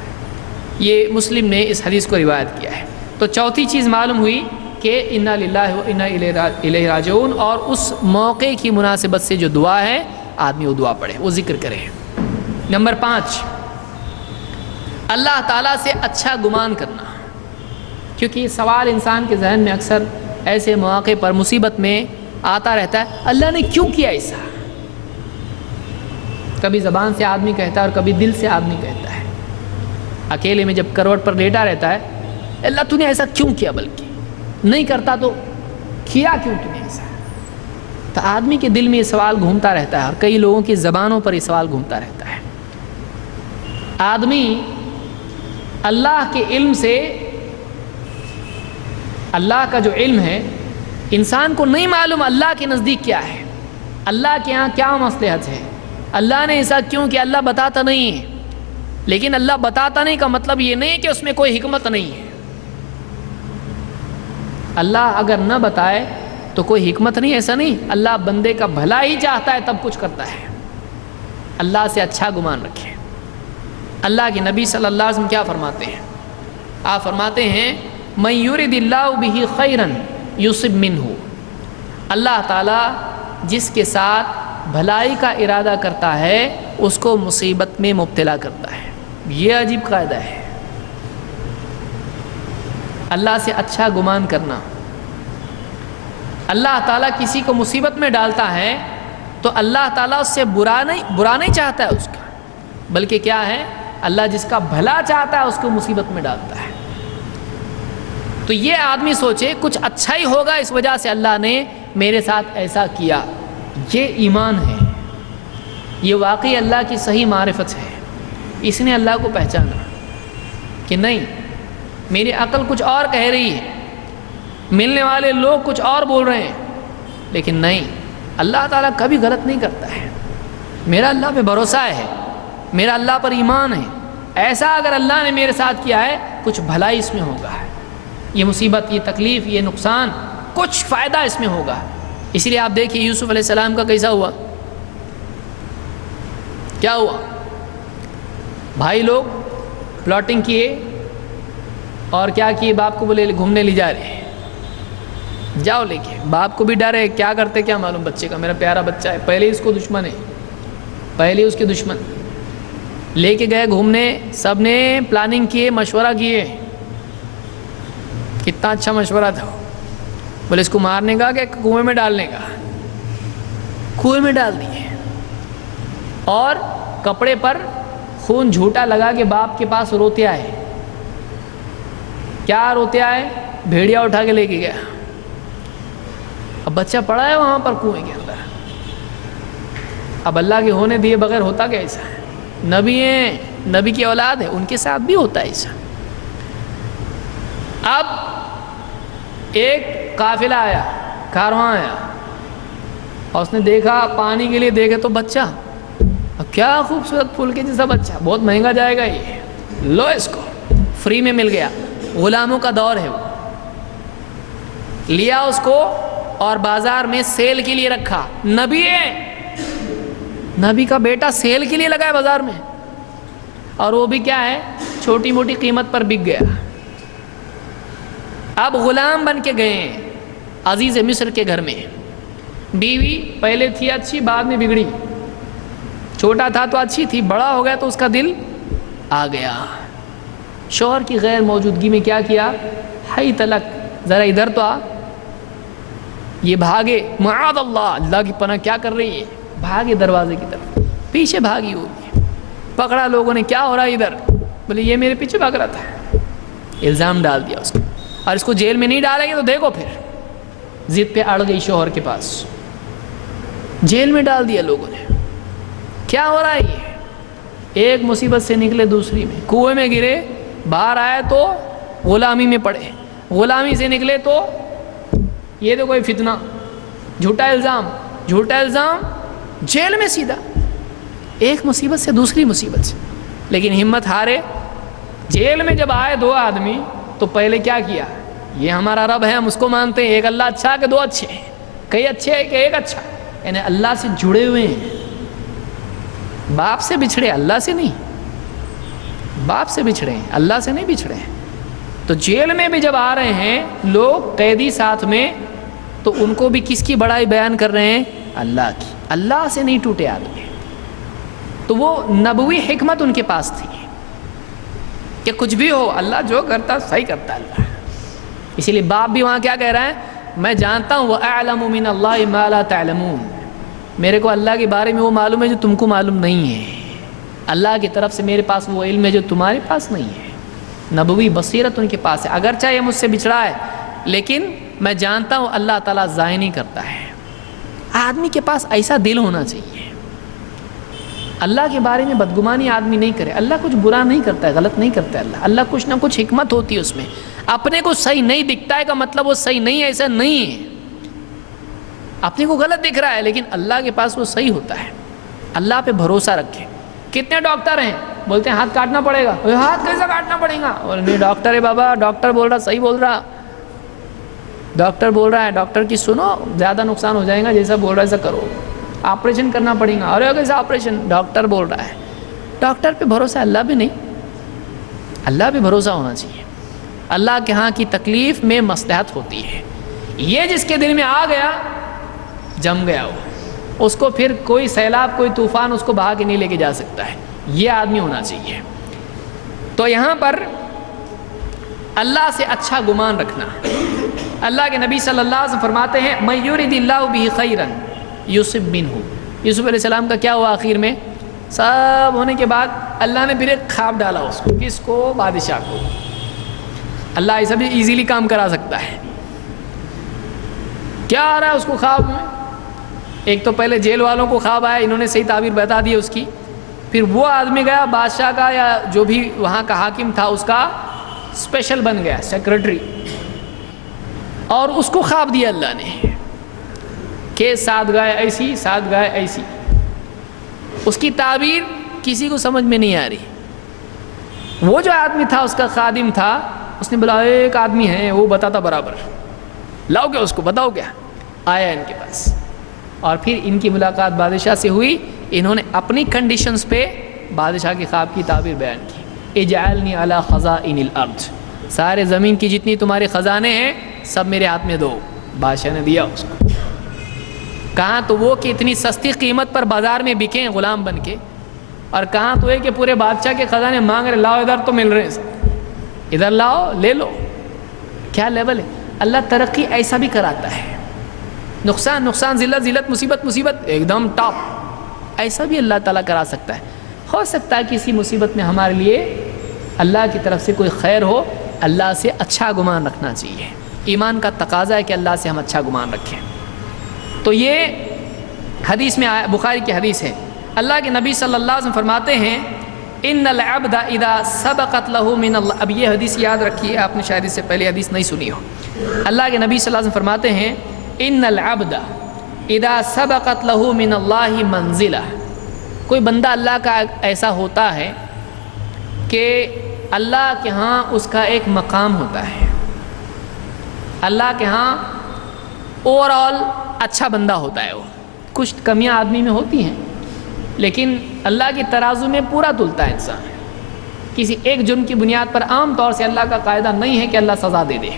یہ مسلم نے اس حدیث کو روایت کیا ہے۔ تو چوتھی چیز معلوم ہوئی کہ انا للہ و انا الیہ راجعون، اور اس موقع کی مناسبت سے جو دعا ہے آدمی وہ دعا پڑھے، وہ ذکر کرے۔ نمبر 5، اللہ تعالیٰ سے اچھا گمان کرنا، کیونکہ یہ سوال انسان کے ذہن میں اکثر ایسے مواقع پر مصیبت میں آتا رہتا ہے، اللہ نے کیوں کیا ایسا؟ کبھی زبان سے آدمی کہتا ہے اور کبھی دل سے آدمی کہتا ہے، اکیلے میں جب کروٹ پر لیٹا رہتا ہے اللہ تو نے ایسا کیوں کیا، بلکہ نہیں کرتا تو کیا کیوں تو نے ایسا؟ تو آدمی کے دل میں یہ سوال گھومتا رہتا ہے اور کئی لوگوں کی زبانوں پر یہ سوال گھومتا رہتا ہے۔ آدمی اللہ کے علم سے، اللہ کا جو علم ہے انسان کو نہیں معلوم اللہ کے نزدیک کیا ہے، اللہ کے ہاں کیا مصلحت ہے، اللہ نے ایسا کیوں کیا، اللہ بتاتا نہیں ہے۔ لیکن اللہ بتاتا نہیں کا مطلب یہ نہیں کہ اس میں کوئی حکمت نہیں ہے۔ اللہ اگر نہ بتائے تو کوئی حکمت نہیں، ایسا نہیں، اللہ بندے کا بھلا ہی چاہتا ہے تب کچھ کرتا ہے۔ اللہ سے اچھا گمان رکھیں۔ اللہ کے نبی صلی اللہ علیہ وسلم کیا فرماتے ہیں؟ آپ فرماتے ہیں من یرد اللہ بہ خیرا یصب منہ، اللہ تعالیٰ جس کے ساتھ بھلائی کا ارادہ کرتا ہے اس کو مصیبت میں مبتلا کرتا ہے۔ یہ عجیب قاعدہ ہے، اللہ سے اچھا گمان کرنا۔ اللہ تعالیٰ کسی کو مصیبت میں ڈالتا ہے تو اللہ تعالیٰ اس سے برا نہیں چاہتا ہے اس کا، بلکہ کیا ہے، اللہ جس کا بھلا چاہتا ہے اس کو مصیبت میں ڈالتا ہے۔ تو یہ آدمی سوچے کچھ اچھا ہی ہوگا اس وجہ سے اللہ نے میرے ساتھ ایسا کیا، یہ ایمان ہے، یہ واقعی اللہ کی صحیح معرفت ہے۔ اس نے اللہ کو پہچانا کہ نہیں، میری عقل کچھ اور کہہ رہی ہے، ملنے والے لوگ کچھ اور بول رہے ہیں، لیکن نہیں، اللہ تعالیٰ کبھی غلط نہیں کرتا ہے، میرا اللہ پہ بھروسہ ہے، میرا اللہ پر ایمان ہے، ایسا اگر اللہ نے میرے ساتھ کیا ہے کچھ بھلائی اس میں ہوگا، یہ مصیبت، یہ تکلیف، یہ نقصان، کچھ فائدہ اس میں ہوگا۔ اس لیے آپ دیکھیے یوسف علیہ السلام کا کیسا ہوا، کیا ہوا، بھائی لوگ پلاٹنگ کیے اور کیا کیے، باپ کو بولے گھومنے لے جا رہے، جاؤ لے کے، باپ کو بھی ڈر ہے، کیا کرتے کیا معلوم، بچے کا، میرا پیارا بچہ ہے، پہلے اس کو دشمن ہے، پہلے اس کے دشمن، لے کے گئے گھومنے، سب نے پلاننگ کیے، مشورہ کیے، کتنا اچھا مشورہ تھا، بولے اس کو مارنے کا کہ کنویں میں ڈالنے کا، کنویں میں ڈال دیے، اور کپڑے پر خون جھوٹا لگا کے باپ کے پاس روتے آئے، کیا روتے آئے، بھیڑیا اٹھا کے لے کے گیا، اب بچہ پڑا ہے وہاں پر کنویں کے اندر، اب اللہ کے ہونے دیے بغیر ہوتا کیا ایسا ہے، نبی ہیں، نبی کی اولاد ہے، ان کے ساتھ بھی ہوتا ہے ایسا۔ اب ایک قافلہ آیا، کارواں آیا، اور اس نے دیکھا پانی کے لیے دیکھے تو بچہ، اب کیا خوبصورت پھول کے جیسا بچہ، بہت مہنگا جائے گا یہ، لو اس کو، فری میں مل گیا، غلاموں کا دور ہے، وہ لیا اس کو اور بازار میں سیل کے لیے رکھا، نبی ہے، نبی کا بیٹا سیل کے لیے لگا ہے بازار میں، اور وہ بھی کیا ہے، چھوٹی موٹی قیمت پر بک گیا۔ اب غلام بن کے گئے عزیز مصر کے گھر میں، بیوی پہلے تھی اچھی، بعد میں بگڑی، چھوٹا تھا تو اچھی تھی، بڑا ہو گیا تو اس کا دل آ گیا، شوہر کی غیر موجودگی میں کیا کیا، ہائی تلک، ذرا ادھر تو آ، یہ بھاگے معاذ اللہ کی پناہ کیا کر رہی ہے، بھاگے دروازے کی طرف، پیچھے بھاگی ہوگی، پکڑا لوگوں نے، کیا ہو رہا ہے ادھر، بولے یہ میرے پیچھے بھاگ رہا تھا، الزام ڈال دیا اس کو، اور اس کو جیل میں نہیں ڈالیں گے تو دیکھو پھر، ضد پہ اڑ گئی شوہر کے پاس، جیل میں ڈال دیا لوگوں نے، کیا ہو رہا ہے یہ، ایک مصیبت سے نکلے دوسری میں، کنویں میں گرے، باہر آئے تو غلامی میں پڑے، غلامی سے نکلے تو یہ تو کوئی فتنہ، جھوٹا الزام، جیل میں سیدھا، ایک مصیبت سے دوسری مصیبت سے، لیکن ہمت ہارے، جیل میں جب آئے دو آدمی تو پہلے کیا کیا، یہ ہمارا رب ہے، ہم اس کو مانتے ہیں، ایک اللہ اچھا کہ دو اچھے، کئی اچھے ہیں کہ ایک اچھا، یعنی اللہ سے جڑے ہوئے ہیں، باپ سے بچھڑے، اللہ سے نہیں، باپ سے بچھڑے ہیں، اللہ سے نہیں بچھڑے ہیں، تو جیل میں بھی جب آ رہے ہیں لوگ قیدی ساتھ میں، تو ان کو بھی کس کی بڑائی بیان کر رہے ہیں، اللہ کی، اللہ سے نہیں ٹوٹے آدمی، تو وہ نبوی حکمت ان کے پاس تھی کہ کچھ بھی ہو اللہ جو کرتا صحیح کرتا اللہ، اسی لیے باپ بھی وہاں کیا کہہ رہا ہے، میں جانتا ہوں وَأَعْلَمُ مِنَ اللَّهِ مَا لَا تَعْلَمُونَ، میرے کو اللہ کے بارے میں وہ معلوم ہے جو تم کو معلوم نہیں ہے، اللہ کی طرف سے میرے پاس وہ علم ہے جو تمہارے پاس نہیں ہے، نبوی بصیرت ان کے پاس ہے، اگرچہ یہ مجھ سے بچھڑا ہے لیکن میں جانتا ہوں اللہ تعالیٰ ضائع نہیں کرتا ہے، آدمی کے پاس ایسا دل ہونا چاہیے، اللہ کے بارے میں بدگمانی آدمی نہیں کرے، اللہ کچھ برا نہیں کرتا ہے، غلط نہیں کرتا ہے، اللہ کچھ نہ کچھ حکمت ہوتی ہے اس میں، اپنے کو صحیح نہیں دکھتا ہے کا مطلب وہ صحیح نہیں ہے، ایسا نہیں ہے، اپنے کو غلط دکھ رہا ہے لیکن اللہ کے پاس وہ صحیح ہوتا ہے، اللہ پہ بھروسہ رکھے، کتنے ڈاکٹر ہیں بولتے ہیں ہاتھ کاٹنا پڑے گا، ہاتھ کیسا کاٹنا پڑے گا، اور نہیں ڈاکٹر ہے بابا، ڈاکٹر بول رہا صحیح بول رہا، ڈاکٹر بول رہا ہے، ڈاکٹر کی سنو، زیادہ نقصان ہو جائے گا، جیسا بول رہا ہے ایسا کرو، آپریشن کرنا پڑے گا، ارے کیسا آپریشن، ڈاکٹر بول رہا ہے، ڈاکٹر پہ بھروسہ، اللہ پہ نہیں، اللہ پہ بھروسہ ہونا چاہیے، اللہ کے ہاں کی تکلیف میں مصلحت ہوتی ہے، یہ جس کے دل میں آ گیا جم گیا وہ، اس کو پھر کوئی سیلاب کوئی طوفان اس کو بہا کے نہیں لے کے جا سکتا ہے، یہ آدمی ہونا چاہیے، تو یہاں پر اللہ سے اچھا گمان رکھنا، اللہ کے نبی صلی اللہ علیہ وسلم فرماتے ہیں مَن یُرِدِ اللَّهُ بِهِ خَیْرًا یُصِب مِنْهُ، یوسف علیہ السلام کا کیا ہوا آخر میں، سب ہونے کے بعد اللہ نے پھر ایک خواب ڈالا اس کو، کس کو، بادشاہ کو، اللہ ایسا بھی ایزیلی کام کرا سکتا ہے، کیا آ رہا ہے اس کو خواب میں، ایک تو پہلے جیل والوں کو خواب آیا، انہوں نے صحیح تعبیر بتا دی اس کی، پھر وہ آدمی گیا بادشاہ کا یا جو بھی وہاں کا حاکم تھا اس کا اسپیشل بن گیا سیکرٹری، اور اس کو خواب دیا اللہ نے کہ 7 گائے ایسی 7 گائے ایسی، اس کی تعبیر کسی کو سمجھ میں نہیں آ رہی، وہ جو آدمی تھا اس کا خادم تھا، اس نے بولا ایک آدمی ہے وہ بتاتا برابر، لاؤ کیا اس کو، بتاؤ کیا، آیا ان کے پاس، اور پھر ان کی ملاقات بادشاہ سے ہوئی، انہوں نے اپنی کنڈیشنز پہ بادشاہ کی خواب کی تعبیر بیان کی، اجعلنی علی خزائن الارض، سارے زمین کی جتنی تمہارے خزانے ہیں سب میرے ہاتھ میں دو، بادشاہ نے دیا اس کو، کہاں تو وہ کہ اتنی سستی قیمت پر بازار میں بکیں غلام بن کے، اور کہاں تو ہے کہ پورے بادشاہ کے خزانے مانگ رہے، لاؤ ادھر تو مل رہے ہیں سب، ادھر لاؤ لے لو، کیا لیول ہے، اللہ ترقی ایسا بھی کراتا ہے، نقصان نقصان، ذلت ذلت، مصیبت مصیبت، ایک دم ٹاپ، ایسا بھی اللہ تعالیٰ کرا سکتا ہے، ہو سکتا ہے کسی مصیبت میں ہمارے لیے اللہ کی طرف سے کوئی خیر ہو، اللہ سے اچھا گمان رکھنا چاہیے، ایمان کا تقاضا ہے کہ اللہ سے ہم اچھا گمان رکھیں، تو یہ حدیث میں آیا، بخاری کی حدیث ہے، اللہ کے نبی صلی اللہ علیہ وسلم فرماتے ہیں ان العبد اذا سبقت له من اللہ، اب یہ حدیث یاد رکھیے، آپ نے شاید اس سے پہلے حدیث نہیں سنی ہو، اللہ کے نبی صلی اللہ علیہ وسلم فرماتے ہیں ان العبد اذا سبقت له من اللہ منزلہ، کوئی بندہ اللہ کا ایسا ہوتا ہے کہ اللہ کے ہاں اس کا ایک مقام ہوتا ہے، اللہ کے ہاں اوور آل اچھا بندہ ہوتا ہے، وہ کچھ کمیاں آدمی میں ہوتی ہیں لیکن اللہ کی ترازو میں پورا تلتا ہے انسان، کسی ایک جرم کی بنیاد پر عام طور سے اللہ کا قاعدہ نہیں ہے کہ اللہ سزا دے دے،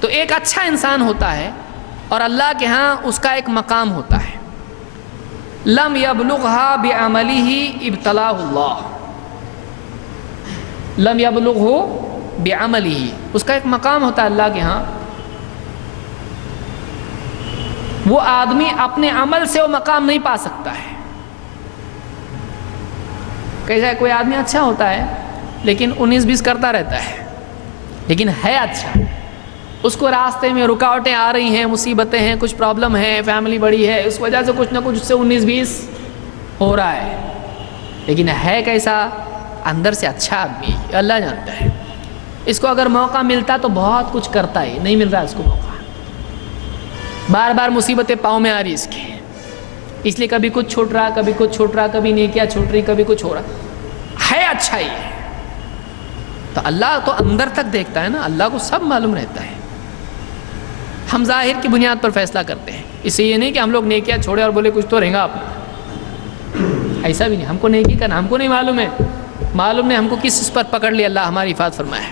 تو ایک اچھا انسان ہوتا ہے اور اللہ کے ہاں اس کا ایک مقام ہوتا ہے، لم یبلغها بعمله ابتلاہ اللہ، لم یبلغه بعمله، اس کا ایک مقام ہوتا ہے اللہ کے ہاں، وہ آدمی اپنے عمل سے وہ مقام نہیں پا سکتا ہے۔ کیسا ہے، کوئی آدمی اچھا ہوتا ہے لیکن 19-20 کرتا رہتا ہے، لیکن ہے اچھا، اس کو راستے میں رکاوٹیں آ رہی ہیں، مصیبتیں ہیں، کچھ پرابلم ہے، فیملی بڑی ہے، اس وجہ سے کچھ نہ کچھ اس سے 19-20 ہو رہا ہے، لیکن ہے کیسا، اندر سے اچھا آدمی ہے، اللہ جانتا ہے۔ اس کو اگر موقع ملتا تو بہت کچھ کرتا ہے، نہیں مل رہا اس کو موقع، بار بار مصیبتیں پاؤں میں آ رہی اس کے، اس لیے کبھی کچھ چھوٹ رہا، کبھی کچھ چھوٹ رہا، کبھی نیکیاں چھوٹ رہی، کبھی کچھ ہو رہا ہے، اچھا ہی ہے۔ تو اللہ تو اندر تک دیکھتا ہے نا، اللہ کو سب معلوم رہتا ہے، ہم ظاہر کی بنیاد پر فیصلہ کرتے ہیں۔ اس سے یہ نہیں کہ ہم لوگ نیکیاں چھوڑے اور بولے کچھ تو رہیں گا آپ، ایسا بھی نہیں، ہم کو نیکی کرنا، ہم کو نہیں معلوم ہے، معلوم نہیں ہم کو کس پر پکڑ لیا، اللہ ہماری حفاظت فرمائے۔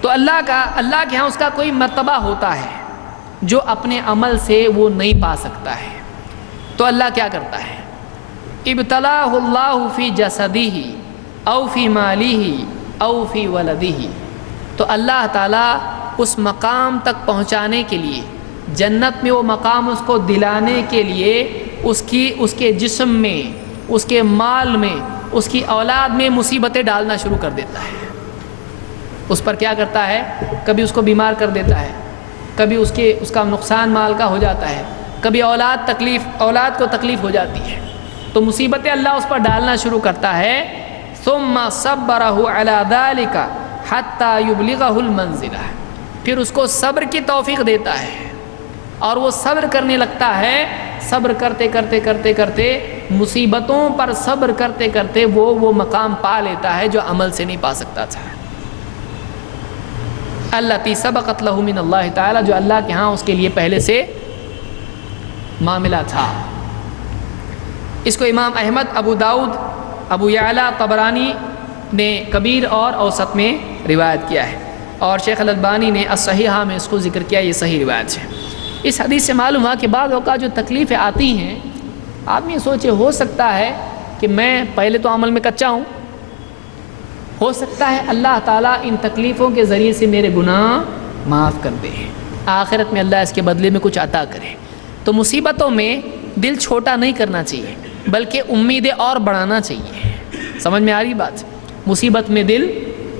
تو اللہ کے ہاں اس کا کوئی مرتبہ ہوتا ہے جو اپنے عمل سے وہ نہیں پا سکتا ہے، تو اللہ کیا کرتا ہے، ابتلاہ اللہ فی جسدہ او فی مالہ او فی ولدہ، تو اللہ تعالیٰ اس مقام تک پہنچانے کے لیے، جنت میں وہ مقام اس کو دلانے کے لیے اس کے جسم میں، اس کے مال میں، اس کی اولاد میں مصیبتیں ڈالنا شروع کر دیتا ہے۔ اس پر کیا کرتا ہے، کبھی اس کو بیمار کر دیتا ہے، کبھی اس کا نقصان مال کا ہو جاتا ہے، کبھی اولاد کو تکلیف ہو جاتی ہے، تو مصیبتیں اللہ اس پر ڈالنا شروع کرتا ہے۔ ثم صبرہ علی ذلک حتی یبلغہ المنزلہ، پھر اس کو صبر کی توفیق دیتا ہے، اور وہ صبر کرنے لگتا ہے، صبر کرتے کرتے کرتے کرتے مصیبتوں پر صبر کرتے کرتے وہ مقام پا لیتا ہے جو عمل سے نہیں پا سکتا تھا۔ التی سبقت لہ من اللہ تعالی، جو اللہ کے ہاں اس کے لیے پہلے سے معاملہ تھا۔ اس کو امام احمد، ابو داؤد، ابو یعلا، طبرانی نے کبیر اور اوسط میں روایت کیا ہے، اور شیخ الالبانی نے الصحیحہ میں اس کو ذکر کیا، یہ صحیح روایت ہے۔ اس حدیث سے معلوم ہوا کہ بعض اوقات جو تکلیفیں آتی ہیں، آدمی سوچے ہو سکتا ہے کہ میں پہلے تو عمل میں کچا ہوں، ہو سکتا ہے اللہ تعالیٰ ان تکلیفوں کے ذریعے سے میرے گناہ معاف کر دے، آخرت میں اللہ اس کے بدلے میں کچھ عطا کرے۔ تو مصیبتوں میں دل چھوٹا نہیں کرنا چاہیے، بلکہ امیدیں اور بڑھانا چاہیے۔ سمجھ میں آ رہی بات؟ مصیبت میں دل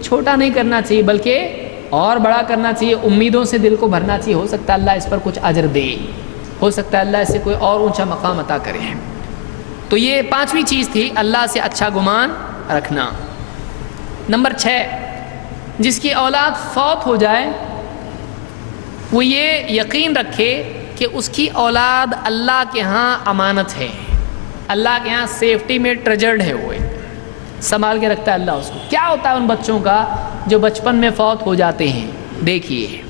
چھوٹا نہیں کرنا چاہیے بلکہ اور بڑا کرنا چاہیے، امیدوں سے دل کو بھرنا چاہیے، ہو سکتا ہے اللہ اس پر کچھ اجر دے، ہو سکتا ہے اللہ اس سے کوئی اور اونچا مقام عطا کرے۔ تو یہ 5ویں چیز تھی، اللہ سے اچھا گمان رکھنا۔ نمبر 6، جس کی اولاد فوت ہو جائے وہ یہ یقین رکھے کہ اس کی اولاد اللہ کے ہاں امانت ہے، اللہ کے ہاں سیفٹی میں ٹریجرڈ ہے، وہ سنبھال کے رکھتا ہے اللہ اس کو۔ کیا ہوتا ہے ان بچوں کا جو بچپن میں فوت ہو جاتے ہیں؟ دیکھیے،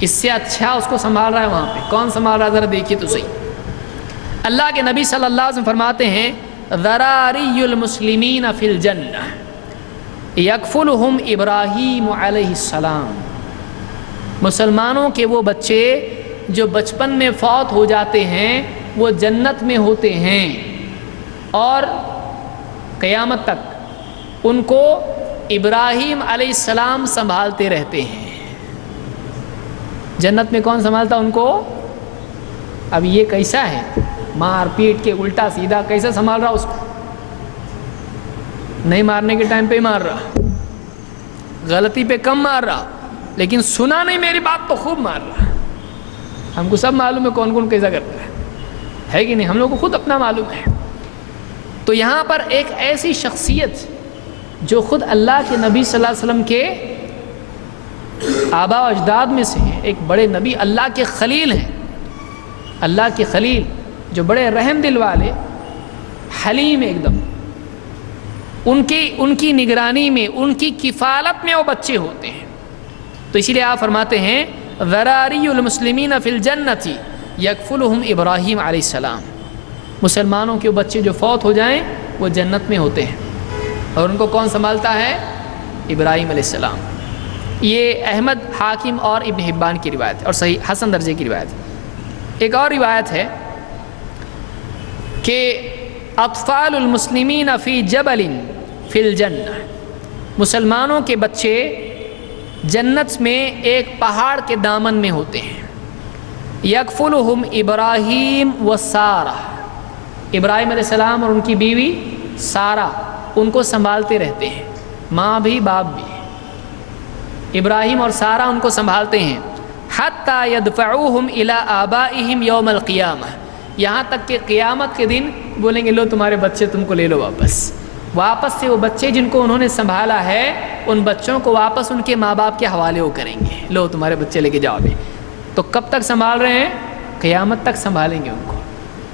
اس سے اچھا اس کو سنبھال رہا ہے وہاں پہ، کون سنبھال رہا ہے ذرا دیکھیے تو صحیح۔ اللہ کے نبی صلی اللہ علیہ وسلم فرماتے ہیں، ذراریُ المسلمین فی الجنہ یکفلہم ابراہیم علیہ السلام، مسلمانوں کے وہ بچے جو بچپن میں فوت ہو جاتے ہیں وہ جنت میں ہوتے ہیں، اور قیامت تک ان کو ابراہیم علیہ السلام سنبھالتے رہتے ہیں۔ جنت میں کون سنبھالتا ان کو؟ اب یہ کیسا ہے، مار پیٹ کے الٹا سیدھا کیسے سنبھال رہا اس کو؟ نہیں مارنے کے ٹائم پہ ہی مار رہا، غلطی پہ کم مار رہا، لیکن سنا نہیں میری بات تو خوب مار رہا۔ ہم کو سب معلوم ہے کون کون کیسا کرتا ہے کہ نہیں، ہم لوگ کو خود اپنا معلوم ہے۔ تو یہاں پر ایک ایسی شخصیت جو خود اللہ کے نبی صلی اللہ علیہ وسلم کے آباء و اجداد میں سے ہیں، ایک بڑے نبی، اللہ کے خلیل ہیں، اللہ کے خلیل جو بڑے رحم دل والے، حلیم ایک دم، ان کی نگرانی میں، ان کی کفالت میں وہ بچے ہوتے ہیں۔ تو اسی لیے آپ فرماتے ہیں، ذراریُ المسلمین فی الجنۃ یکفلہم ابراہیم علیہ السلام، مسلمانوں کے وہ بچے جو فوت ہو جائیں وہ جنت میں ہوتے ہیں، اور ان کو کون سنبھالتا ہے؟ ابراہیم علیہ السلام۔ یہ احمد، حاکم اور ابن حبان کی روایت ہے، اور صحیح حسن درجے کی روایت ہے۔ ایک اور روایت ہے کہ اطفال المسلمین فی جبل فی الجنہ، مسلمانوں کے بچے جنت میں ایک پہاڑ کے دامن میں ہوتے ہیں، یکفلہم ابراہیم و سارہ، ابراہیم علیہ السلام اور ان کی بیوی سارہ ان کو سنبھالتے رہتے ہیں، ماں بھی باپ بھی، ابراہیم اور سارہ ان کو سنبھالتے ہیں، حتی یدفعوہم الی آبائہم یوم القیامہ، یہاں تک کہ قیامت کے دن بولیں گے لو تمہارے بچے تم کو لے لو واپس سے وہ بچے جن کو انہوں نے سنبھالا ہے ان بچوں کو واپس ان کے ماں باپ کے حوالے وہ کریں گے، لو تمہارے بچے لے کے جاؤ ابھی۔ تو کب تک سنبھال رہے ہیں؟ قیامت تک سنبھالیں گے ان کو۔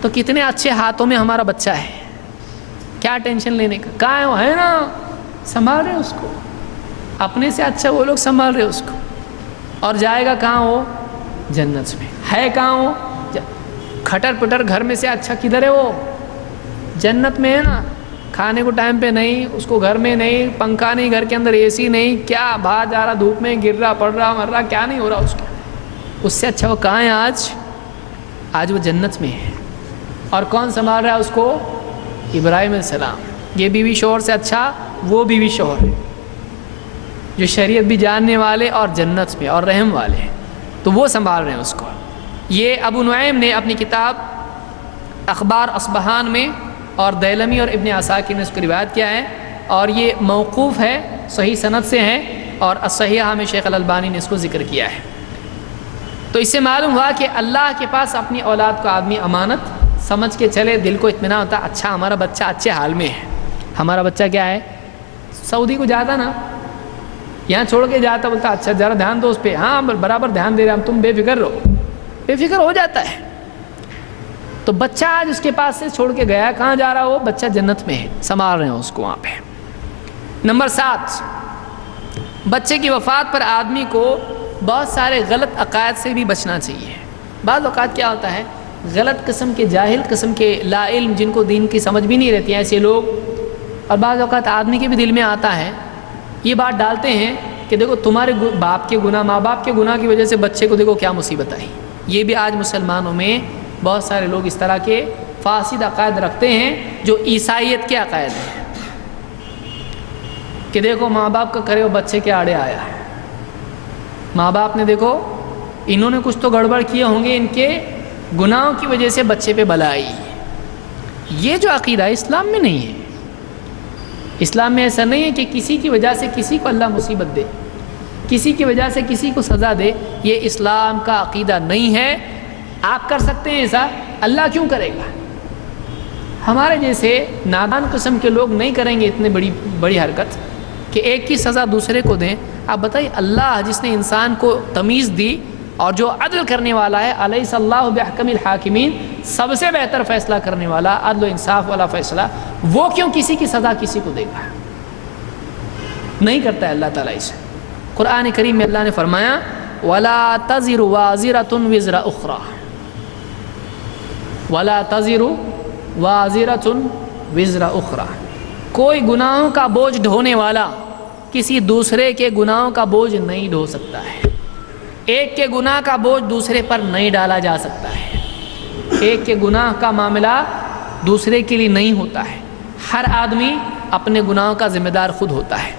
تو کتنے اچھے ہاتھوں میں ہمارا بچہ ہے، کیا ٹینشن لینے کا، کہاں ہے وہ، ہے نا، سنبھال رہے ہیں اس کو، اپنے سے اچھا وہ لوگ سنبھال رہے اس کو، اور جائے گا کہاں وہ؟ جنت میں۔ ہے کہاں وہ؟ کھٹر پٹر گھر میں سے اچھا کدھر ہے وہ؟ جنت میں ہے نا، کھانے کو ٹائم پہ نہیں، اس کو گھر میں نہیں، پنکھا نہیں، گھر کے اندر اے سی نہیں، کیا باہر جا رہا دھوپ میں گر رہا پڑ رہا مر رہا، کیا نہیں ہو رہا اس کو، اس سے اچھا وہ کہاں ہے آج وہ جنت میں ہے۔ اور کون سنبھال رہا ہے اس کو؟ ابراہیم علیہ السلام۔ یہ بیوی شوہر سے اچھا وہ بیوی شوہر ہے جو شریعت بھی جاننے والے اور جنت میں اور رحم والے ہیں، تو وہ سنبھال رہے ہیں اس کو۔ یہ ابو نعیم نے اپنی کتاب اخبار اصبہان میں اور دیلمی اور ابن عساکر نے اس کو روایت کیا ہے، اور یہ موقوف ہے، صحیح سند سے ہے، اور الصحیحہ میں شیخ الالبانی نے اس کو ذکر کیا ہے۔ تو اس سے معلوم ہوا کہ اللہ کے پاس اپنی اولاد کو آدمی امانت سمجھ کے چلے، دل کو اطمینان ہوتا، اچھا ہمارا بچہ اچھے حال میں ہے، ہمارا بچہ کیا ہے، سعودی کو جاتا نا، یہاں چھوڑ کے جاتا، بولتا اچھا ذرا دھیان دو اس پہ، ہاں برابر دھیان دے رہے ہم، تم بے فکر رہو، بے فکر ہو جاتا ہے۔ تو بچہ آج اس کے پاس سے چھوڑ کے گیا، کہاں جا رہا وہ بچہ؟ جنت میں ہے، سنبھال رہے ہیں اس کو وہاں پہ۔ نمبر 7، بچے کی وفات پر آدمی کو بہت سارے غلط عقائد سے بھی بچنا چاہیے۔ بعض اوقات کیا ہوتا ہے، غلط قسم کے جاہل قسم کے لا علم جن کو دین کی سمجھ بھی نہیں رہتی ہے ایسے لوگ، اور بعض اوقات آدمی کے بھی دل میں آتا ہے، یہ بات ڈالتے ہیں کہ دیکھو تمہارے باپ کے گناہ، ماں باپ کے گناہ کی وجہ سے بچے کو دیکھو کیا مصیبت آئی۔ یہ بھی آج مسلمانوں میں بہت سارے لوگ اس طرح کے فاسد عقائد رکھتے ہیں جو عیسائیت کے عقائد ہیں، کہ دیکھو ماں باپ کا کرے وہ بچے کے آڑے آیا ہے، ماں باپ نے دیکھو انہوں نے کچھ تو گڑبڑ کیے ہوں گے، ان کے گناہوں کی وجہ سے بچے پہ بلا آئی۔ یہ جو عقیدہ ہے اسلام میں نہیں ہے۔ اسلام میں ایسا نہیں ہے کہ کسی کی وجہ سے کسی کو اللہ مصیبت دے، کسی کی وجہ سے کسی کو سزا دے، یہ اسلام کا عقیدہ نہیں ہے۔ آپ کر سکتے ہیں ایسا، اللہ کیوں کرے گا؟ ہمارے جیسے نادان قسم کے لوگ نہیں کریں گے اتنے بڑی حرکت کہ ایک کی سزا دوسرے کو دیں۔ آپ بتائیے، اللہ جس نے انسان کو تمیز دی اور جو عدل کرنے والا ہے، الیس اللہ بأحکم الحاکمین، سب سے بہتر فیصلہ کرنے والا، عدل و انصاف والا فیصلہ، وہ کیوں کسی کی سزا کسی کو دے گا؟ نہیں کرتا ہے اللہ تعالیٰ اسے۔ قرآن کریم میں اللہ نے فرمایا وَلَا تَزِرُ وَازِرَةٌ وِزْرَ أُخْرَى، وَلَا تَزِرُ وَازِرَةٌ وِزْرَ أُخْرَى، کوئی گناہوں کا بوجھ ڈھونے والا کسی دوسرے کے گناہوں کا بوجھ نہیں ڈھو سکتا ہے۔ ایک کے گناہ کا بوجھ دوسرے پر نہیں ڈالا جا سکتا ہے۔ ایک کے گناہ کا معاملہ دوسرے کے لیے نہیں ہوتا ہے۔ ہر آدمی اپنے گناہوں کا ذمہ دار خود ہوتا ہے۔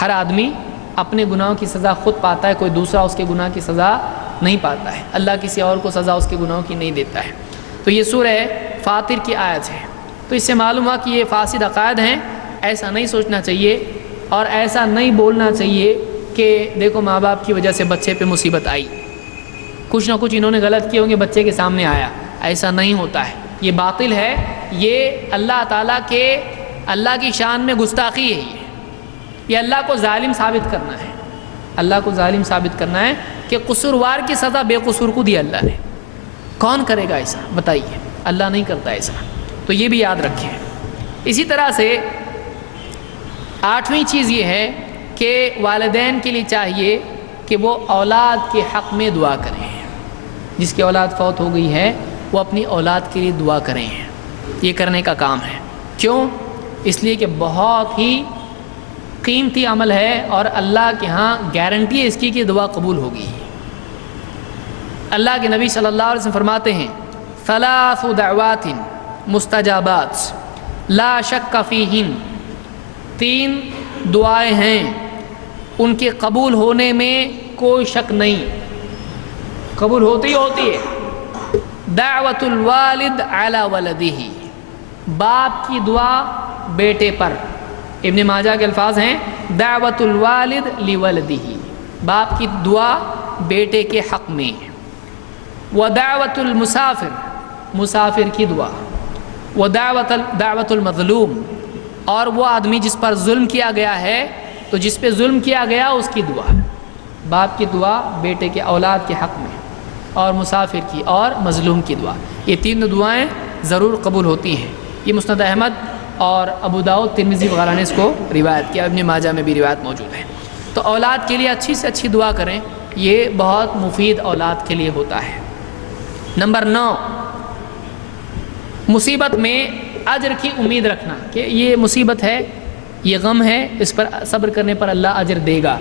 ہر آدمی اپنے گناہوں کی سزا خود پاتا ہے، کوئی دوسرا اس کے گناہ کی سزا نہیں پاتا ہے۔ اللہ کسی اور کو سزا اس کے گناہوں کی نہیں دیتا ہے۔ تو یہ سورہ فاطر کی آیت ہے۔ تو اس سے معلوم ہوا کہ یہ فاسد عقائد ہیں، ایسا نہیں سوچنا چاہیے اور ایسا نہیں بولنا چاہیے کہ دیکھو ماں باپ کی وجہ سے بچے پہ مصیبت آئی، کچھ نہ کچھ انہوں نے غلط کیے ہوں گے بچے کے سامنے آیا، ایسا نہیں ہوتا ہے، یہ باطل ہے، یہ اللہ تعالیٰ کے اللہ کی شان میں گستاخی ہے، یہ اللہ کو ظالم ثابت کرنا ہے، اللہ کو ظالم ثابت کرنا ہے کہ قصوروار کی سزا بے قصور کو دی اللہ نے۔ کون کرے گا ایسا بتائیے؟ اللہ نہیں کرتا ایسا، تو یہ بھی یاد رکھیں۔ اسی طرح سے 8ویں چیز یہ ہے کہ والدین کے لیے چاہیے کہ وہ اولاد کے حق میں دعا کریں۔ جس کی اولاد فوت ہو گئی ہے وہ اپنی اولاد کے لیے دعا کریں، یہ کرنے کا کام ہے۔ کیوں؟ اس لیے کہ بہت ہی قیمتی عمل ہے اور اللہ کے ہاں گارنٹی ہے اس کی کہ دعا قبول ہوگی۔ اللہ کے نبی صلی اللہ علیہ وسلم فرماتے ہیں 3 دعوات مستجابات لا شک فیہن، 3 دعائیں ہیں ان کے قبول ہونے میں کوئی شک نہیں۔ قبول ہوتی ہے۔ دعوت الوالد علی ولدہ، باپ کی دعا بیٹے پر۔ ابن ماجہ کے الفاظ ہیں دعوت الوالد لولدہ، باپ کی دعا بیٹے کے حق میں۔ ودعوت المسافر، مسافر کی دعا۔ دعوت المظلوم، اور وہ آدمی جس پر ظلم کیا گیا ہے تو جس پہ ظلم کیا گیا اس کی دعا۔ باپ کی دعا بیٹے کے اولاد کے حق میں، اور مسافر کی اور مظلوم کی دعا، یہ تین دعائیں ضرور قبول ہوتی ہیں۔ یہ مسند احمد اور ابو داؤد ترمذی وغیرہ نے اس کو روایت کیا، ابن ماجہ میں بھی روایت موجود ہے۔ تو اولاد کے لیے اچھی سے اچھی دعا کریں، یہ بہت مفید اولاد کے لیے ہوتا ہے۔ نمبر 9، مصیبت میں اجر کی امید رکھنا کہ یہ مصیبت ہے، یہ غم ہے، اس پر صبر کرنے پر اللہ اجر دے گا،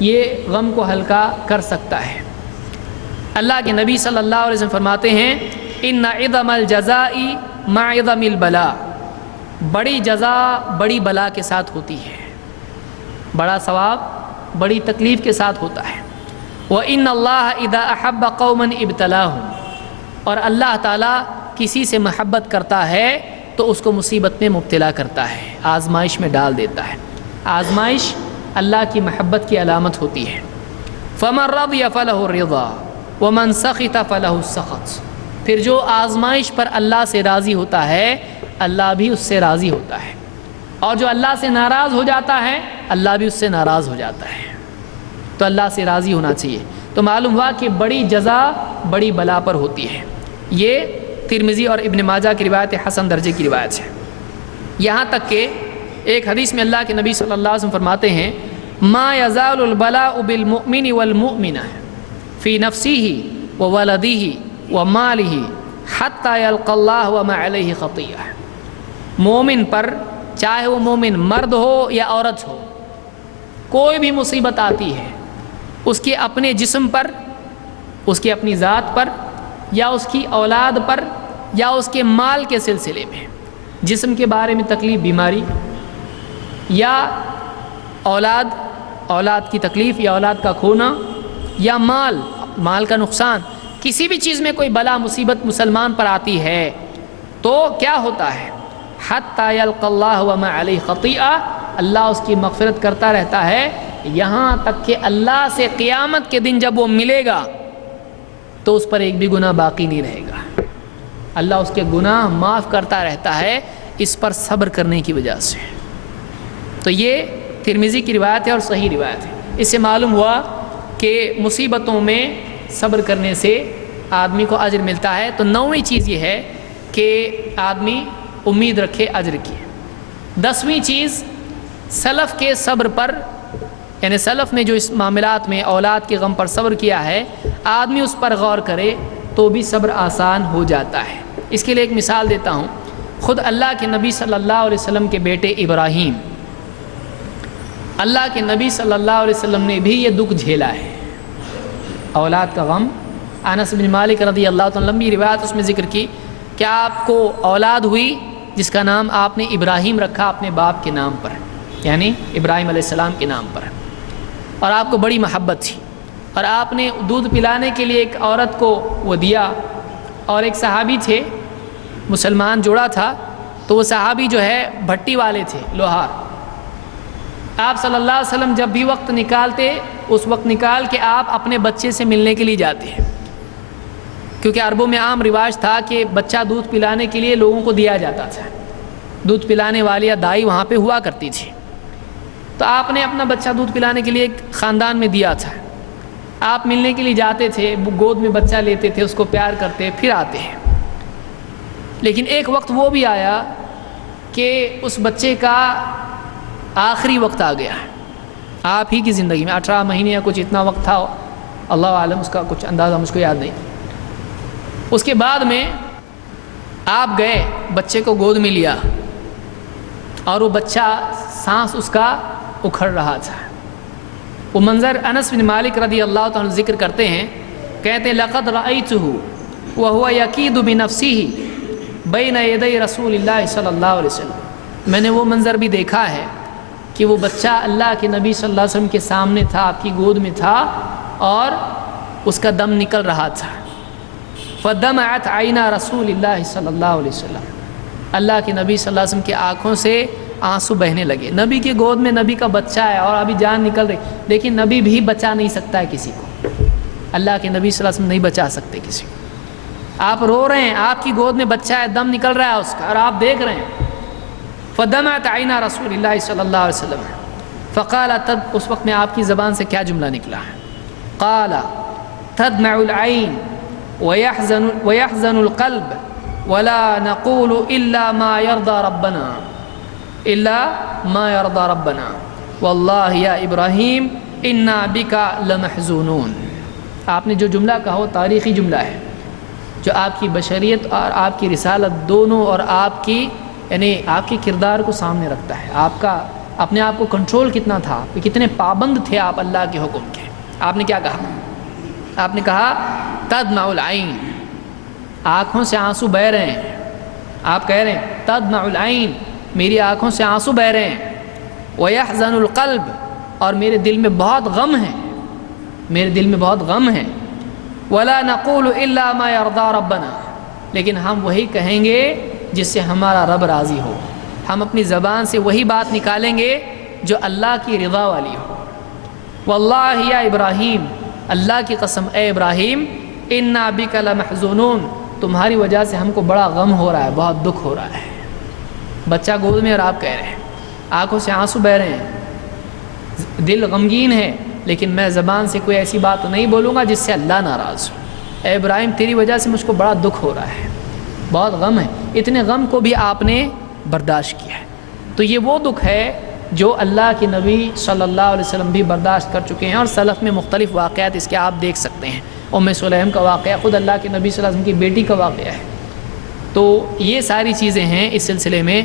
یہ غم کو ہلکا کر سکتا ہے۔ اللہ کے نبی صلی اللہ علیہ وسلم فرماتے ہیں ان عظم الجزاء مع عظم البلاء، بڑی جزا بڑی بلا کے ساتھ ہوتی ہے، بڑا ثواب بڑی تکلیف کے ساتھ ہوتا ہے۔ وَإِنَّ اللَّهَ إِذَا أَحَبَّ قَوْمًا ابْتَلَاهُمْ، اور اللہ تعالیٰ کسی سے محبت کرتا ہے تو اس کو مصیبت میں مبتلا کرتا ہے، آزمائش میں ڈال دیتا ہے۔ آزمائش اللہ کی محبت کی علامت ہوتی ہے۔ فَمَن رَضِيَ فَلَهُ الرِّضَا وَمَن سَخِطَ فَلَهُ السَّخَطُ، پھر جو آزمائش پر اللہ سے راضی ہوتا ہے اللہ بھی اس سے راضی ہوتا ہے، اور جو اللہ سے ناراض ہو جاتا ہے اللہ بھی اس سے ناراض ہو جاتا ہے۔ تو اللہ سے راضی ہونا چاہیے۔ تو معلوم ہوا کہ بڑی جزا بڑی بلا پر ہوتی ہے۔ یہ ترمذی اور ابن ماجہ کی روایت حسن درجے کی روایت ہے۔ یہاں تک کہ ایک حدیث میں اللہ کے نبی صلی اللہ علیہ وسلم فرماتے ہیں ما یزال البلاء بالمؤمن والمؤمنہ فی نفسہ وولدہ ومالہ حتی یلقى اللہ وما علیہ خطیئہ، مومن پر چاہے وہ مومن مرد ہو یا عورت ہو، کوئی بھی مصیبت آتی ہے اس کے اپنے جسم پر، اس کی اپنی ذات پر، یا اس کی اولاد پر، یا اس کے مال کے سلسلے میں، جسم کے بارے میں تکلیف بیماری، یا اولاد کی تکلیف یا اولاد کا کھونا، یا مال کا نقصان، کسی بھی چیز میں کوئی بلا مصیبت مسلمان پر آتی ہے تو کیا ہوتا ہے حتی یلقى اللہ وما علیہ خطیئہ، اللہ اس کی مغفرت کرتا رہتا ہے یہاں تک کہ اللہ سے قیامت کے دن جب وہ ملے گا تو اس پر ایک بھی گناہ باقی نہیں رہے گا، اللہ اس کے گناہ معاف کرتا رہتا ہے اس پر صبر کرنے کی وجہ سے۔ تو یہ ترمذی کی روایت ہے اور صحیح روایت ہے۔ اس سے معلوم ہوا کہ مصیبتوں میں صبر کرنے سے آدمی کو اجر ملتا ہے۔ تو 9ویں چیز یہ ہے کہ آدمی امید رکھے اجر کی۔ 10ویں چیز سلف کے صبر پر، یعنی سلف نے جو اس معاملات میں اولاد کے غم پر صبر کیا ہے، آدمی اس پر غور کرے تو بھی صبر آسان ہو جاتا ہے۔ اس کے لیے ایک مثال دیتا ہوں۔ خود اللہ کے نبی صلی اللہ علیہ وسلم کے بیٹے ابراہیم، اللہ کے نبی صلی اللہ علیہ وسلم نے بھی یہ دکھ جھیلا ہے، اولاد کا غم۔ انس بن مالک رضی اللہ عنہ، لمبی روایت اس میں ذکر کی کہ آپ کو اولاد ہوئی جس کا نام آپ نے ابراہیم رکھا اپنے باپ کے نام پر، یعنی ابراہیم علیہ السلام کے نام پر، اور آپ کو بڑی محبت تھی، اور آپ نے دودھ پلانے کے لیے ایک عورت کو وہ دیا، اور ایک صحابی تھے، مسلمان جوڑا تھا، تو وہ صحابی جو ہے بھٹی والے تھے، لوہار۔ آپ صلی اللہ علیہ وسلم جب بھی وقت نکالتے اس وقت نکال کے آپ اپنے بچے سے ملنے کے لیے جاتے ہیں، کیونکہ عربوں میں عام رواج تھا کہ بچہ دودھ پلانے کے لیے لوگوں کو دیا جاتا تھا، دودھ پلانے والی یا دائی وہاں پہ ہوا کرتی تھی۔ تو آپ نے اپنا بچہ دودھ پلانے کے لیے ایک خاندان میں دیا تھا، آپ ملنے کے لیے جاتے تھے، گود میں بچہ لیتے تھے، اس کو پیار کرتے، پھر آتے ہیں۔ لیکن ایک وقت وہ بھی آیا کہ اس بچے کا آخری وقت آ گیا، آپ ہی کی زندگی میں 18 مہینے یا کچھ اتنا وقت تھا، اللہ عالم، اس کا کچھ اندازہ مجھ کو یاد نہیں۔ اس کے بعد میں آپ گئے، بچے کو گود میں لیا، اور وہ بچہ سانس اس کا اکھڑ رہا تھا۔ وہ منظر انس بن مالک رضی اللہ عنہ ذکر کرتے ہیں، کہتے ہیں لقد رأیتہ وہو یکید بنفسہ بین یدی رسول اللہ صلی اللہ علیہ وسلم، میں نے وہ منظر بھی دیکھا ہے کہ وہ بچہ اللہ کے نبی صلی اللہ علیہ وسلم کے سامنے تھا، آپ کی گود میں تھا، اور اس کا دم نکل رہا تھا. فدمعت عینا رسول اللہ صلی اللہ علیہ وسلم، اللہ کے نبی صلی اللہ علیہ وسلم کی آنکھوں سے آنسو بہنے لگے. نبی کی گود میں نبی کا بچہ ہے اور ابھی جان نکل رہی، لیکن نبی بھی بچا نہیں سکتا ہے کسی کو. اللہ کے نبی صلی اللہ علیہ وسلم نہیں بچا سکتے کسی کو. آپ رو رہے ہیں، آپ کی گود میں بچہ ہے، دم نکل رہا ہے اس کا، اور آپ دیکھ رہے ہیں. فدمعت عینا رسول اللہ صلی اللہ علیہ وسلم فقال تد، اس وقت میں آپ کی زبان سے کیا جملہ نکلا ہے؟ قال تدمع العین ويحزن القلب ولا نقول الا ما يرضى ربنا والله يا ابراہیم انا بك لمحزونون. آپ نے جو جملہ کہا وہ تاریخی جملہ ہے جو آپ کی بشریت اور آپ کی رسالت دونوں اور آپ کی یعنی آپ کے کردار کو سامنے رکھتا ہے. آپ کا اپنے آپ کو کنٹرول کتنا تھا، کتنے پابند تھے آپ اللہ کے حکم کے. آپ نے کیا کہا؟ آپ نے کہا تدمع العین، آنکھوں سے آنسو بہہ رہے ہیں. آپ کہہ رہے ہیں تدمع العین، میری آنکھوں سے آنسو بہہ رہے ہیں. ویحزن القلب، اور میرے دل میں بہت غم ہے، میرے دل میں بہت غم ہے. ولا نقول الا ما يرضى ربنا، لیکن ہم وہی کہیں گے جس سے ہمارا رب راضی ہو. ہم اپنی زبان سے وہی بات نکالیں گے جو اللہ کی رضا والی ہو. واللہ یا ابراہیم، اللہ کی قسم اے ابراہیم، انا بک لمحزونون، تمہاری وجہ سے ہم کو بڑا غم ہو رہا ہے، بہت دکھ ہو رہا ہے. بچہ گود میں اور آپ کہہ رہے ہیں، آنکھوں سے آنسو بہہ رہے ہیں، دل غمگین ہے، لیکن میں زبان سے کوئی ایسی بات نہیں بولوں گا جس سے اللہ ناراض ہو. اے ابراہیم تیری وجہ سے مجھ کو بڑا دکھ ہو رہا ہے، بہت غم ہے. اتنے غم کو بھی آپ نے برداشت کیا ہے. تو یہ وہ دکھ ہے جو اللہ کے نبی صلی اللہ علیہ وسلم بھی برداشت کر چکے ہیں، اور سلف میں مختلف واقعات اس کے آپ دیکھ سکتے ہیں. ام سلیم کا واقعہ خود اللہ کے نبی صلی اللہ علیہ وسلم کی بیٹی کا واقعہ ہے. تو یہ ساری چیزیں ہیں. اس سلسلے میں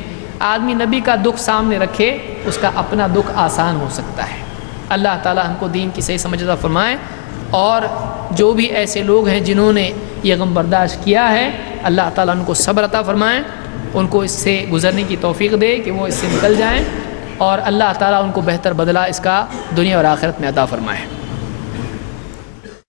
آدمی نبی کا دکھ سامنے رکھے، اس کا اپنا دکھ آسان ہو سکتا ہے. اللہ تعالی ہم کو دین کی صحیح سمجھ عطا فرمائے، اور جو بھی ایسے لوگ ہیں جنہوں نے یہ غم برداشت کیا ہے، اللہ تعالیٰ ان کو صبر عطا فرمائے، ان کو اس سے گزرنے کی توفیق دے کہ وہ اس سے نکل جائیں، اور اللہ تعالیٰ ان کو بہتر بدلہ اس کا دنیا اور آخرت میں عطا فرمائے.